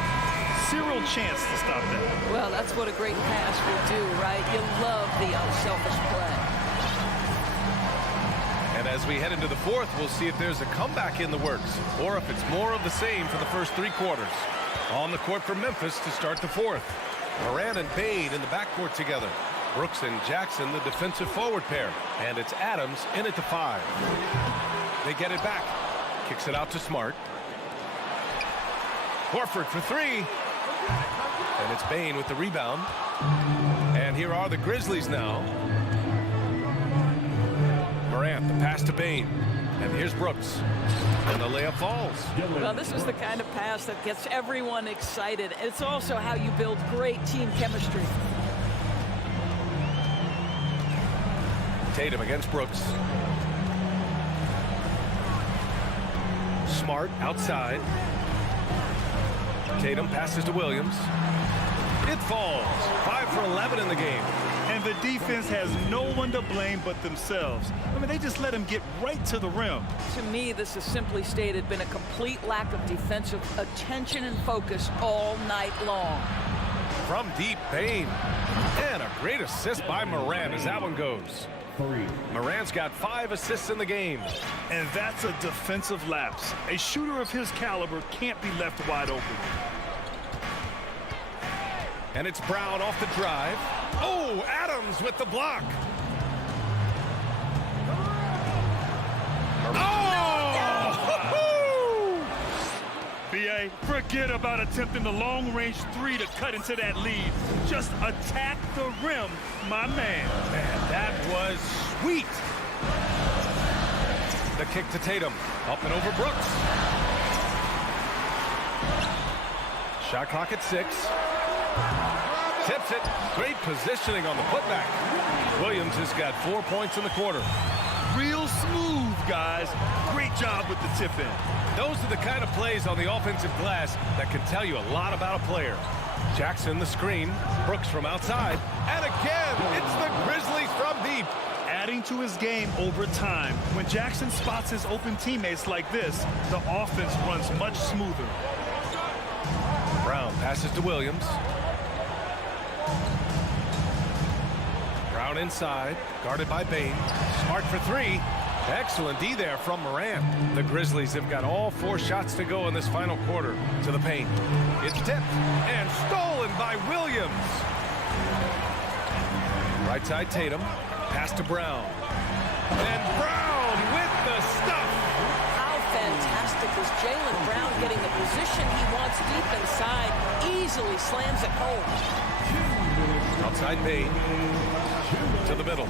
Zero chance to stop that. Well, that's what a great pass will do, right? You love the unselfish play. And as we head into the fourth, we'll see if there's a comeback in the works or if it's more of the same for the first 3 quarters. On the court for Memphis to start the fourth. Morant and Bain in the backcourt together. Brooks and Jackson, the defensive forward pair. And it's Adams in at the 5. They get it back. Kicks it out to Smart. Horford for 3. And it's Bain with the rebound. And here are the Grizzlies now. Morant, the pass to Bain. And here's Brooks. And the layup falls. Well, this is the kind of pass that gets everyone excited. It's also how you build great team chemistry. Tatum against Brooks. Smart outside. Tatum passes to Williams. It falls. 5 for 11 in the game. And the defense has no one to blame but themselves. I mean, they just let him get right to the rim. To me, this has simply stated been a complete lack of defensive attention and focus all night long. From deep, Bain. And a great assist by Morant as that one goes. 3. Morant's got 5 assists in the game. And that's a defensive lapse. A shooter of his caliber can't be left wide open. And it's Brown off the drive. Oh, Adams with the block. Oh! BA, forget about attempting the long-range 3 to cut into that lead. Just attack the rim, my man. Man, that was sweet. The kick to Tatum. Up and over Brooks. Shot clock at 6. Tips it. Great positioning on the putback. Williams has got 4 points in the quarter. Real smooth, guys. Great job with the tip in. Those are the kind of plays on the offensive glass that can tell you a lot about a player. Jackson the screen. Brooks from outside. And again, it's the Grizzlies from deep. Adding to his game over time. When Jackson spots his open teammates like this, the offense runs much smoother. Brown passes to Williams. Brown inside, guarded by Bain. Smart for 3. Excellent D there from Moran. The Grizzlies have got all 4 shots to go in this final quarter. To the paint. It's tipped and stolen by Williams. Right side Tatum. Pass to Brown. And Brown with the stuff. How fantastic is Jaylen Brown getting the position he wants deep inside. Easily slams it home. Outside Bain. To the middle.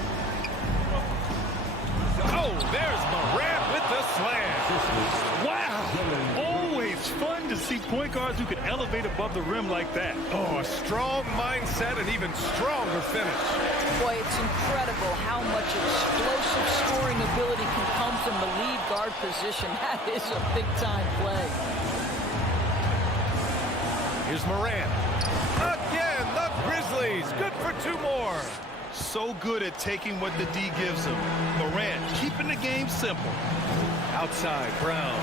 Oh, there's Moran with the slam. Wow. Always fun to see point guards who can elevate above the rim like that. Oh, a strong mindset and even stronger finish. Boy, it's incredible how much explosive scoring ability can come from the lead guard position. That is a big-time play. Here's Moran. Again, the Grizzlies. Good for 2 more. So good at taking what the D gives him. Moran keeping the game simple. Outside, Brown.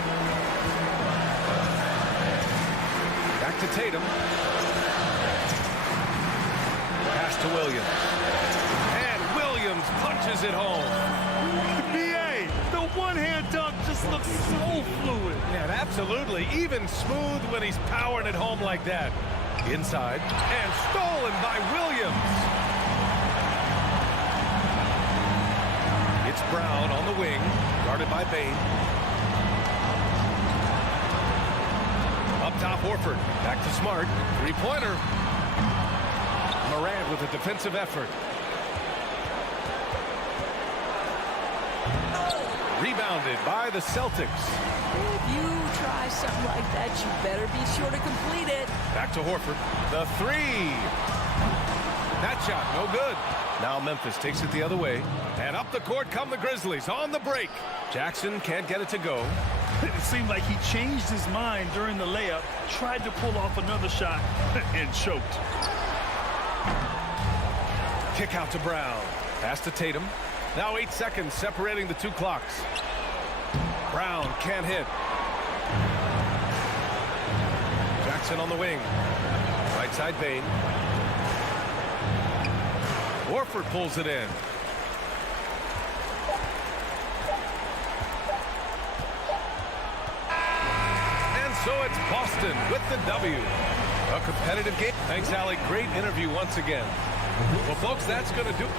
Back to Tatum. Pass to Williams. And Williams punches it home. BA, the one-hand dunk just looks so fluid. Yeah, absolutely. Even smooth when he's powering it home like that. Inside. And stolen by Williams. It's Brown on the wing. Guarded by Bain. Up top, Horford. Back to Smart. 3-pointer. Moran with a defensive effort. Rebounded by the Celtics. If you try something like that, you better be sure to complete it. Back to Horford. The 3. That shot, no good. Now Memphis takes it the other way. And up the court come the Grizzlies on the break. Jackson can't get it to go. It seemed like he changed his mind during the layup, tried to pull off another shot, and choked. Kick out to Brown. Pass to Tatum. Now 8 seconds separating the 2 clocks. Brown can't hit. Jackson on the wing. Right side Bain. Horford pulls it in. And so it's Boston with the W. A competitive game. Thanks, Allie. Great interview once again. Well, folks, that's going to do it.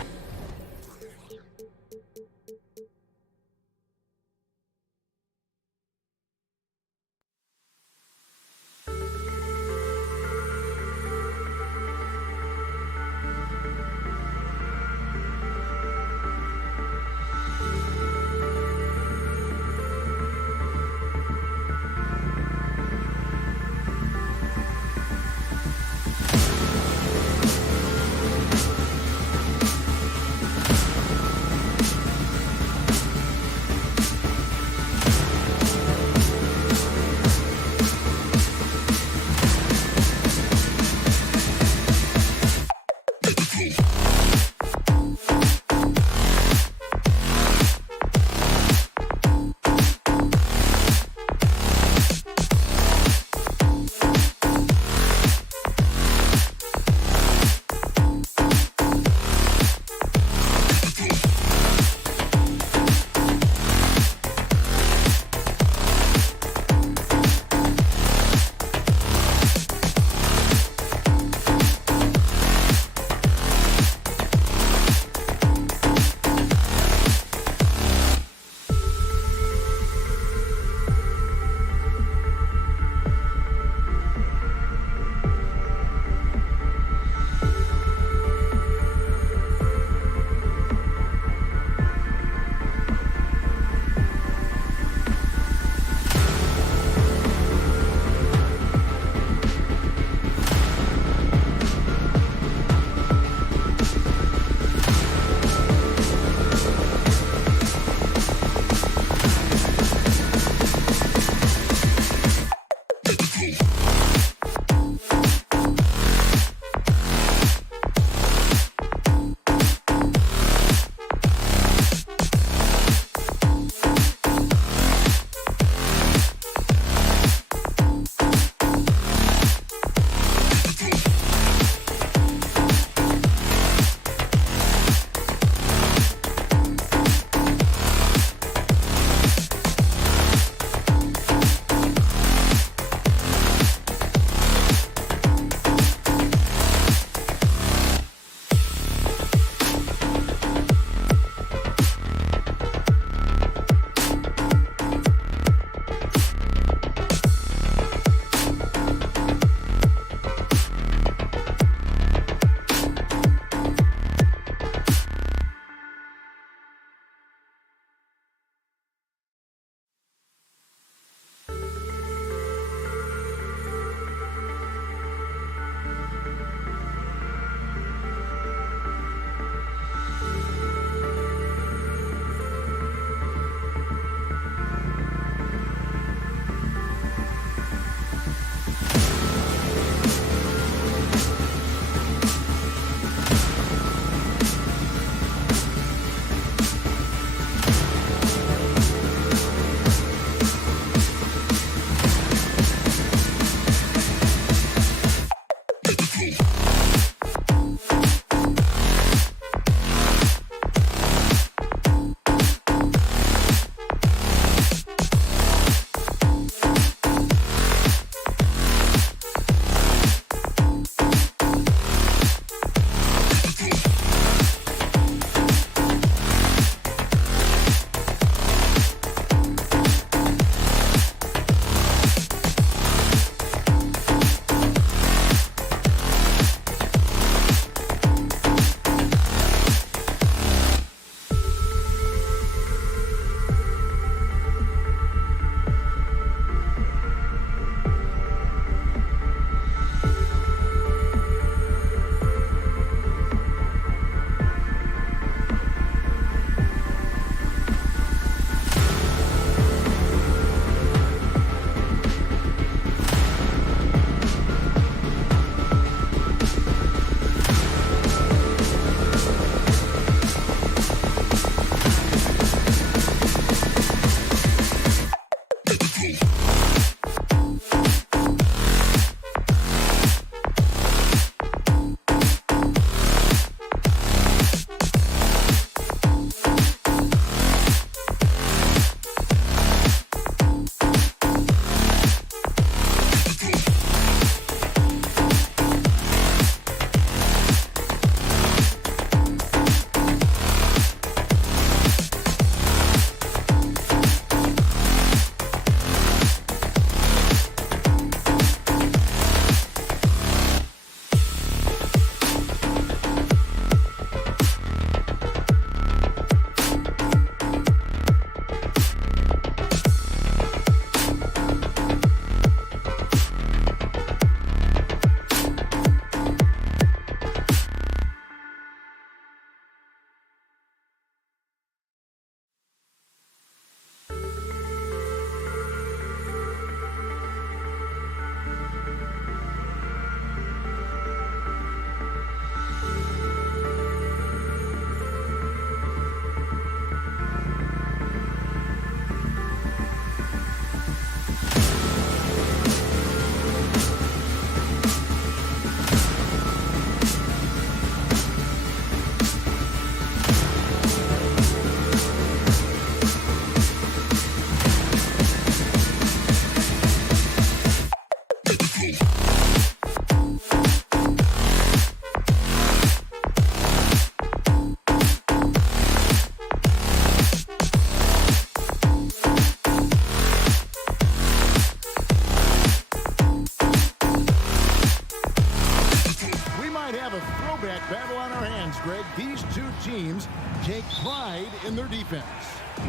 fans, Greg, these two teams take pride in their defense.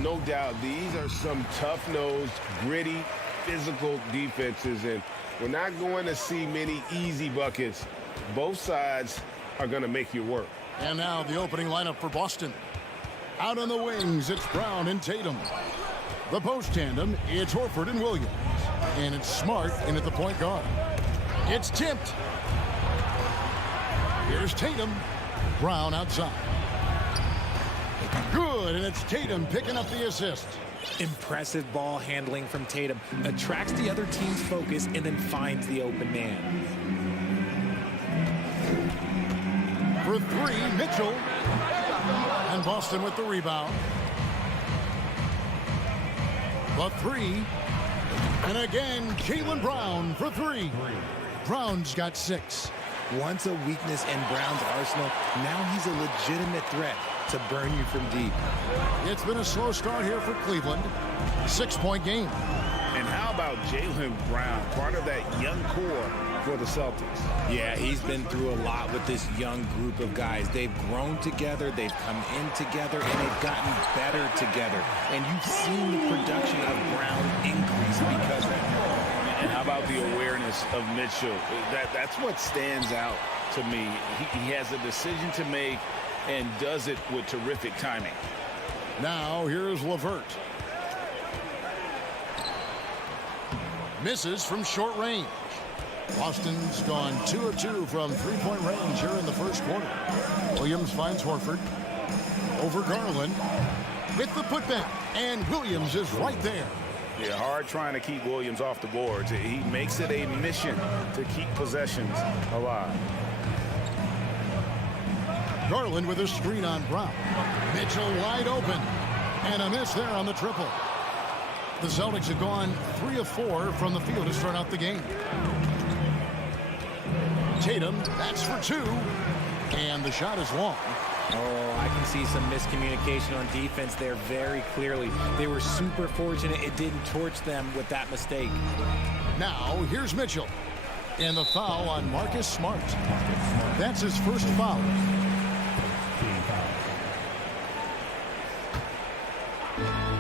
No doubt, these are some tough-nosed, gritty, physical defenses, and we're not going to see many easy buckets. Both sides are going to make you work. And now the opening lineup for Boston. Out on the wings, it's Brown and Tatum. The post tandem, it's Horford and Williams. And it's Smart in at the point guard. It's tipped. Here's Tatum. Brown outside. Good, and it's Tatum picking up the assist. Impressive ball handling from Tatum. Attracts the other team's focus and then finds the open man. For three, Mitchell. And Boston with the rebound. The three. And again, Jaylen Brown for three. Brown's got 6. Once a weakness in Brown's arsenal, now he's a legitimate threat to burn you from deep. It's been a slow start here for Cleveland. 6-point game. And how about Jaylen Brown, part of that young core for the Celtics? Yeah, he's been through a lot with this young group of guys. They've grown together, they've come in together, and they've gotten better together. And you've seen the production of Brown increase because of it. And how about the awareness of Mitchell? That's what stands out to me. He has a decision to make and does it with terrific timing. Now here's LeVert. Misses from short range. Boston's gone 2 of 2 from three-point range here in the first quarter. Williams finds Horford. Over Garland. With the putback. And Williams is right there. Yeah, hard trying to keep Williams off the boards. He makes it a mission to keep possessions alive. Garland with a screen on Brown. Mitchell wide open. And a miss there on the triple. The Celtics have gone 3 of 4 from the field to start out the game. Tatum, that's for 2. And the shot is long. Oh, I can see some miscommunication on defense there very clearly. They were super fortunate it didn't torch them with that mistake. Now, here's Mitchell. And the foul on Marcus Smart. That's his first foul.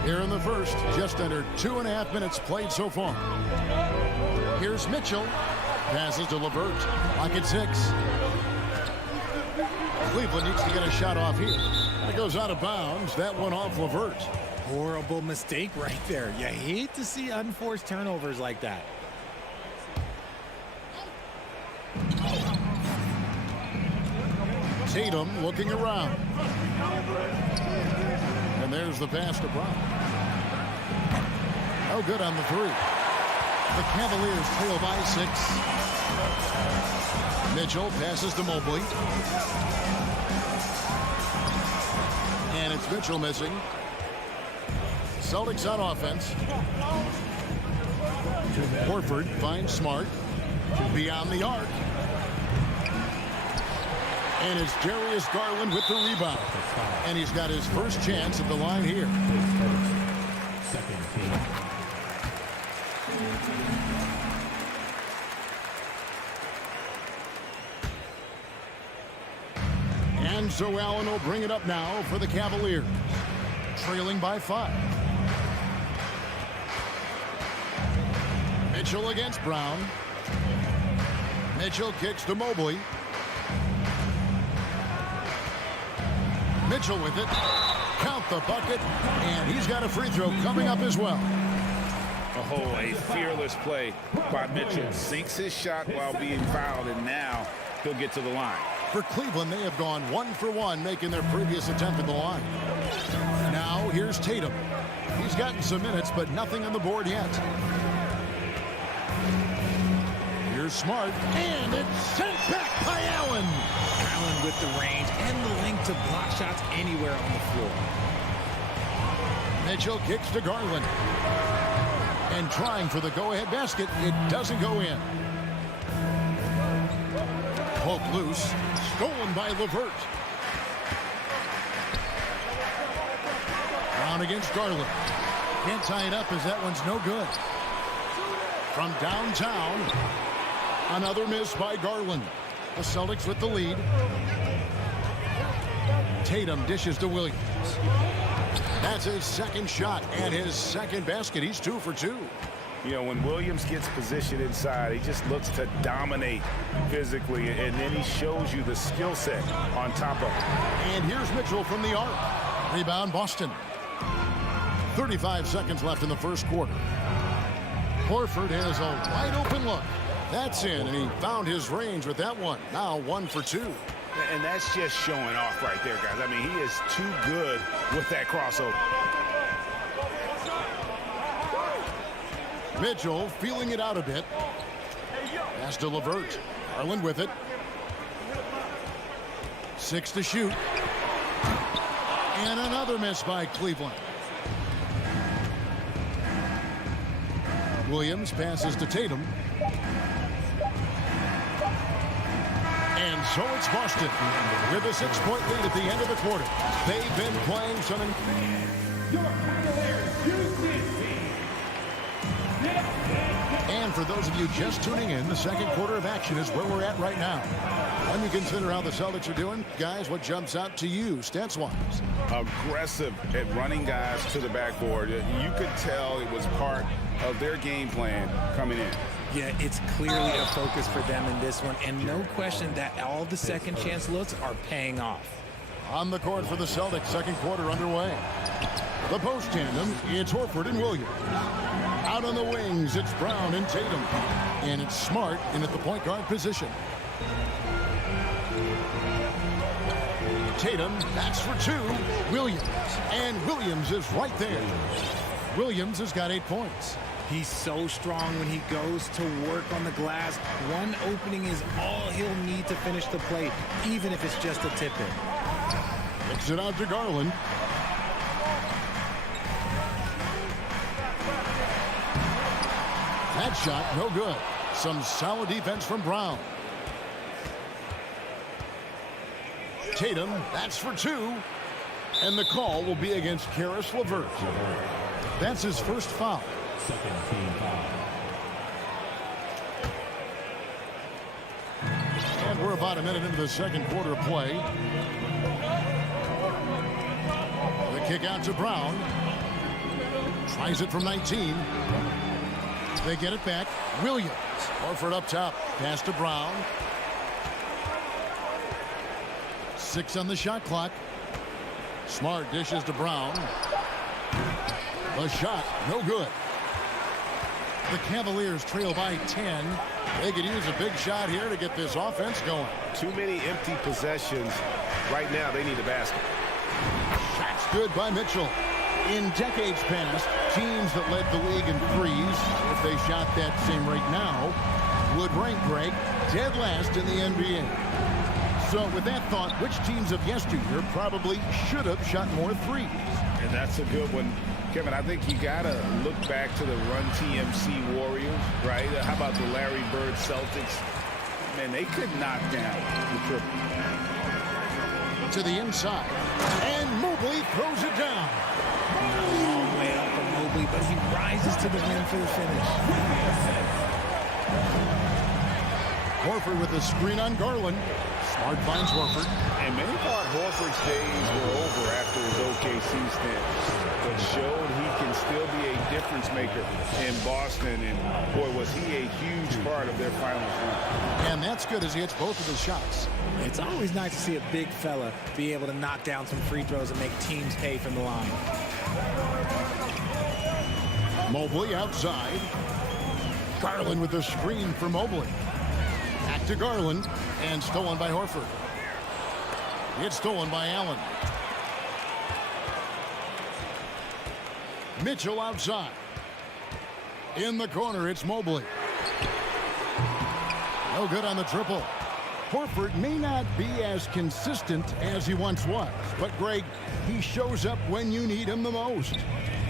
Here in the first, just under 2.5 minutes played so far. Here's Mitchell. Passes to LeVert. Lock at 6. Cleveland needs to get a shot off here. It goes out of bounds. That one off LeVert. Horrible mistake right there. You hate to see unforced turnovers like that. Tatum looking around. And there's the pass to Brown. Oh, good on the 3. The Cavaliers trail by 6. Mitchell passes to Mobley. And it's Mitchell missing. Celtics on offense. Horford finds Smart. Beyond the arc. And it's Darius Garland with the rebound. And he's got his first chance at the line here. And so Allen will bring it up now for the Cavaliers. Trailing by 5. Mitchell against Brown. Mitchell kicks to Mobley. Mitchell with it. Count the bucket. And he's got a free throw coming up as well. Oh, a fearless play by Mitchell. Sinks his shot while being fouled, and now he'll get to the line. For Cleveland, they have gone 1 for 1, making their previous attempt at the line. Now, here's Tatum. He's gotten some minutes, but nothing on the board yet. Here's Smart, and it's sent back by Allen. Allen with the range and the length to block shots anywhere on the floor. Mitchell kicks to Garland. And trying for the go-ahead basket, it doesn't go in. Poked loose, stolen by LeVert. Brown against Garland. Can't tie it up as that one's no good. From downtown, another miss by Garland. The Celtics with the lead. Tatum dishes to Williams. That's his second shot and his second basket. He's 2 for 2. You know, when Williams gets positioned inside, he just looks to dominate physically, and then he shows you the skill set on top of it. And here's Mitchell from the arc. Rebound, Boston. 35 seconds left in the first quarter. Horford has a wide open look. That's in, and he found his range with that one. Now 1 for 2. And that's just showing off right there, guys. I mean, he is too good with that crossover. Mitchell feeling it out a bit. Pass to LeVert. Garland with it. 6 to shoot. And another miss by Cleveland. Williams passes to Tatum. And so it's Boston with a 6-point lead at the end of the quarter. They've been playing some... And for those of you just tuning in, the second quarter of action is where we're at right now. When you consider how the Celtics are doing, guys, what jumps out to you stats-wise? Aggressive at running guys to the backboard. You could tell it was part of their game plan coming in. Yeah, it's clearly a focus for them in this one, and no question that all the second chance looks are paying off. On the court for the Celtics, second quarter underway. The post tandem, it's Horford and Williams. Out on the wings, it's Brown and Tatum. And it's Smart in at the point guard position. Tatum, that's for 2. Williams. And Williams is right there. Williams has got 8 points. He's so strong when he goes to work on the glass. One opening is all he'll need to finish the play, even if it's just a tip-in. Kicks it out to Garland. That shot, no good. Some solid defense from Brown. Tatum, that's for 2. And the call will be against Karis LeVert. That's his first foul. Second team foul. And we're about a minute into the second quarter of play. The kick out to Brown. Tries it from 19. They get it back. Williams. Horford up top. Pass to Brown. 6 on the shot clock. Smart dishes to Brown. The shot, no good. The Cavaliers trail by 10. They could use a big shot here to get this offense going. Too many empty possessions. Right now, they need a basket. Shot's good by Mitchell. In decades past, teams that led the league in threes, if they shot that same rate now, would rank Greg dead last in the NBA. So with that thought, which teams of yesteryear probably should have shot more threes? And that's a good one. Kevin, I think you got to look back to the Run TMC Warriors, right? How about the Larry Bird Celtics? Man, they could knock down the triple. To the inside. And Mobley throws it down. Long way up for Mobley, but he rises to the rim for the finish. Horford with a screen on Garland. Smart finds Horford. And many thought Horford's days were over after his OKC stint, but showed he can still be a difference maker in Boston. And boy, was he a huge part of their finals run. And that's good as he hits both of his shots. It's always nice to see a big fella be able to knock down some free throws and make teams pay from the line. Mobley outside. Garland with the screen for Mobley. Back to Garland, and stolen by Horford. It's stolen by Allen. Mitchell outside. In the corner, it's Mobley. No good on the triple. Horford may not be as consistent as he once was, but Greg, he shows up when you need him the most.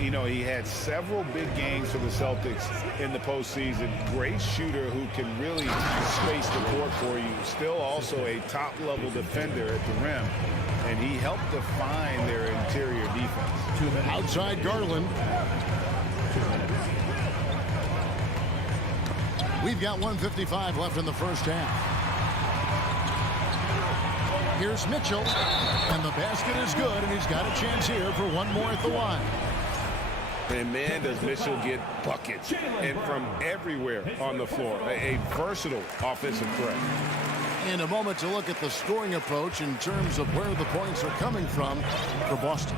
You know, he had several big games for the Celtics in the postseason. Great shooter who can really space the court for you. Still also a top-level defender at the rim. And he helped define their interior defense. Outside Garland. We've got 1:55 left in the first half. Here's Mitchell, and the basket is good, and he's got a chance here for one more at the line. And man, does Mitchell get buckets, and from everywhere on the floor. A versatile offensive threat. In a moment to look at the scoring approach in terms of where the points are coming from for Boston.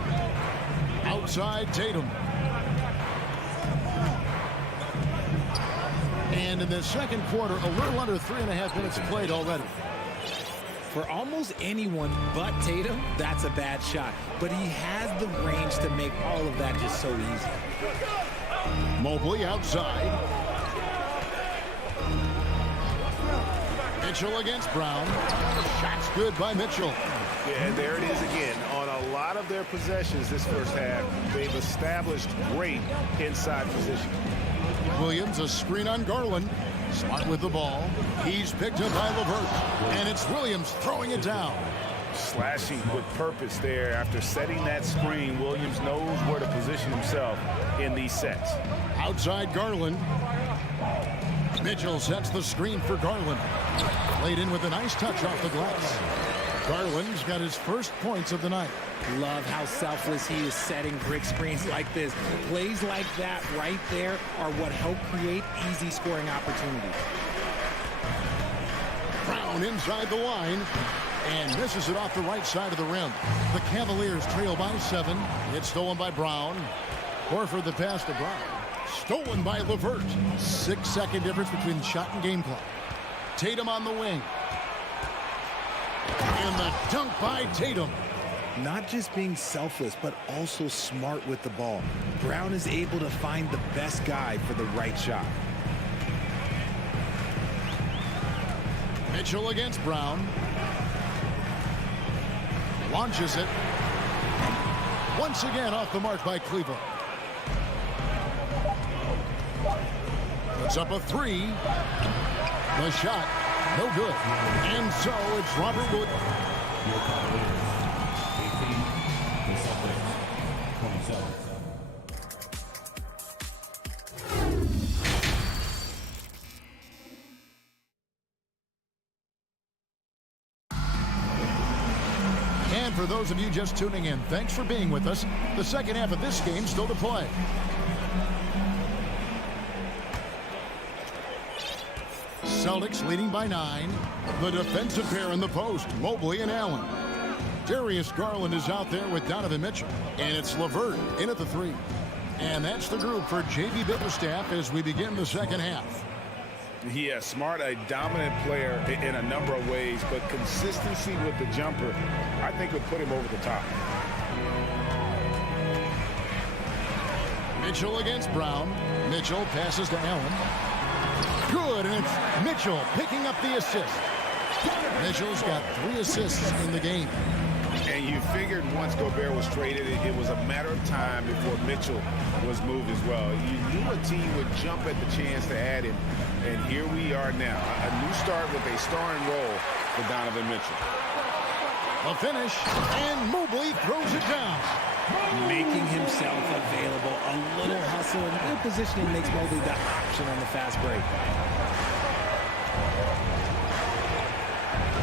Outside Tatum. And in the second quarter, a little under 3.5 minutes played already. For almost anyone but Tatum, that's a bad shot. But he has the range to make all of that just so easy. Mobley outside. Mitchell against Brown. Shot's good by Mitchell. Yeah, there it is again. On a lot of their possessions this first half, they've established great inside position. Williams, a screen on Garland. Smart with the ball. He's picked up by LeVert. And it's Williams throwing it down. Slashing with purpose there. After setting that screen, Williams knows where to position himself in these sets. Outside Garland. Mitchell sets the screen for Garland. Played in with a nice touch off the glass. Garland's got his first points of the night. Love how selfless he is setting brick screens like this. Plays like that right there are what help create easy scoring opportunities. Brown inside the line and misses it off the right side of the rim. The Cavaliers trail by 7. It's stolen by Brown. Horford the pass to Brown. Stolen by LeVert. 6-second difference between the shot and game clock. Tatum on the wing. And the dunk by Tatum. Not just being selfless, but also smart with the ball. Brown is able to find the best guy for the right shot. Mitchell against Brown. Launches it. Once again off the mark by Cleveland. Puts up a 3. The shot, no good. And so it's Robert Wood. And for those of you just tuning in, thanks for being with us. The second half of this game still to play. Celtics leading by 9. The defensive pair in the post, Mobley and Allen. Darius Garland is out there with Donovan Mitchell. And it's LeVert in at the 3. And that's the group for J.B. Bickerstaff as we begin the second half. Yeah, Smart, a dominant player in a number of ways, but consistency with the jumper, I think, would put him over the top. Mitchell against Brown. Mitchell passes to Allen. Good, and it's Mitchell picking up the assist. Mitchell's got 3 assists in the game. And you figured once Gobert was traded, it was a matter of time before Mitchell was moved as well. You knew a team would jump at the chance to add him, and here we are now. A new start with a starring role for Donovan Mitchell. A finish, and Mobley throws it down. Making himself available. A little hustle and good positioning makes Mobley the option on the fast break.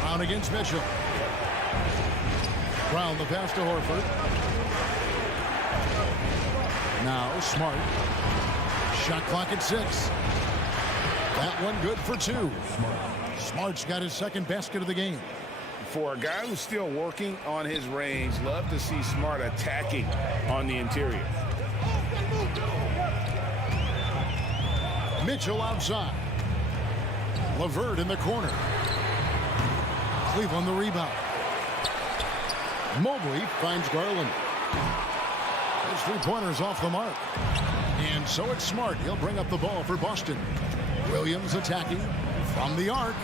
Brown against Mitchell. Brown the pass to Horford. Now Smart. Shot clock at 6. That one good for 2. Smart's got his second basket of the game. For a guy who's still working on his range, love to see Smart attacking on the interior. Mitchell outside. LeVert in the corner. Cleveland the rebound. Mobley finds Garland. His 3-pointers off the mark. And so it's Smart. He'll bring up the ball for Boston. Williams attacking from the arc.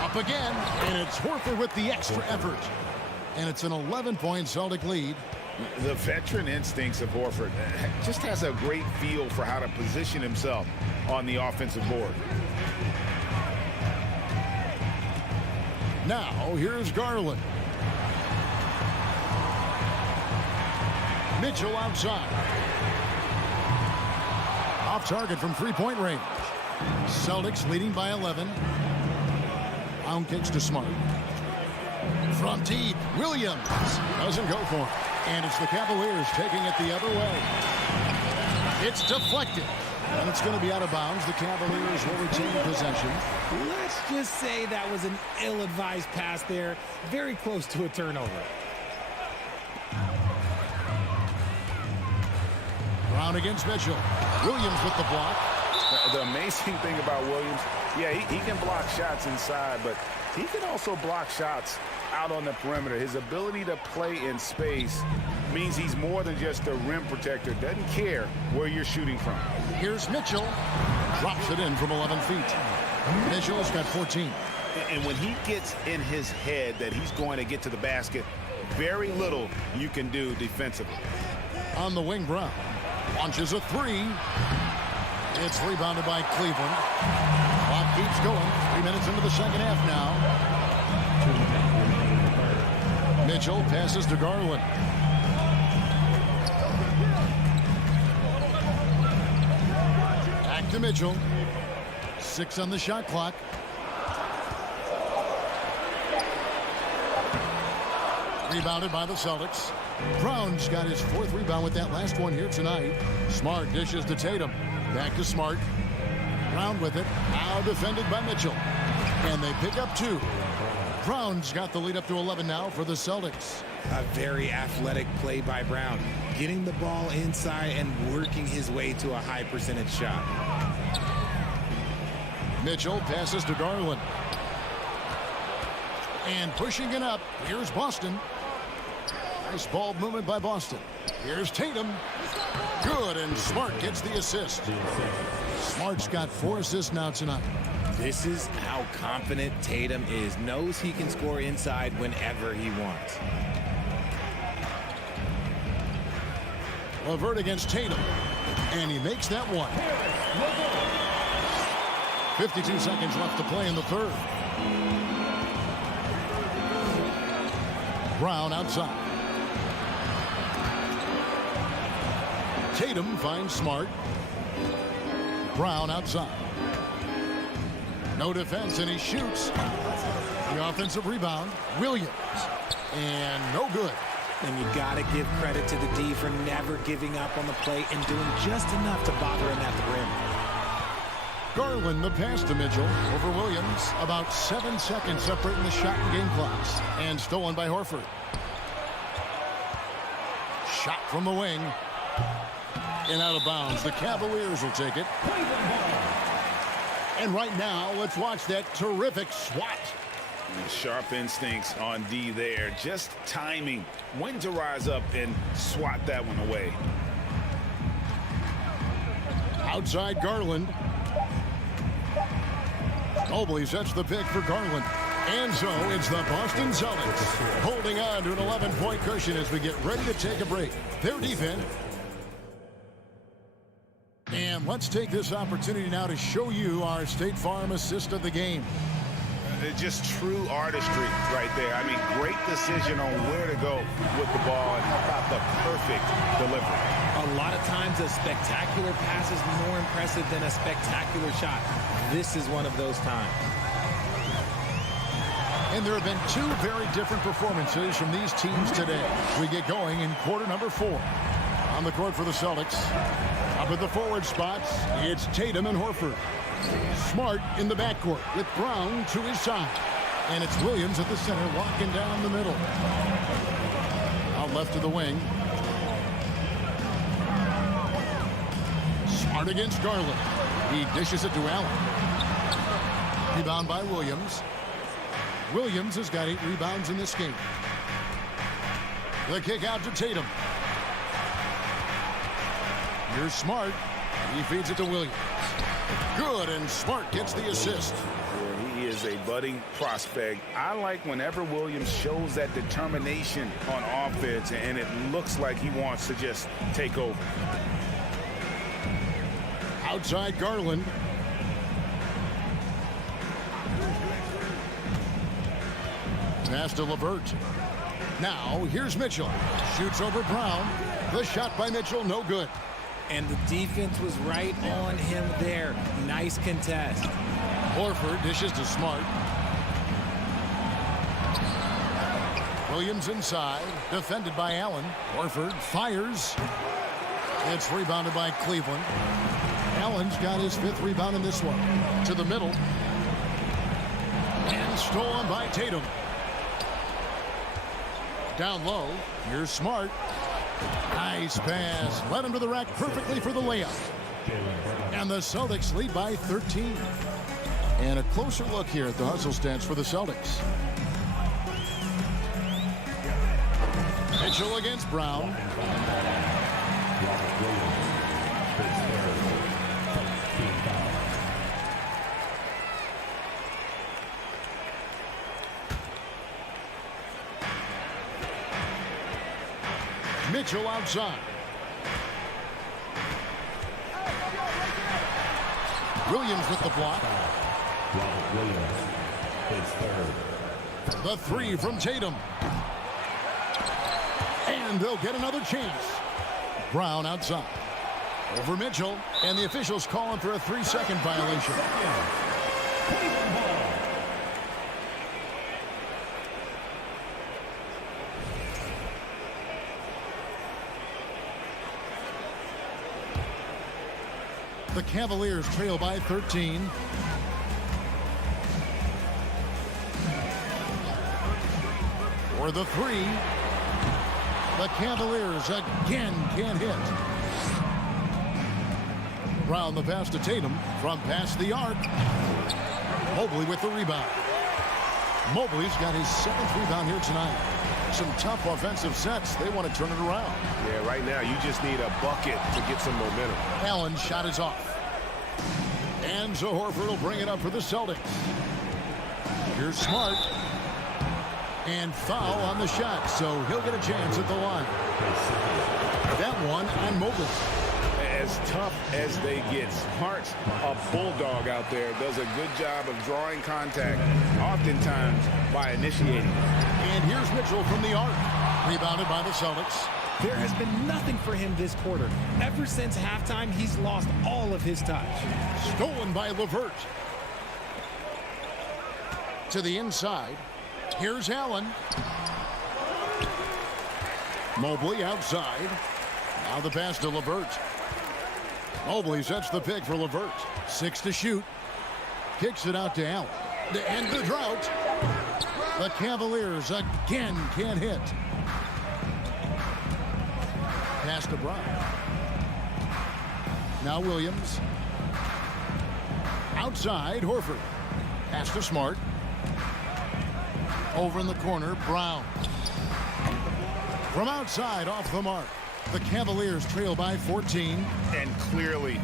Up again, and it's Horford with the extra effort. And it's an 11-point Celtic lead. The veteran instincts of Horford just has a great feel for how to position himself on the offensive board. Now, here's Garland. Mitchell outside. Off target from 3-point range. Celtics leading by 11. Brown kicks to Smart. From deep, Williams doesn't go for it. And it's the Cavaliers taking it the other way. It's deflected. And it's going to be out of bounds. The Cavaliers will retain possession. Let's just say that was an ill-advised pass there. Very close to a turnover. Brown against Mitchell. Williams with the block. The amazing thing about Williams, yeah, he can block shots inside, but he can also block shots out on the perimeter. His ability to play in space means he's more than just a rim protector. Doesn't care where you're shooting from. Here's Mitchell. Drops it in from 11 feet. Mitchell's got 14. And when he gets in his head that he's going to get to the basket, very little you can do defensively. On the wing, Brown launches a three. It's rebounded by Cleveland. Clock keeps going. 3 minutes into the second half now. Mitchell passes to Garland. Back to Mitchell. 6 on the shot clock. Rebounded by the Celtics. Brown's got his 4th rebound with that last one here tonight. Smart dishes to Tatum. Back to Smart. Brown with it. Now defended by Mitchell. And they pick up 2. Brown's got the lead up to 11 now for the Celtics. A very athletic play by Brown. Getting the ball inside and working his way to a high percentage shot. Mitchell passes to Garland. And pushing it up. Here's Boston. Nice ball movement by Boston. Here's Tatum. Good, and Smart gets the assist. Smart's got 4 assists now tonight. This is how confident Tatum is. Knows he can score inside whenever he wants. LeVert against Tatum. And he makes that one. 52 seconds left to play in the third. Brown outside. Tatum finds Smart. Brown outside. No defense, and he shoots. The offensive rebound, Williams. And no good. And you got to give credit to the D for never giving up on the play and doing just enough to bother him at the rim. Garland, the pass to Mitchell over Williams. About 7 seconds separating the shot and game clocks. And stolen by Horford. Shot from the wing. And out of bounds. The Cavaliers will take it. And right now, let's watch that terrific swat. Sharp instincts on D there. Just timing. When to rise up and swat that one away. Outside Garland. Mobley sets the pick for Garland. And so it's the Boston Celtics holding on to an 11-point cushion as we get ready to take a break. Their defense. And let's take this opportunity now to show you our State Farm assist of the game. Just true artistry right there. I mean, great decision on where to go with the ball, and how about the perfect delivery. A lot of times a spectacular pass is more impressive than a spectacular shot. This is one of those times. And there have been 2 very different performances from these teams today. We get going in quarter number 4. On the court for the Celtics. Up at the forward spots, it's Tatum and Horford. Smart in the backcourt with Brown to his side. And it's Williams at the center, locking down the middle. Out left to the wing. Smart against Garland. He dishes it to Allen. Rebound by Williams. Williams has got 8 rebounds in this game. The kick out to Tatum. Here's Smart. He feeds it to Williams. Good, and Smart gets the assist. Yeah, he is a budding prospect. I like whenever Williams shows that determination on offense, and it looks like he wants to just take over. Outside Garland. Pass to LeVert. Now, here's Mitchell. Shoots over Brown. The shot by Mitchell, no good. And the defense was right on him there. Nice contest. Horford dishes to Smart. Williams inside, defended by Allen. Horford fires. It's rebounded by Cleveland. Allen's got his 5th rebound in this one. To the middle. And stolen by Tatum. Down low. Here's Smart. Nice pass. Led him to the rack perfectly for the layup. And the Celtics lead by 13. And a closer look here at the hustle stats for the Celtics. Mitchell against Brown. Mitchell outside. Williams with the block. Williams, his 3rd. The 3 from Tatum. And they'll get another chance. Brown outside. Over Mitchell. And the officials calling for a 3-second violation. The Cavaliers trail by 13. For the 3. The Cavaliers again can't hit. Brown the pass to Tatum from past the arc. Mobley with the rebound. Mobley's got his 7th rebound here tonight. Some tough offensive sets. They want to turn it around. Yeah, right now you just need a bucket to get some momentum. Allen's shot is off. And so Horford will bring it up for the Celtics. Here's Smart. And foul on the shot, so he'll get a chance at the line. That one on Mobley. As tough as they get, Smart's a bulldog out there. Does a good job of drawing contact, oftentimes by initiating. And here's Mitchell from the arc. Rebounded by the Celtics. There has been nothing for him this quarter. Ever since halftime, he's lost all of his touch. Stolen by LeVert. To the inside. Here's Allen. Mobley outside. Now the pass to LeVert. Mobley sets the pick for LeVert. 6 to shoot. Kicks it out to Allen. To end the drought. The Cavaliers again can't hit. Pass to Brown. Now Williams. Outside, Horford. Pass to Smart. Over in the corner, Brown. From outside, off the mark. The Cavaliers trail by 14. And clearly,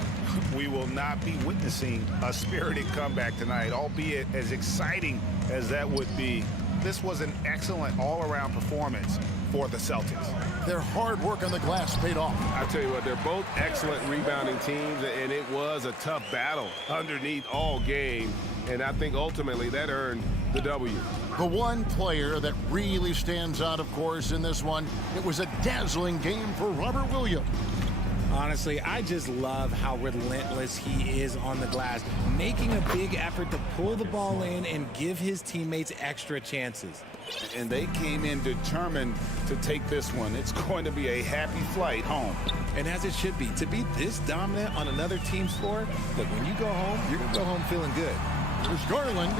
we will not be witnessing a spirited comeback tonight, albeit as exciting as that would be. This was an excellent all-around performance for the Celtics. Their hard work on the glass paid off. I tell you what, they're both excellent rebounding teams, and it was a tough battle underneath all game. And I think ultimately that earned the W. The one player that really stands out, of course, in this one, it was a dazzling game for Robert Williams. Honestly, I just love how relentless he is on the glass, making a big effort to pull the ball in and give his teammates extra chances. And they came in determined to take this one. It's going to be a happy flight home. And as it should be. To be this dominant on another team's floor, look, when you go home, you're going to go home feeling good. Here's Garland.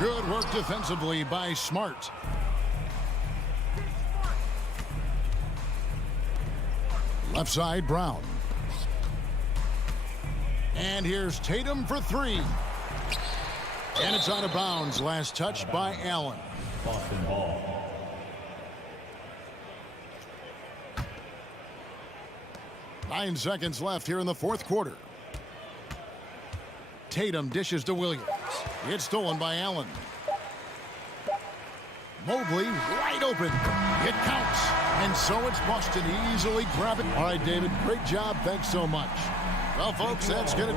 Good work defensively by Smart. Left side, Brown. And here's Tatum for 3. And it's out of bounds. Last touch by Allen. Boston ball. Nine seconds left here in the fourth quarter. Tatum dishes to Williams. It's stolen by Allen. Mobley wide open. It counts. And so it's Boston easily grabbing. All right, David, great job. Thanks so much. Well, folks, that's good.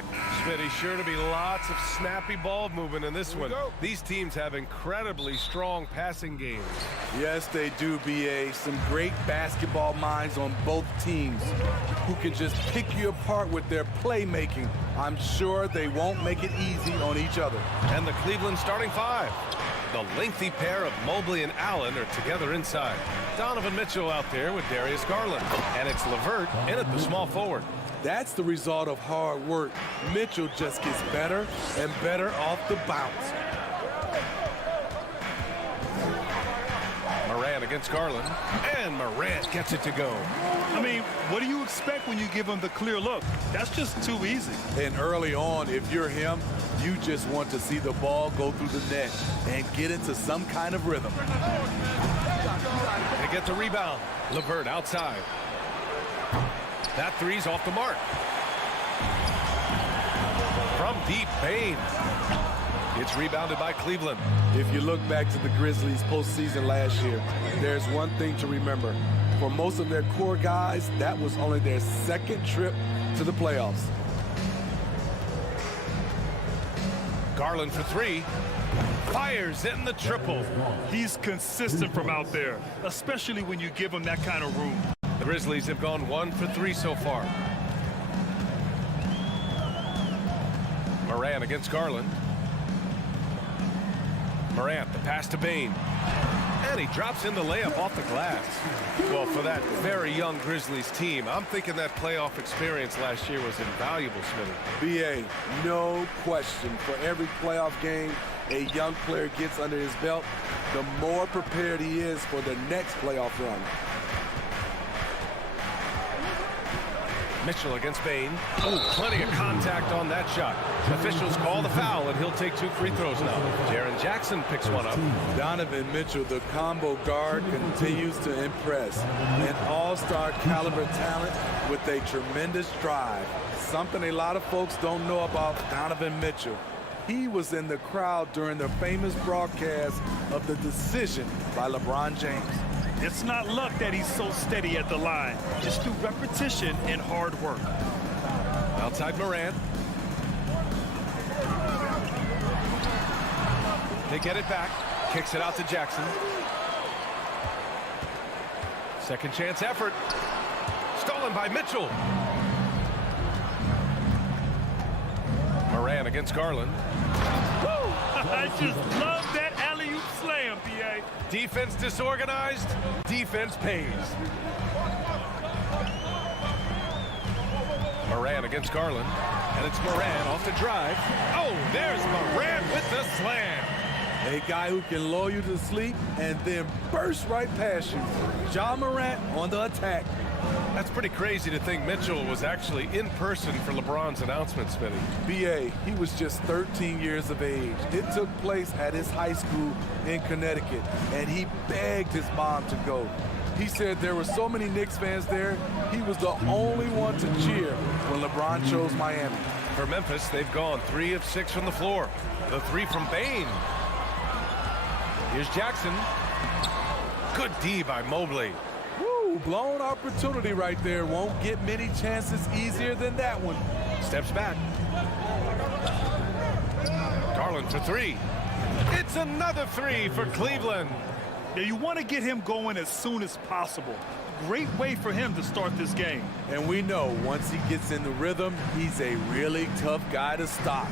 fire. Smitty, sure to be lots of snappy ball movement in this one. These teams have incredibly strong passing games. Yes, they do, B.A. Some great basketball minds on both teams who can just pick you apart with their playmaking. I'm sure they won't make it easy on each other. And the Cleveland starting five. The lengthy pair of Mobley and Allen are together inside. Donovan Mitchell out there with Darius Garland. And it's LeVert in at the small forward. That's the result of hard work. Mitchell just gets better and better off the bounce. Morant against Garland. And Morant gets it to go. I mean, what do you expect when you give him the clear look? That's just too easy. And early on, if you're him, you just want to see the ball go through the net and get into some kind of rhythm. They get the rebound. LeVert outside. That three's off the mark. From deep, Bane. It's rebounded by Cleveland. If you look back to the Grizzlies postseason last year, there's one thing to remember. For most of their core guys, that was only their second trip to the playoffs. Garland for three. Fires in the triple. He's consistent from out there, especially when you give him that kind of room. The Grizzlies have gone 1 for 3 so far. Morant against Garland. Morant, the pass to Bane. And he drops in the layup off the glass. Well, for that very young Grizzlies team, I'm thinking that playoff experience last year was invaluable, Smitty. B.A., no question. For every playoff game a young player gets under his belt, the more prepared he is for the next playoff run. Mitchell against Bane. Oh, plenty of contact on that shot. Officials call the foul, and he'll take 2 free throws now. Jaren Jackson picks one up. Donovan Mitchell, the combo guard, continues to impress. An all-star caliber talent with a tremendous drive. Something a lot of folks don't know about Donovan Mitchell. He was in the crowd during the famous broadcast of the decision by LeBron James. It's not luck that he's so steady at the line. It's through repetition and hard work. Outside Morant. They get it back. Kicks it out to Jackson. Second chance effort. Stolen by Mitchell. Morant against Garland. Woo! I just love that alley-oop slam, B.A. Defense disorganized, defense pays. Morant against Garland, and it's Morant off the drive. Oh, there's Morant with the slam. A guy who can lull you to sleep and then burst right past you. Ja Morant on the attack. That's pretty crazy to think Mitchell was actually in person for LeBron's announcement, Smitty. B.A., he was just 13 years of age. It took place at his high school in Connecticut, and he begged his mom to go. He said there were so many Knicks fans there, he was the only one to cheer when LeBron chose Miami. For Memphis, they've gone 3 of 6 from the floor. The 3 from Bane. Here's Jackson. Good D by Mobley. Woo, blown opportunity right there. Won't get many chances easier than that one. Steps back. Garland for 3. It's another 3 for Cleveland. Yeah, you want to get him going as soon as possible. Great way for him to start this game. And we know once he gets in the rhythm, he's a really tough guy to stop.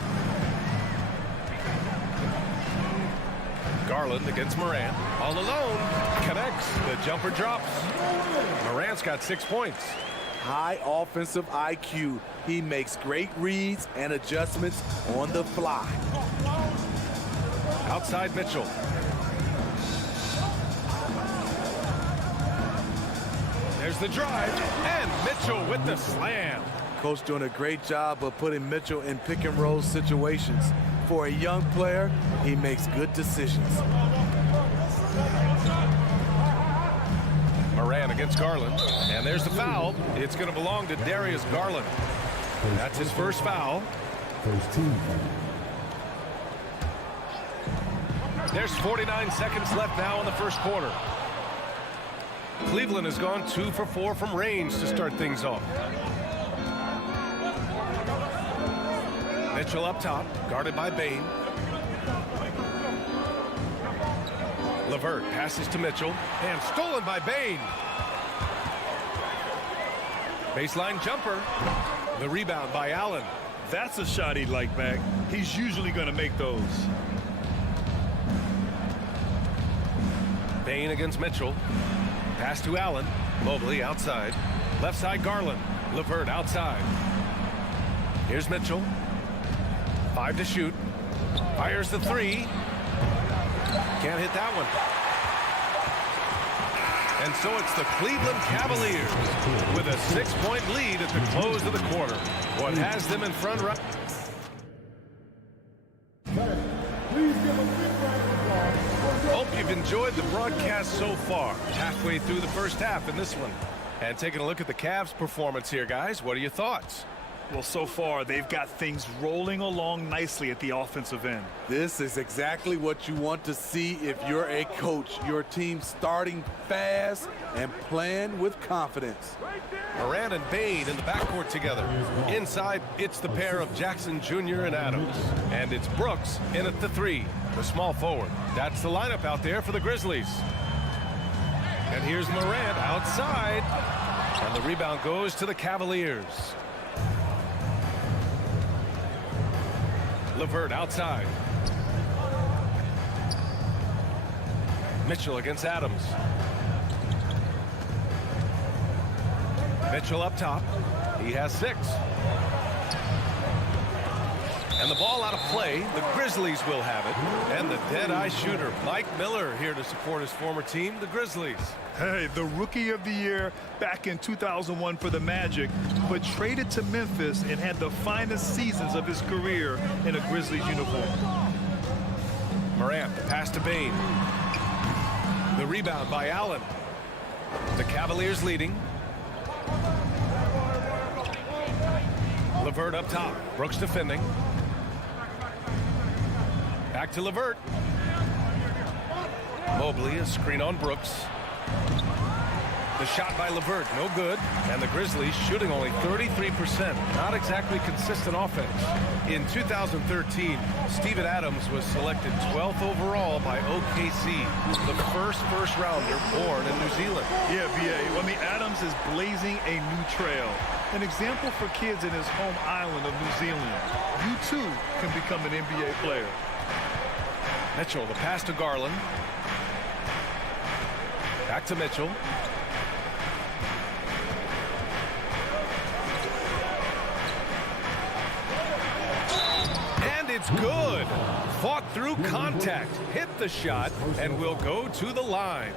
Garland against Morant. All alone. Connects. The jumper drops. Morant's got 6 points. High offensive IQ. He makes great reads and adjustments on the fly. Outside Mitchell. There's the drive. And Mitchell with the slam. Coach doing a great job of putting Mitchell in pick and roll situations. For a young player, he makes good decisions. Morant against Garland. And there's the foul. It's going to belong to Darius Garland. That's his first foul. There's 49 seconds left now in the first quarter. Cleveland has gone 2 for 4 from range to start things off. Mitchell up top, guarded by Bain. LeVert passes to Mitchell, and stolen by Bain. Baseline jumper. The rebound by Allen. That's a shot he'd like back. He's usually going to make those. Bain against Mitchell. Pass to Allen. Mobley outside. Left side Garland. LeVert outside. Here's Mitchell. 5 to shoot. Fires the 3. Can't hit that one. And so it's the Cleveland Cavaliers with a 6-point lead at the close of the quarter. What has them in front right? Hope you've enjoyed the broadcast so far. Halfway through the first half in this one. And taking a look at the Cavs' performance here, guys. What are your thoughts? Well, so far, they've got things rolling along nicely at the offensive end. This is exactly what you want to see if you're a coach. Your team starting fast and playing with confidence. Morant and Bain in the backcourt together. Inside, it's the pair of Jackson Jr. and Adams. And it's Brooks in at the 3, the small forward. That's the lineup out there for the Grizzlies. And here's Morant outside. And the rebound goes to the Cavaliers. LeVert outside. Mitchell against Adams. Mitchell up top. He has 6. And the ball out of play. The Grizzlies will have it. And the dead-eye shooter, Mike Miller, here to support his former team, the Grizzlies. Hey, the Rookie of the Year back in 2001 for the Magic, but traded to Memphis and had the finest seasons of his career in a Grizzlies uniform. Morant, the pass to Bain. The rebound by Allen. The Cavaliers leading. LeVert up top. Brooks defending. Back to LeVert. Mobley, a screen on Brooks. The shot by LeVert, no good. And the Grizzlies shooting only 33%. Not exactly consistent offense. In 2013, Steven Adams was selected 12th overall by OKC. The first rounder born in New Zealand. Yeah, B.A. I mean, Adams is blazing a new trail. An example for kids in his home island of New Zealand. You, too, can become an NBA player. Mitchell, the pass to Garland. Back to Mitchell. And it's good. Fought through contact. Hit the shot and will go to the line.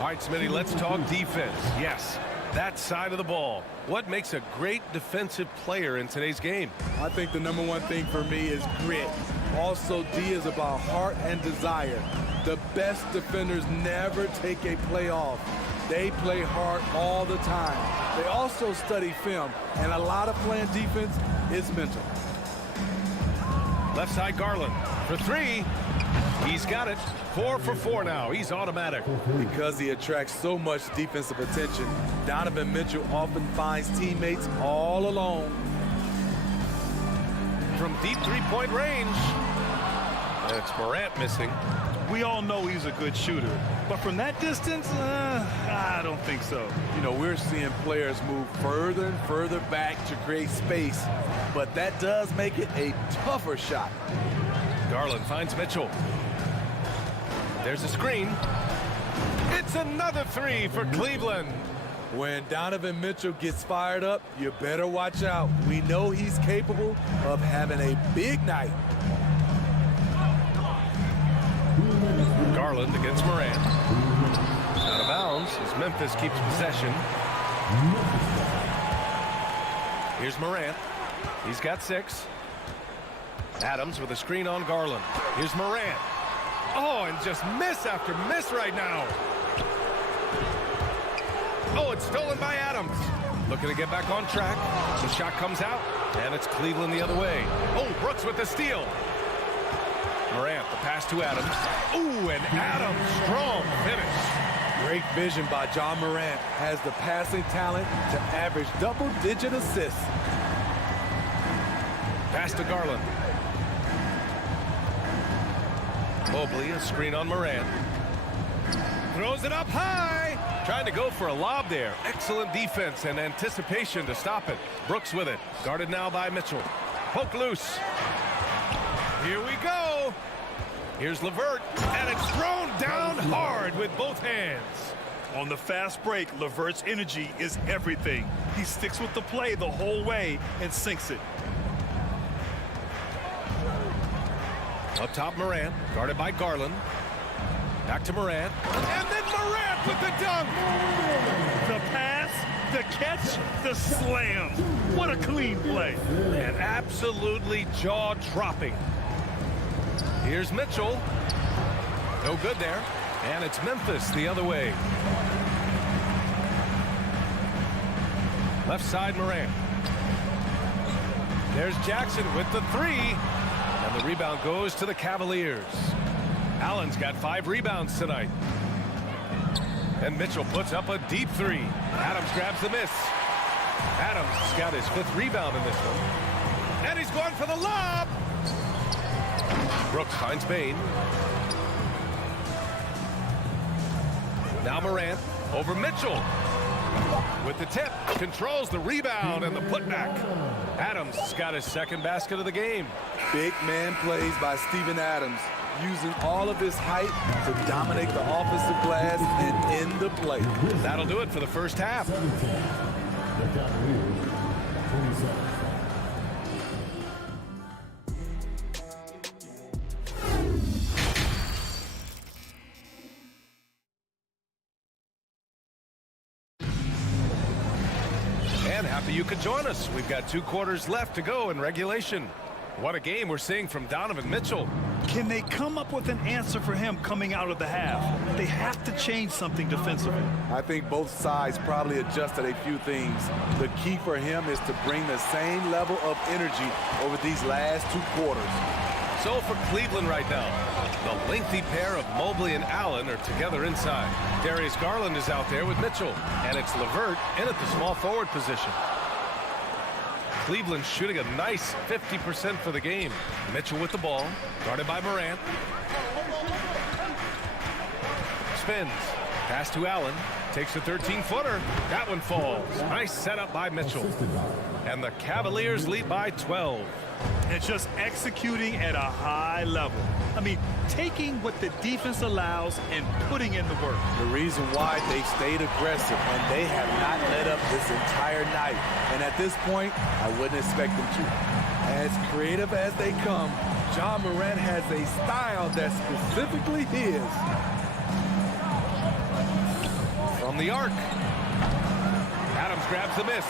All right, Smitty, let's talk defense. Yes, that side of the ball. What makes a great defensive player in today's game? I think the number one thing for me is grit. Also, D is about heart and desire. The best defenders never take a play off. They play hard all the time. They also study film, and a lot of playing defense is mental. Left side Garland for 3. He's got it. 4 for 4 now. He's automatic. Because he attracts so much defensive attention, Donovan Mitchell often finds teammates all alone. From deep three-point range. It's Morant missing. We all know he's a good shooter, but from that distance, I don't think so. You know, we're seeing players move further and further back to create space, but that does make it a tougher shot. Garland finds Mitchell. There's a screen. It's another 3 for Cleveland. When Donovan Mitchell gets fired up, you better watch out. We know he's capable of having a big night. Garland against Morant. Out of bounds as Memphis keeps possession. Here's Morant. He's got 6. Adams with a screen on Garland. Here's Morant. Oh, and just miss after miss right now. Oh, it's stolen by Adams. Looking to get back on track. The shot comes out, and it's Cleveland the other way. Oh, Brooks with the steal. Morant, the pass to Adams. Ooh, and Adams, strong finish. Great vision by John Morant. Has the passing talent to average double-digit assists. Pass to Garland. Mobley, a screen on Morant. Throws it up high. Trying to go for a lob there. Excellent defense and anticipation to stop it. Brooks with it. Guarded now by Mitchell. Poke loose. Here we go. Here's LeVert. And it's thrown down hard with both hands. On the fast break, LeVert's energy is everything. He sticks with the play the whole way and sinks it. Up top, Morant. Guarded by Garland. Back to Morant. And then Morant with the dunk. The pass, the catch, the slam. What a clean play. And absolutely jaw-dropping. Here's Mitchell. No good there. And it's Memphis the other way. Left side, Morant. There's Jackson with the three. And the rebound goes to the Cavaliers. Allen's got 5 rebounds tonight. And Mitchell puts up a deep three. Adams grabs the miss. Adams got his 5th rebound in this one. And he's going for the lob. Brooks finds Bain. Now Morant over Mitchell. With the tip, controls the rebound and the putback. Adams got his 2nd basket of the game. Big man plays by Steven Adams, using all of his height to dominate the offensive glass and end the play. That'll do it for the first half. And happy you could join us. We've got 2 quarters left to go in regulation. What a game we're seeing from Donovan Mitchell. Can they come up with an answer for him coming out of the half? They have to change something defensively. I think both sides probably adjusted a few things. The key for him is to bring the same level of energy over these last 2 quarters. So for Cleveland right now, the lengthy pair of Mobley and Allen are together inside. Darius Garland is out there with Mitchell, and it's LeVert in at the small forward position. Cleveland shooting a nice 50% for the game. Mitchell with the ball, guarded by Morant. Spins, pass to Allen, takes a 13-footer. That one falls. Nice setup by Mitchell. And the Cavaliers lead by 12. And just executing at a high level. I mean, taking what the defense allows and putting in the work. The reason why they stayed aggressive, and they have not let up this entire night. And at this point, I wouldn't expect them to. As creative as they come, Ja Morant has a style that's specifically his. From the arc. Adams grabs the miss.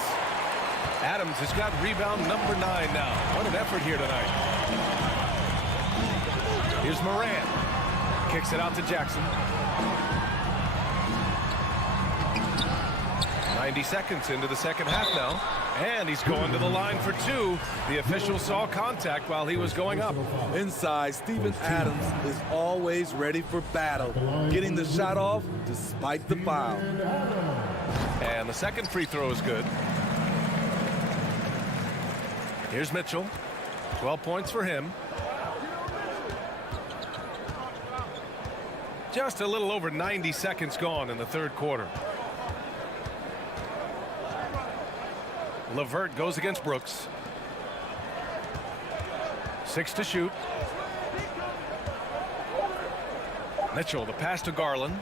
Adams has got rebound number 9 now. What an effort here tonight. Here's Morant. Kicks it out to Jackson. 90 seconds into the second half now. And he's going to the line for 2. The official saw contact while he was going up. Inside, Steven Adams is always ready for battle, getting the shot off despite the foul. And the second free throw is good. Here's Mitchell. 12 points for him. Just a little over 90 seconds gone in the 3rd quarter. LeVert goes against Brooks. 6 to shoot. Mitchell, the pass to Garland.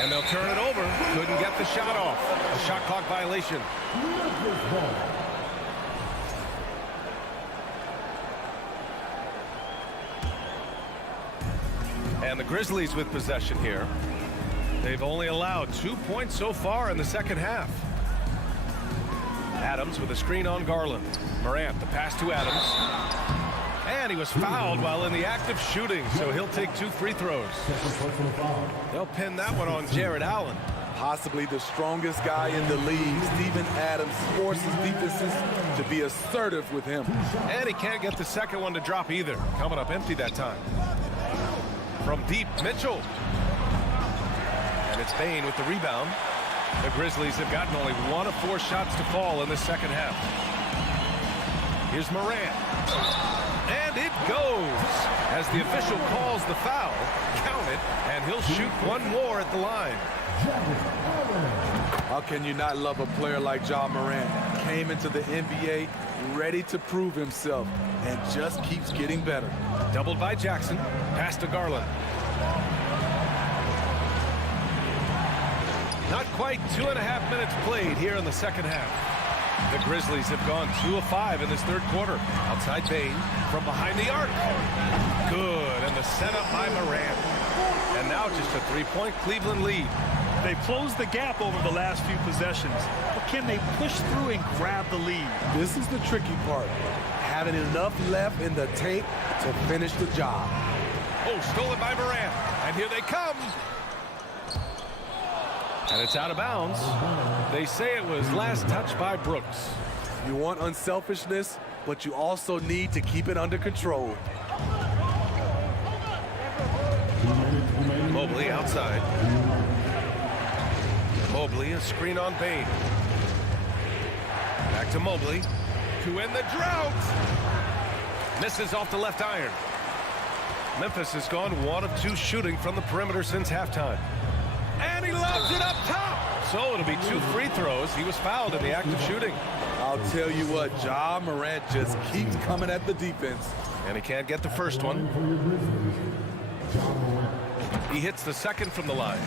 And they'll turn it over. Couldn't get the shot off. A shot clock violation. And the Grizzlies with possession here. They've only allowed 2 points so far in the second half. Adams with a screen on Garland. Morant, the pass to Adams. And he was fouled while in the act of shooting, so he'll take 2 free throws. They'll pin that one on Jared Allen. Possibly the strongest guy in the league, Steven Adams forces defenses to be assertive with him. And he can't get the second one to drop either. Coming up empty that time. From deep, Mitchell. And it's Bain with the rebound. The Grizzlies have gotten only 1 of 4 shots to fall in the second half. Here's Morant. And it goes. As the official calls the foul, count it, and he'll shoot one more at the line. How can you not love a player like Ja Morant? Came into the NBA ready to prove himself and just keeps getting better. Doubled by Jackson. Pass to Garland. Not quite 2.5 minutes played here in the second half. The Grizzlies have gone 2 of 5 in this third quarter. Outside Bain from behind the arc. Good, and the setup by Morant. And now just a 3-point Cleveland lead. They've closed the gap over the last few possessions, but can they push through and grab the lead? This is the tricky part. Having enough left in the tank to finish the job. Oh, stolen by Morant. And here they come. And it's out of bounds. They say it was last touched by Brooks. You want unselfishness, but you also need to keep it under control. Mobley outside. Mobley, a screen on Bain. Back to Mobley, to end the drought. Misses off the left iron. Memphis has gone 1 of 2 shooting from the perimeter since halftime. And he lobs it up top. So it'll be 2 free throws. He was fouled in the act of shooting. I'll tell you what, Ja Morant just keeps coming at the defense. And he can't get the first one. He hits the second from the line.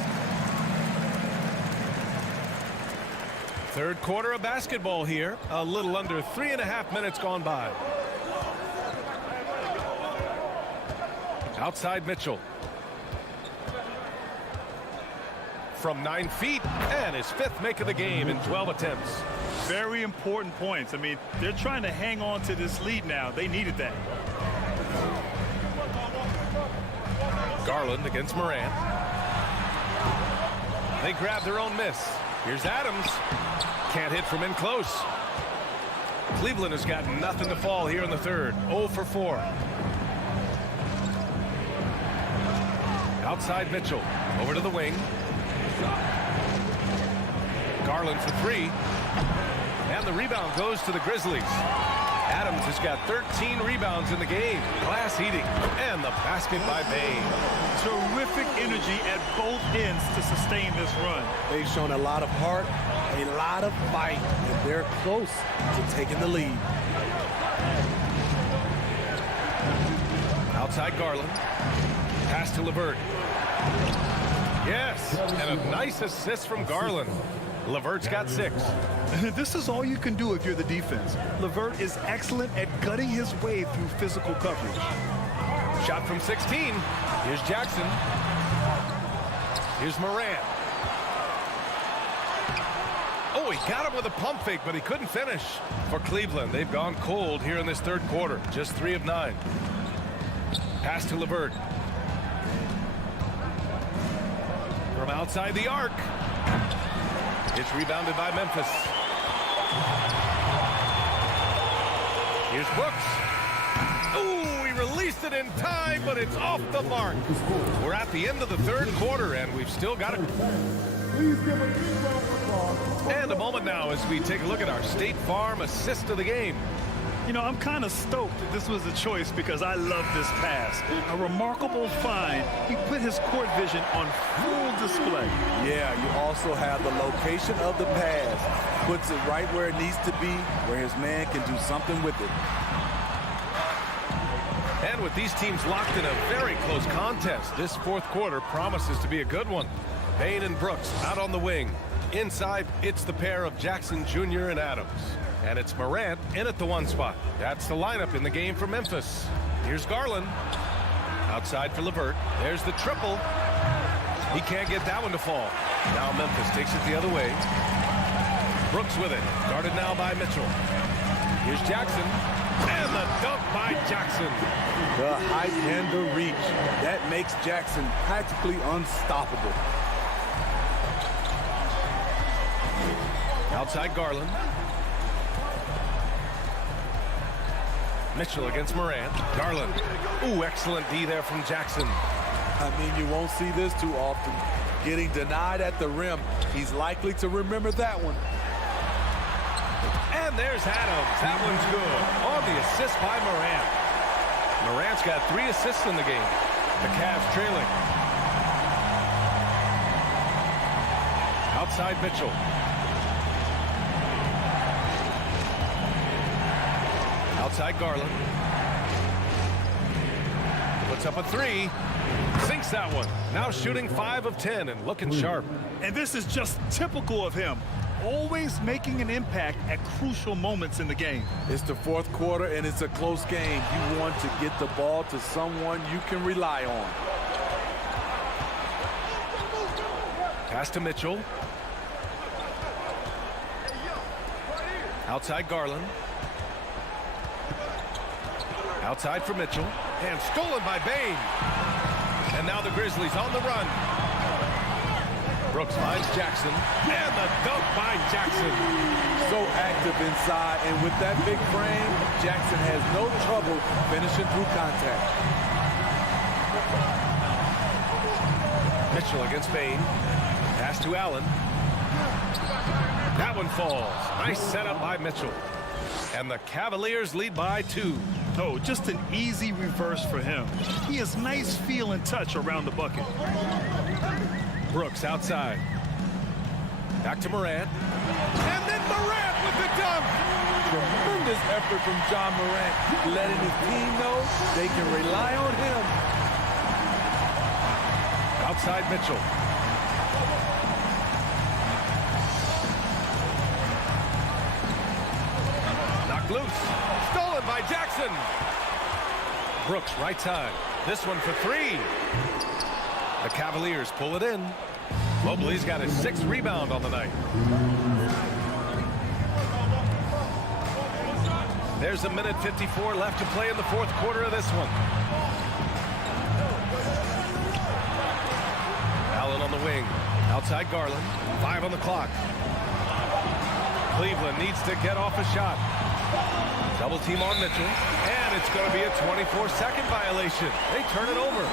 Third quarter of basketball here. A little under 3.5 minutes gone by. Outside Mitchell. From 9 feet, and his 5th make of the game in 12 attempts. Very important points. I mean, they're trying to hang on to this lead now. They needed that. Garland against Morant. They grab their own miss. Here's Adams. Can't hit from in close. Cleveland has got nothing to fall here in the third. 0 for 4. Outside Mitchell. Over to the wing. Garland for 3. And the rebound goes to the Grizzlies. Adams has got 13 rebounds in the game. Glass eating. And the basket by Bain. Terrific energy at both ends to sustain this run. They've shown a lot of heart, a lot of fight, and they're close to taking the lead. Outside Garland. Pass to LeVert. Yes, and a nice assist from Garland. LeVert's got 6. This is all you can do if you're the defense. LeVert is excellent at gutting his way through physical coverage. Shot from 16. Here's Jackson. Here's Morant. Oh, he got him with a pump fake, but he couldn't finish. For Cleveland, they've gone cold here in this third quarter. Just 3 of 9. Pass to LeVert. From outside the arc. It's rebounded by Memphis. Here's Brooks. Ooh, he released it in time, but it's off the mark. We're at the end of the third quarter, and we've still got it. And a moment now as we take a look at our State Farm assist of the game. You know, I'm kind of stoked that this was a choice because I love this pass. A remarkable find. He put his court vision on full display. Yeah, you also have the location of the pass. Puts it right where it needs to be, where his man can do something with it. And with these teams locked in a very close contest, this fourth quarter promises to be a good one. Bain and Brooks out on the wing. Inside, it's the pair of Jackson Jr. and Adams. And it's Morant in at the 1 spot. That's the lineup in the game for Memphis. Here's Garland. Outside for LeVert. There's the triple. He can't get that one to fall. Now Memphis takes it the other way. Brooks with it. Guarded now by Mitchell. Here's Jackson. And the dunk by Jackson. The height and the reach. That makes Jackson practically unstoppable. Outside Garland. Mitchell against Morant. Garland. Ooh, excellent D there from Jackson. I mean, you won't see this too often. Getting denied at the rim. He's likely to remember that one. And there's Adams. That one's good. On the assist by Morant. Morant's got 3 assists in the game. The Cavs trailing. Outside Mitchell. Outside Garland. Puts up a 3. Sinks that one. Now shooting 5 of 10 and looking sharp. And this is just typical of him. Always making an impact at crucial moments in the game. It's the fourth quarter, and it's a close game. You want to get the ball to someone you can rely on. Pass to Mitchell. Outside Garland. Outside for Mitchell. And stolen by Bane. And now the Grizzlies on the run. Brooks finds Jackson. And the dunk by Jackson. So active inside, and with that big frame, Jackson has no trouble finishing through contact. Mitchell against Bane. Pass to Allen. That one falls. Nice setup by Mitchell. And the Cavaliers lead by 2. Oh, just an easy reverse for him. He has nice feel and touch around the bucket. Brooks outside. Back to Morant. And then Morant with the dunk. Tremendous effort from John Morant, letting his team know they can rely on him. Outside Mitchell. Knocked loose. Stolen by Jackson. Brooks right side. This one for 3. The Cavaliers pull it in. Mobley's got his 6th rebound on the night. There's a minute 54 left to play in the fourth quarter of this one. Allen on the wing. Outside Garland. 5 on the clock. Cleveland needs to get off a shot. Double team on Mitchell. And it's going to be a 24-second violation. They turn it over.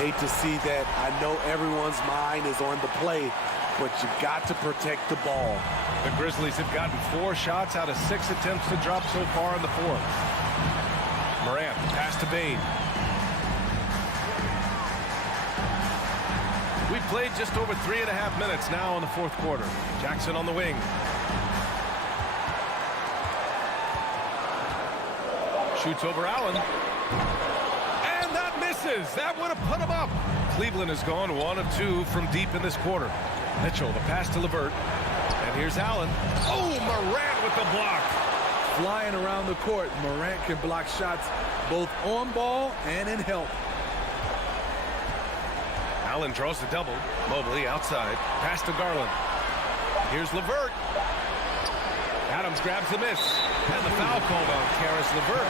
Hate to see that. I know everyone's mind is on the play, but you got to protect the ball. The Grizzlies have gotten 4 shots out of 6 attempts to drop so far in the fourth. Morant, pass to Bane. We've played just over 3.5 minutes now in the fourth quarter. Jackson on the wing. Shoots over Allen. And that misses. That would have put him up. Cleveland has gone 1 of 2 from deep in this quarter. Mitchell, the pass to LeVert. And here's Allen. Oh, Morant with the block. Flying around the court, Morant can block shots both on ball and in help. Allen draws the double. Mobley outside. Pass to Garland. Here's LeVert. Adams grabs the miss. And the foul called on Karis LeVert.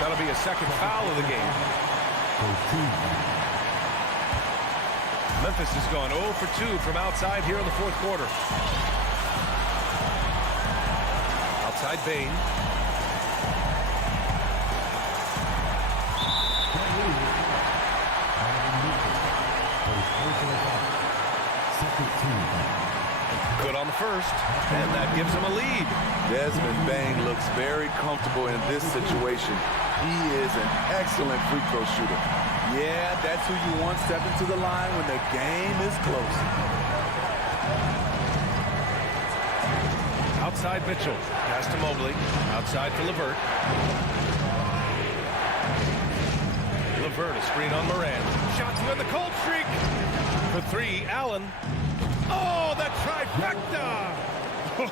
That'll be a second foul of the game. Memphis has gone 0 for 2 from outside here in the fourth quarter. Outside Bane. Good on the first, and that gives him a lead. Desmond Bane looks very comfortable in this situation. He is an excellent free throw shooter. Yeah, that's who you want stepping to the line when the game is close. Outside Mitchell. Pass to Mobley. Outside for LeVert. LeVert, a screen on Morant. Shot to win the cold streak. For 3, Allen. Oh, the trifecta!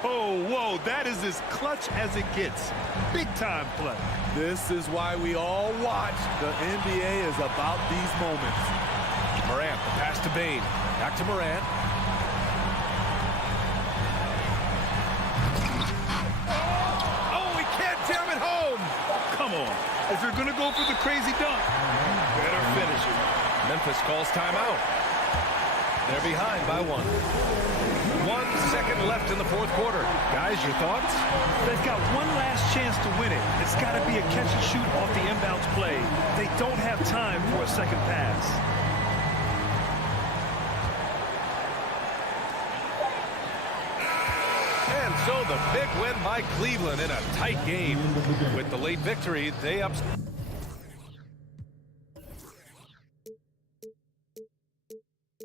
Oh, whoa, that is as clutch as it gets. Big time play. This is why we all watch. The NBA is about these moments. Morant, the pass to Bane. Back to Morant. Oh, he can't jam it home! Come on. If you're going to go for the crazy dunk, better finish it. Memphis calls timeout. They're behind by 1. 1 second left in the fourth quarter. Guys, your thoughts? They've got one last chance to win it. It's got to be a catch and shoot off the inbounds play. They don't have time for a second pass. And So the big win by Cleveland in a tight game. With the late victory, they up.